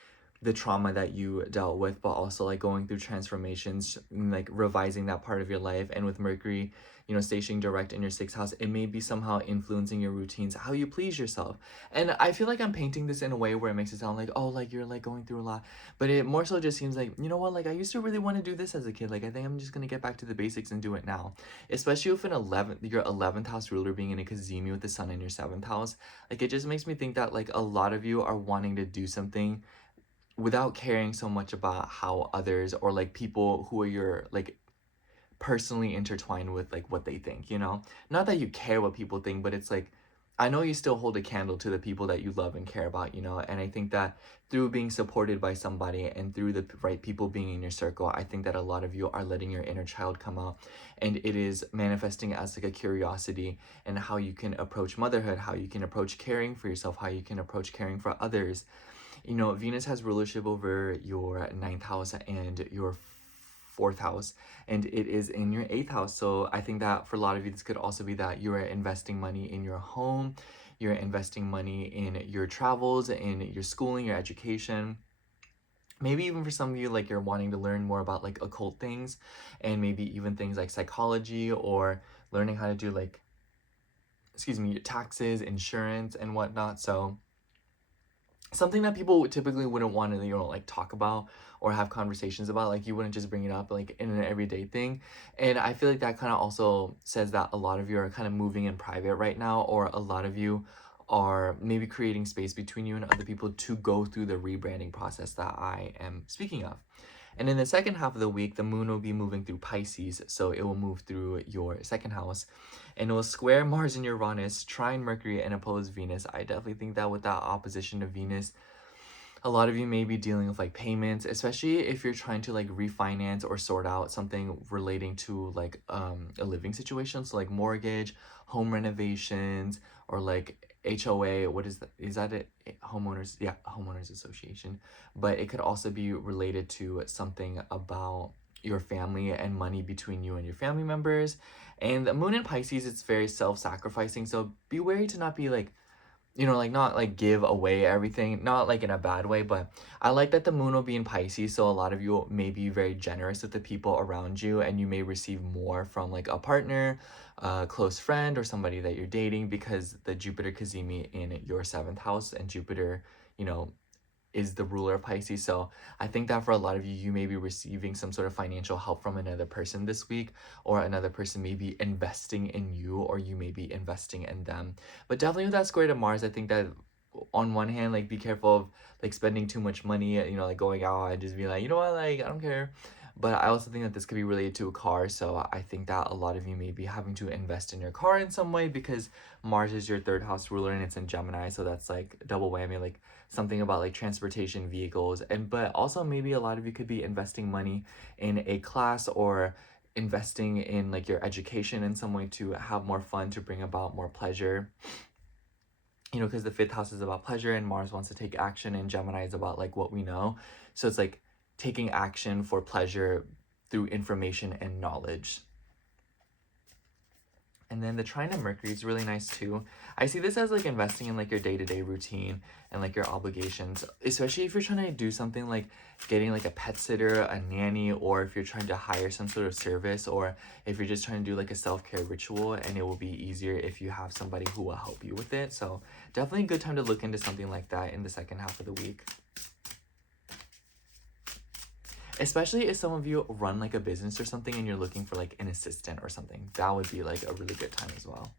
the trauma that you dealt with, but also like going through transformations and like revising that part of your life. And with Mercury, you know, stationing direct in your 6th house, it may be somehow influencing your routines, how you please yourself. And I feel like I'm painting this in a way where it makes it sound like, oh, like you're like going through a lot, but it more so just seems like, you know what, like I used to really want to do this as a kid. Like I think I'm just gonna get back to the basics and do it now. Especially with your 11th house ruler being in a Cazimi with the sun in your 7th house. Like it just makes me think that like a lot of you are wanting to do something without caring so much about how others or like people who are your like personally intertwined with like what they think, you know? Not that you care what people think, but it's like I know you still hold a candle to the people that you love and care about, you know? And I think that through being supported by somebody and through the right people being in your circle, I think that a lot of you are letting your inner child come out, and it is manifesting as like a curiosity and how you can approach motherhood, how you can approach caring for yourself, how you can approach caring for others. You know, Venus has rulership over your 9th house and your 4th house, and it is in your 8th house. So I think that for a lot of you, this could also be that you are investing money in your home, you're investing money in your travels, in your schooling, your education. Maybe even for some of you, like you're wanting to learn more about like occult things, and maybe even things like psychology, or learning how to do like, your taxes, insurance, and whatnot. So something that people typically wouldn't want to, you know, like talk about or have conversations about. Like you wouldn't just bring it up like in an everyday thing. And I feel like that kind of also says that a lot of you are kind of moving in private right now, or a lot of you are maybe creating space between you and other people to go through the rebranding process that I am speaking of. And in the second half of the week, the moon will be moving through Pisces, so it will move through your second house, and it will square Mars and Uranus, trine Mercury, and oppose Venus. I definitely think that with that opposition to Venus, a lot of you may be dealing with like payments, especially if you're trying to like refinance or sort out something relating to like a living situation, so like mortgage, home renovations, or like HOA. What is that? Is that it? Homeowners, yeah, homeowners association. But it could also be related to something about your family and money between you and your family members. And the moon in Pisces, it's very self-sacrificing, so be wary to not be like, you know, like not like give away everything, not like in a bad way, but I like that the moon will be in Pisces, so a lot of you may be very generous with the people around you, and you may receive more from like a partner, a close friend, or somebody that you're dating, because the Jupiter Kazemi in your seventh house, and Jupiter, you know, is the ruler of Pisces. So I think that for a lot of you, you may be receiving some sort of financial help from another person this week, or another person may be investing in you, or you may be investing in them. But definitely with that square to Mars, I think that on one hand, like be careful of like spending too much money, you know, like going out and just be like, you know what, like I don't care. But I also think that this could be related to a car, so I think that a lot of you may be having to invest in your car in some way, because Mars is your third house ruler and it's in Gemini, so that's like double whammy, like something about like transportation vehicles. And but also maybe a lot of you could be investing money in a class, or investing in like your education in some way to have more fun, to bring about more pleasure, you know, because the fifth house is about pleasure and Mars wants to take action, and Gemini is about like what we know. So it's like taking action for pleasure through information and knowledge. And then the trine of Mercury is really nice too. I see this as like investing in like your day-to-day routine and like your obligations, especially if you're trying to do something like getting like a pet sitter, a nanny, or if you're trying to hire some sort of service, or if you're just trying to do like a self-care ritual, and it will be easier if you have somebody who will help you with it. So definitely a good time to look into something like that in the second half of the week. Especially if some of you run like a business or something and you're looking for like an assistant or something, that would be like a really good time as well.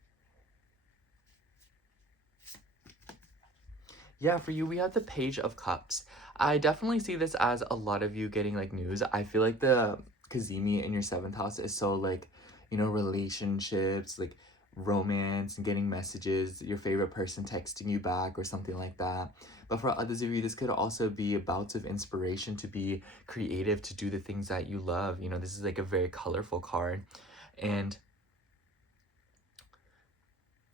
Yeah, for you, we have the Page of Cups. I definitely see this as a lot of you getting like news. I feel like the Kazemi in your seventh house is so like, you know, relationships, like romance and getting messages, your favorite person texting you back or something like that. But for others of you, this could also be bouts of inspiration to be creative, to do the things that you love. You know, this is like a very colorful card. And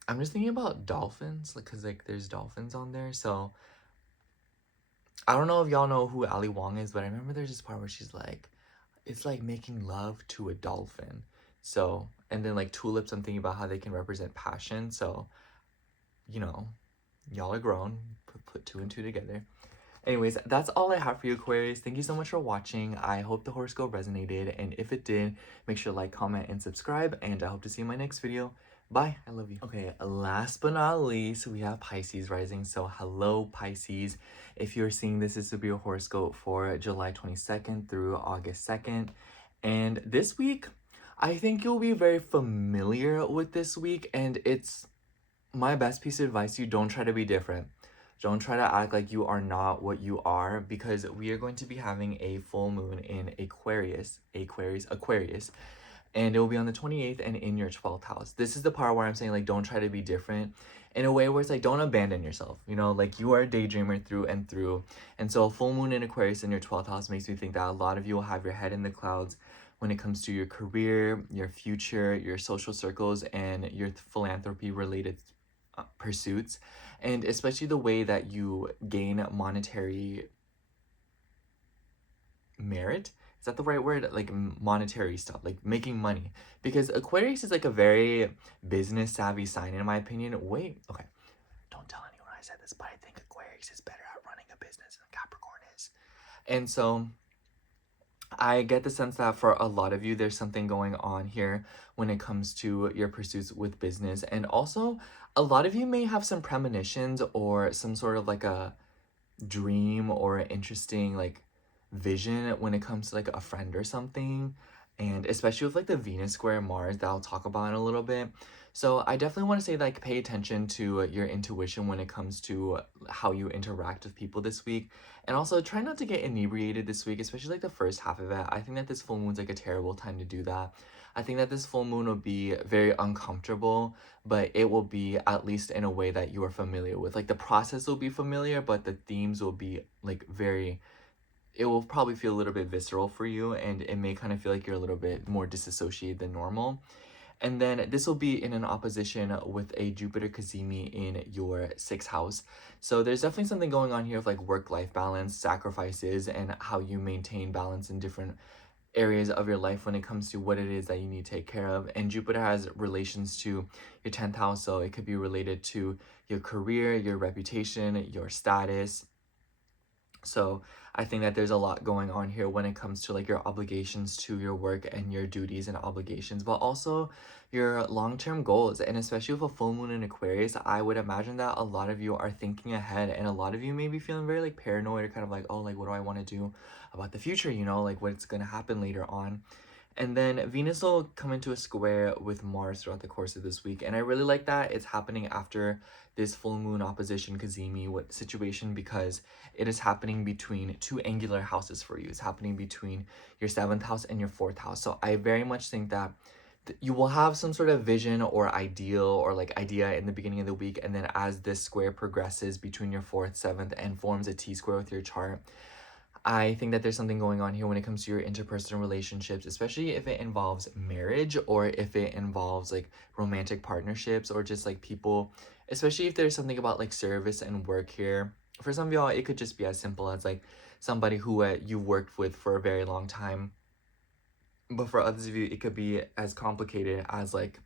I'm just thinking about dolphins, like, cause like there's dolphins on there. So I don't know if y'all know who Ali Wong is, but I remember there's this part where she's like, it's like making love to a dolphin. So, and then like tulips, I'm thinking about how they can represent passion. So, you know, y'all are grown, put two and two together. Anyways, that's all I have for you, Aquarius. Thank you so much for watching. I hope the horoscope resonated, and if it did, make sure to like, comment, and subscribe, and I hope to see you in my next video. Bye. I love you. Okay, last but not least, we have Pisces rising. So hello, Pisces. If you're seeing this, this will be a horoscope for July 22nd through August 2nd. And this week, I think you'll be very familiar with this week, and it's my best piece of advice to you: don't try to be different. Don't try to act like you are not what you are, because we are going to be having a full moon in Aquarius, and it will be on the 28th and in your 12th house. This is the part where I'm saying like don't try to be different, in a way where it's like don't abandon yourself. You know, like you are a daydreamer through and through. And so a full moon in Aquarius in your 12th house makes me think that a lot of you will have your head in the clouds when it comes to your career, your future, your social circles, and your philanthropy related pursuits, and especially the way that you gain monetary merit. Is that the right word? Like monetary stuff, like making money. Because Aquarius is like a very business savvy sign, in my opinion. Wait, okay. Don't tell anyone I said this, but I think Aquarius is better at running a business than Capricorn is. And so I get the sense that for a lot of you, there's something going on here when it comes to your pursuits with business. And also, a lot of you may have some premonitions or some sort of like a, dream or an interesting like vision when it comes to like a friend or something, and especially with like the Venus square Mars that I'll talk about in a little bit. So I definitely want to say like pay attention to your intuition when it comes to how you interact with people this week, and also try not to get inebriated this week, especially like the first half of it. I think that this full moon's like a terrible time to do that. I think that this full moon will be very uncomfortable, but it will be at least in a way that you are familiar with. Like the process will be familiar, but the themes will be like very, it will probably feel a little bit visceral for you, and it may kind of feel like you're a little bit more disassociated than normal. And then this will be in an opposition with a Jupiter Kazemi in your sixth house. So there's definitely something going on here of like work-life balance, sacrifices, and how you maintain balance in different areas of your life when it comes to what it is that you need to take care of. And Jupiter has relations to your 10th house, so it could be related to your career, your reputation, your status. So I think that there's a lot going on here when it comes to like your obligations to your work and your duties and obligations, but also your long-term goals. And especially with a full moon in Aquarius, I would imagine that a lot of you are thinking ahead, and a lot of you may be feeling very like paranoid or kind of like, oh, like what do I want to do about the future, you know, like what's going to happen later on. And then Venus will come into a square with Mars throughout the course of this week. And I really like that it's happening after this full moon opposition Kazemi situation, because it is happening between two angular houses for you. It's happening between your 7th house and your 4th house. So I very much think that you will have some sort of vision or ideal or like idea in the beginning of the week. And then as this square progresses between your 4th, 7th, and forms a T-square with your chart, I think that there's something going on here when it comes to your interpersonal relationships, especially if it involves marriage or if it involves like romantic partnerships or just like people, especially if there's something about like service and work here. For some of y'all, it could just be as simple as like somebody who you've worked with for a very long time. But for others of you, it could be as complicated as like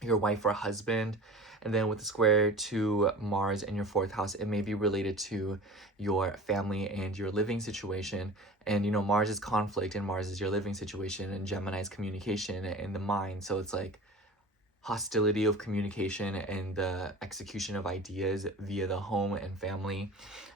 your wife or husband. And then with the square to Mars in your 4th house, it may be related to your family and your living situation. And you know, Mars is conflict and Mars is your living situation, and Gemini is communication and the mind. So it's like hostility of communication and the execution of ideas via the home and family.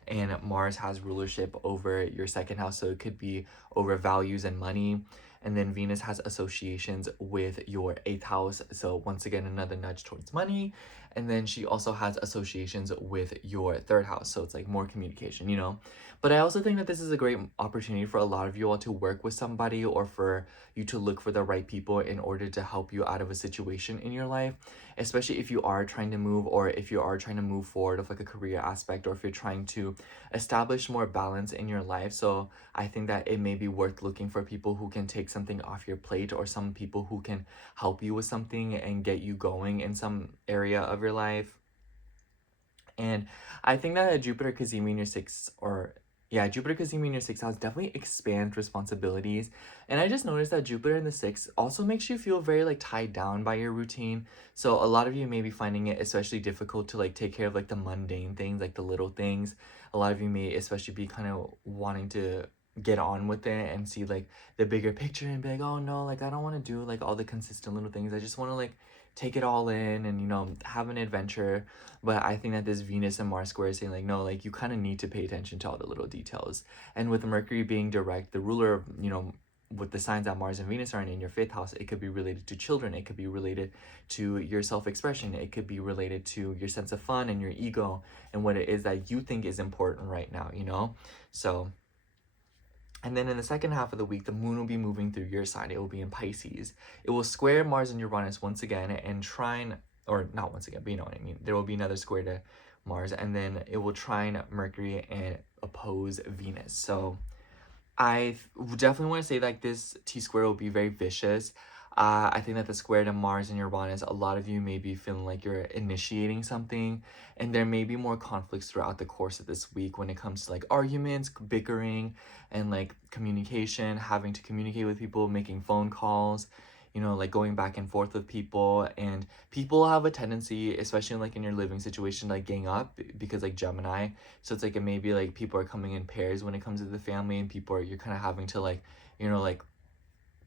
And Mars has rulership over your 2nd house, so it could be over values and money. And then Venus has associations with your 8th house, so once again another nudge towards money. And then she also has associations with your 3rd house, so it's like more communication, you know. But I also think that this is a great opportunity for a lot of you all to work with somebody, or for you to look for the right people in order to help you out of a situation in your life, especially if you are trying to move, or if you are trying to move forward of like a career aspect, or if you're trying to establish more balance in your life. So I think that it may be worth looking for people who can take something off your plate, or some people who can help you with something and get you going in some area of your life. And I think that Jupiter Kazemi in your 6th, or yeah, Jupiter Kazemi in your 6th house definitely expands responsibilities. And I just noticed that Jupiter in the 6th also makes you feel very like tied down by your routine. So a lot of you may be finding it especially difficult to like take care of like the mundane things, like the little things. A lot of you may especially be kind of wanting to get on with it and see like the bigger picture and be like, oh no, like I don't want to do like all the consistent little things. I just want to like take it all in and, you know, have an adventure. But I think that this Venus and Mars square is saying like, no, like you kind of need to pay attention to all the little details. And with Mercury being direct, the ruler of, you know, with the signs that Mars and Venus are in your 5th house, it could be related to children. It could be related to your self-expression. It could be related to your sense of fun and your ego and what it is that you think is important right now, you know? So, and then in the second half of the week, the moon will be moving through your sign. It will be in Pisces. It will square Mars and Uranus once again and trine, or not once again, but you know what I mean. There will be another square to Mars, and then it will trine Mercury and oppose Venus. So I definitely want to say like this T-square will be very vicious. I think that the square to Mars and Uranus, a lot of you may be feeling like you're initiating something, and there may be more conflicts throughout the course of this week when it comes to like arguments, bickering, and like communication, having to communicate with people, making phone calls, you know, like going back and forth with people. And people have a tendency, especially like in your living situation, like gang up because like Gemini. So it's like it may be like people are coming in pairs when it comes to the family, and people are, you're kind of having to like, you know, like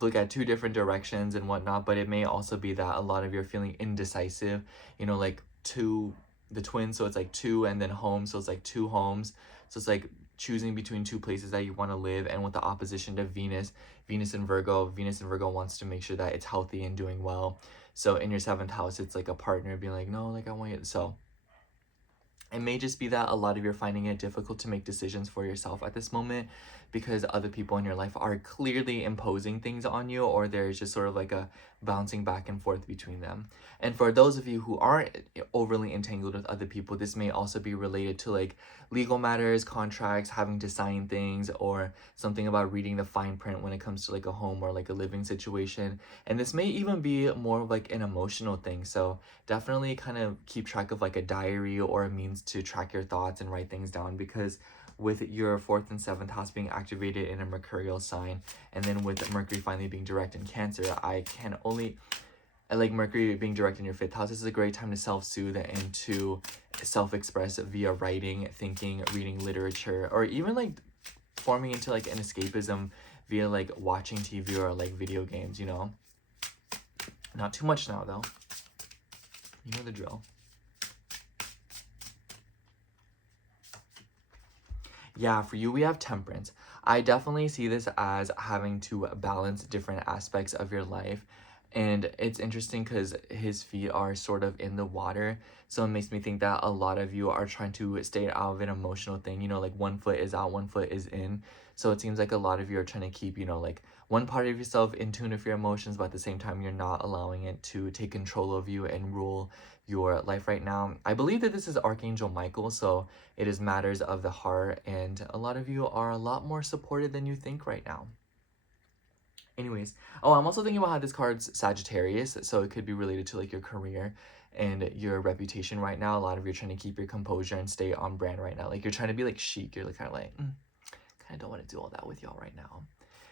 look at 2 different directions and whatnot. But it may also be that a lot of you are feeling indecisive, you know, like 2 the twins, so it's like 2, and then home, so it's like 2 homes. So it's like choosing between 2 places that you want to live. And with the opposition to Venus and Virgo wants to make sure that it's healthy and doing well. So in your 7th house, it's like a partner being like, no, like I want you. So it may just be that a lot of you are finding it difficult to make decisions for yourself at this moment because other people in your life are clearly imposing things on you, or there's just sort of like a bouncing back and forth between them. And for those of you who aren't overly entangled with other people, this may also be related to like legal matters, contracts, having to sign things, or something about reading the fine print when it comes to like a home or like a living situation. And this may even be more of like an emotional thing. So definitely kind of keep track of like a diary or a means to track your thoughts and write things down, because with your 4th and 7th house being activated in a mercurial sign, and then with Mercury finally being direct in Cancer, I can only, like Mercury being direct in your 5th house, this is a great time to self-soothe and to self-express via writing, thinking, reading literature, or even like forming into like an escapism via like watching TV or like video games, you know? Not too much now though. You know the drill. Yeah, for you, we have Temperance. I definitely see this as having to balance different aspects of your life. And it's interesting because his feet are sort of in the water. So it makes me think that a lot of you are trying to stay out of an emotional thing. You know, like one foot is out, one foot is in. So it seems like a lot of you are trying to keep, you know, like one part of yourself in tune with your emotions, but at the same time, you're not allowing it to take control of you and rule your life right now. I believe that this is Archangel Michael, so it is matters of the heart, and a lot of you are a lot more supported than you think right now. Anyways, oh, I'm also thinking about how this card's Sagittarius, so it could be related to like your career and your reputation right now. A lot of you are trying to keep your composure and stay on brand right now. Like you're trying to be like chic. You're like kind of like, kind of don't want to do all that with y'all right now.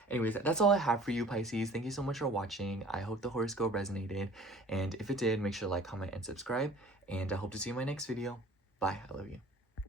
Anyways, that's all I have for you, Pisces. Thank you so much for watching. I hope the horoscope resonated. And if it did, make sure to like, comment, and subscribe. And I hope to see you in my next video. Bye. I love you.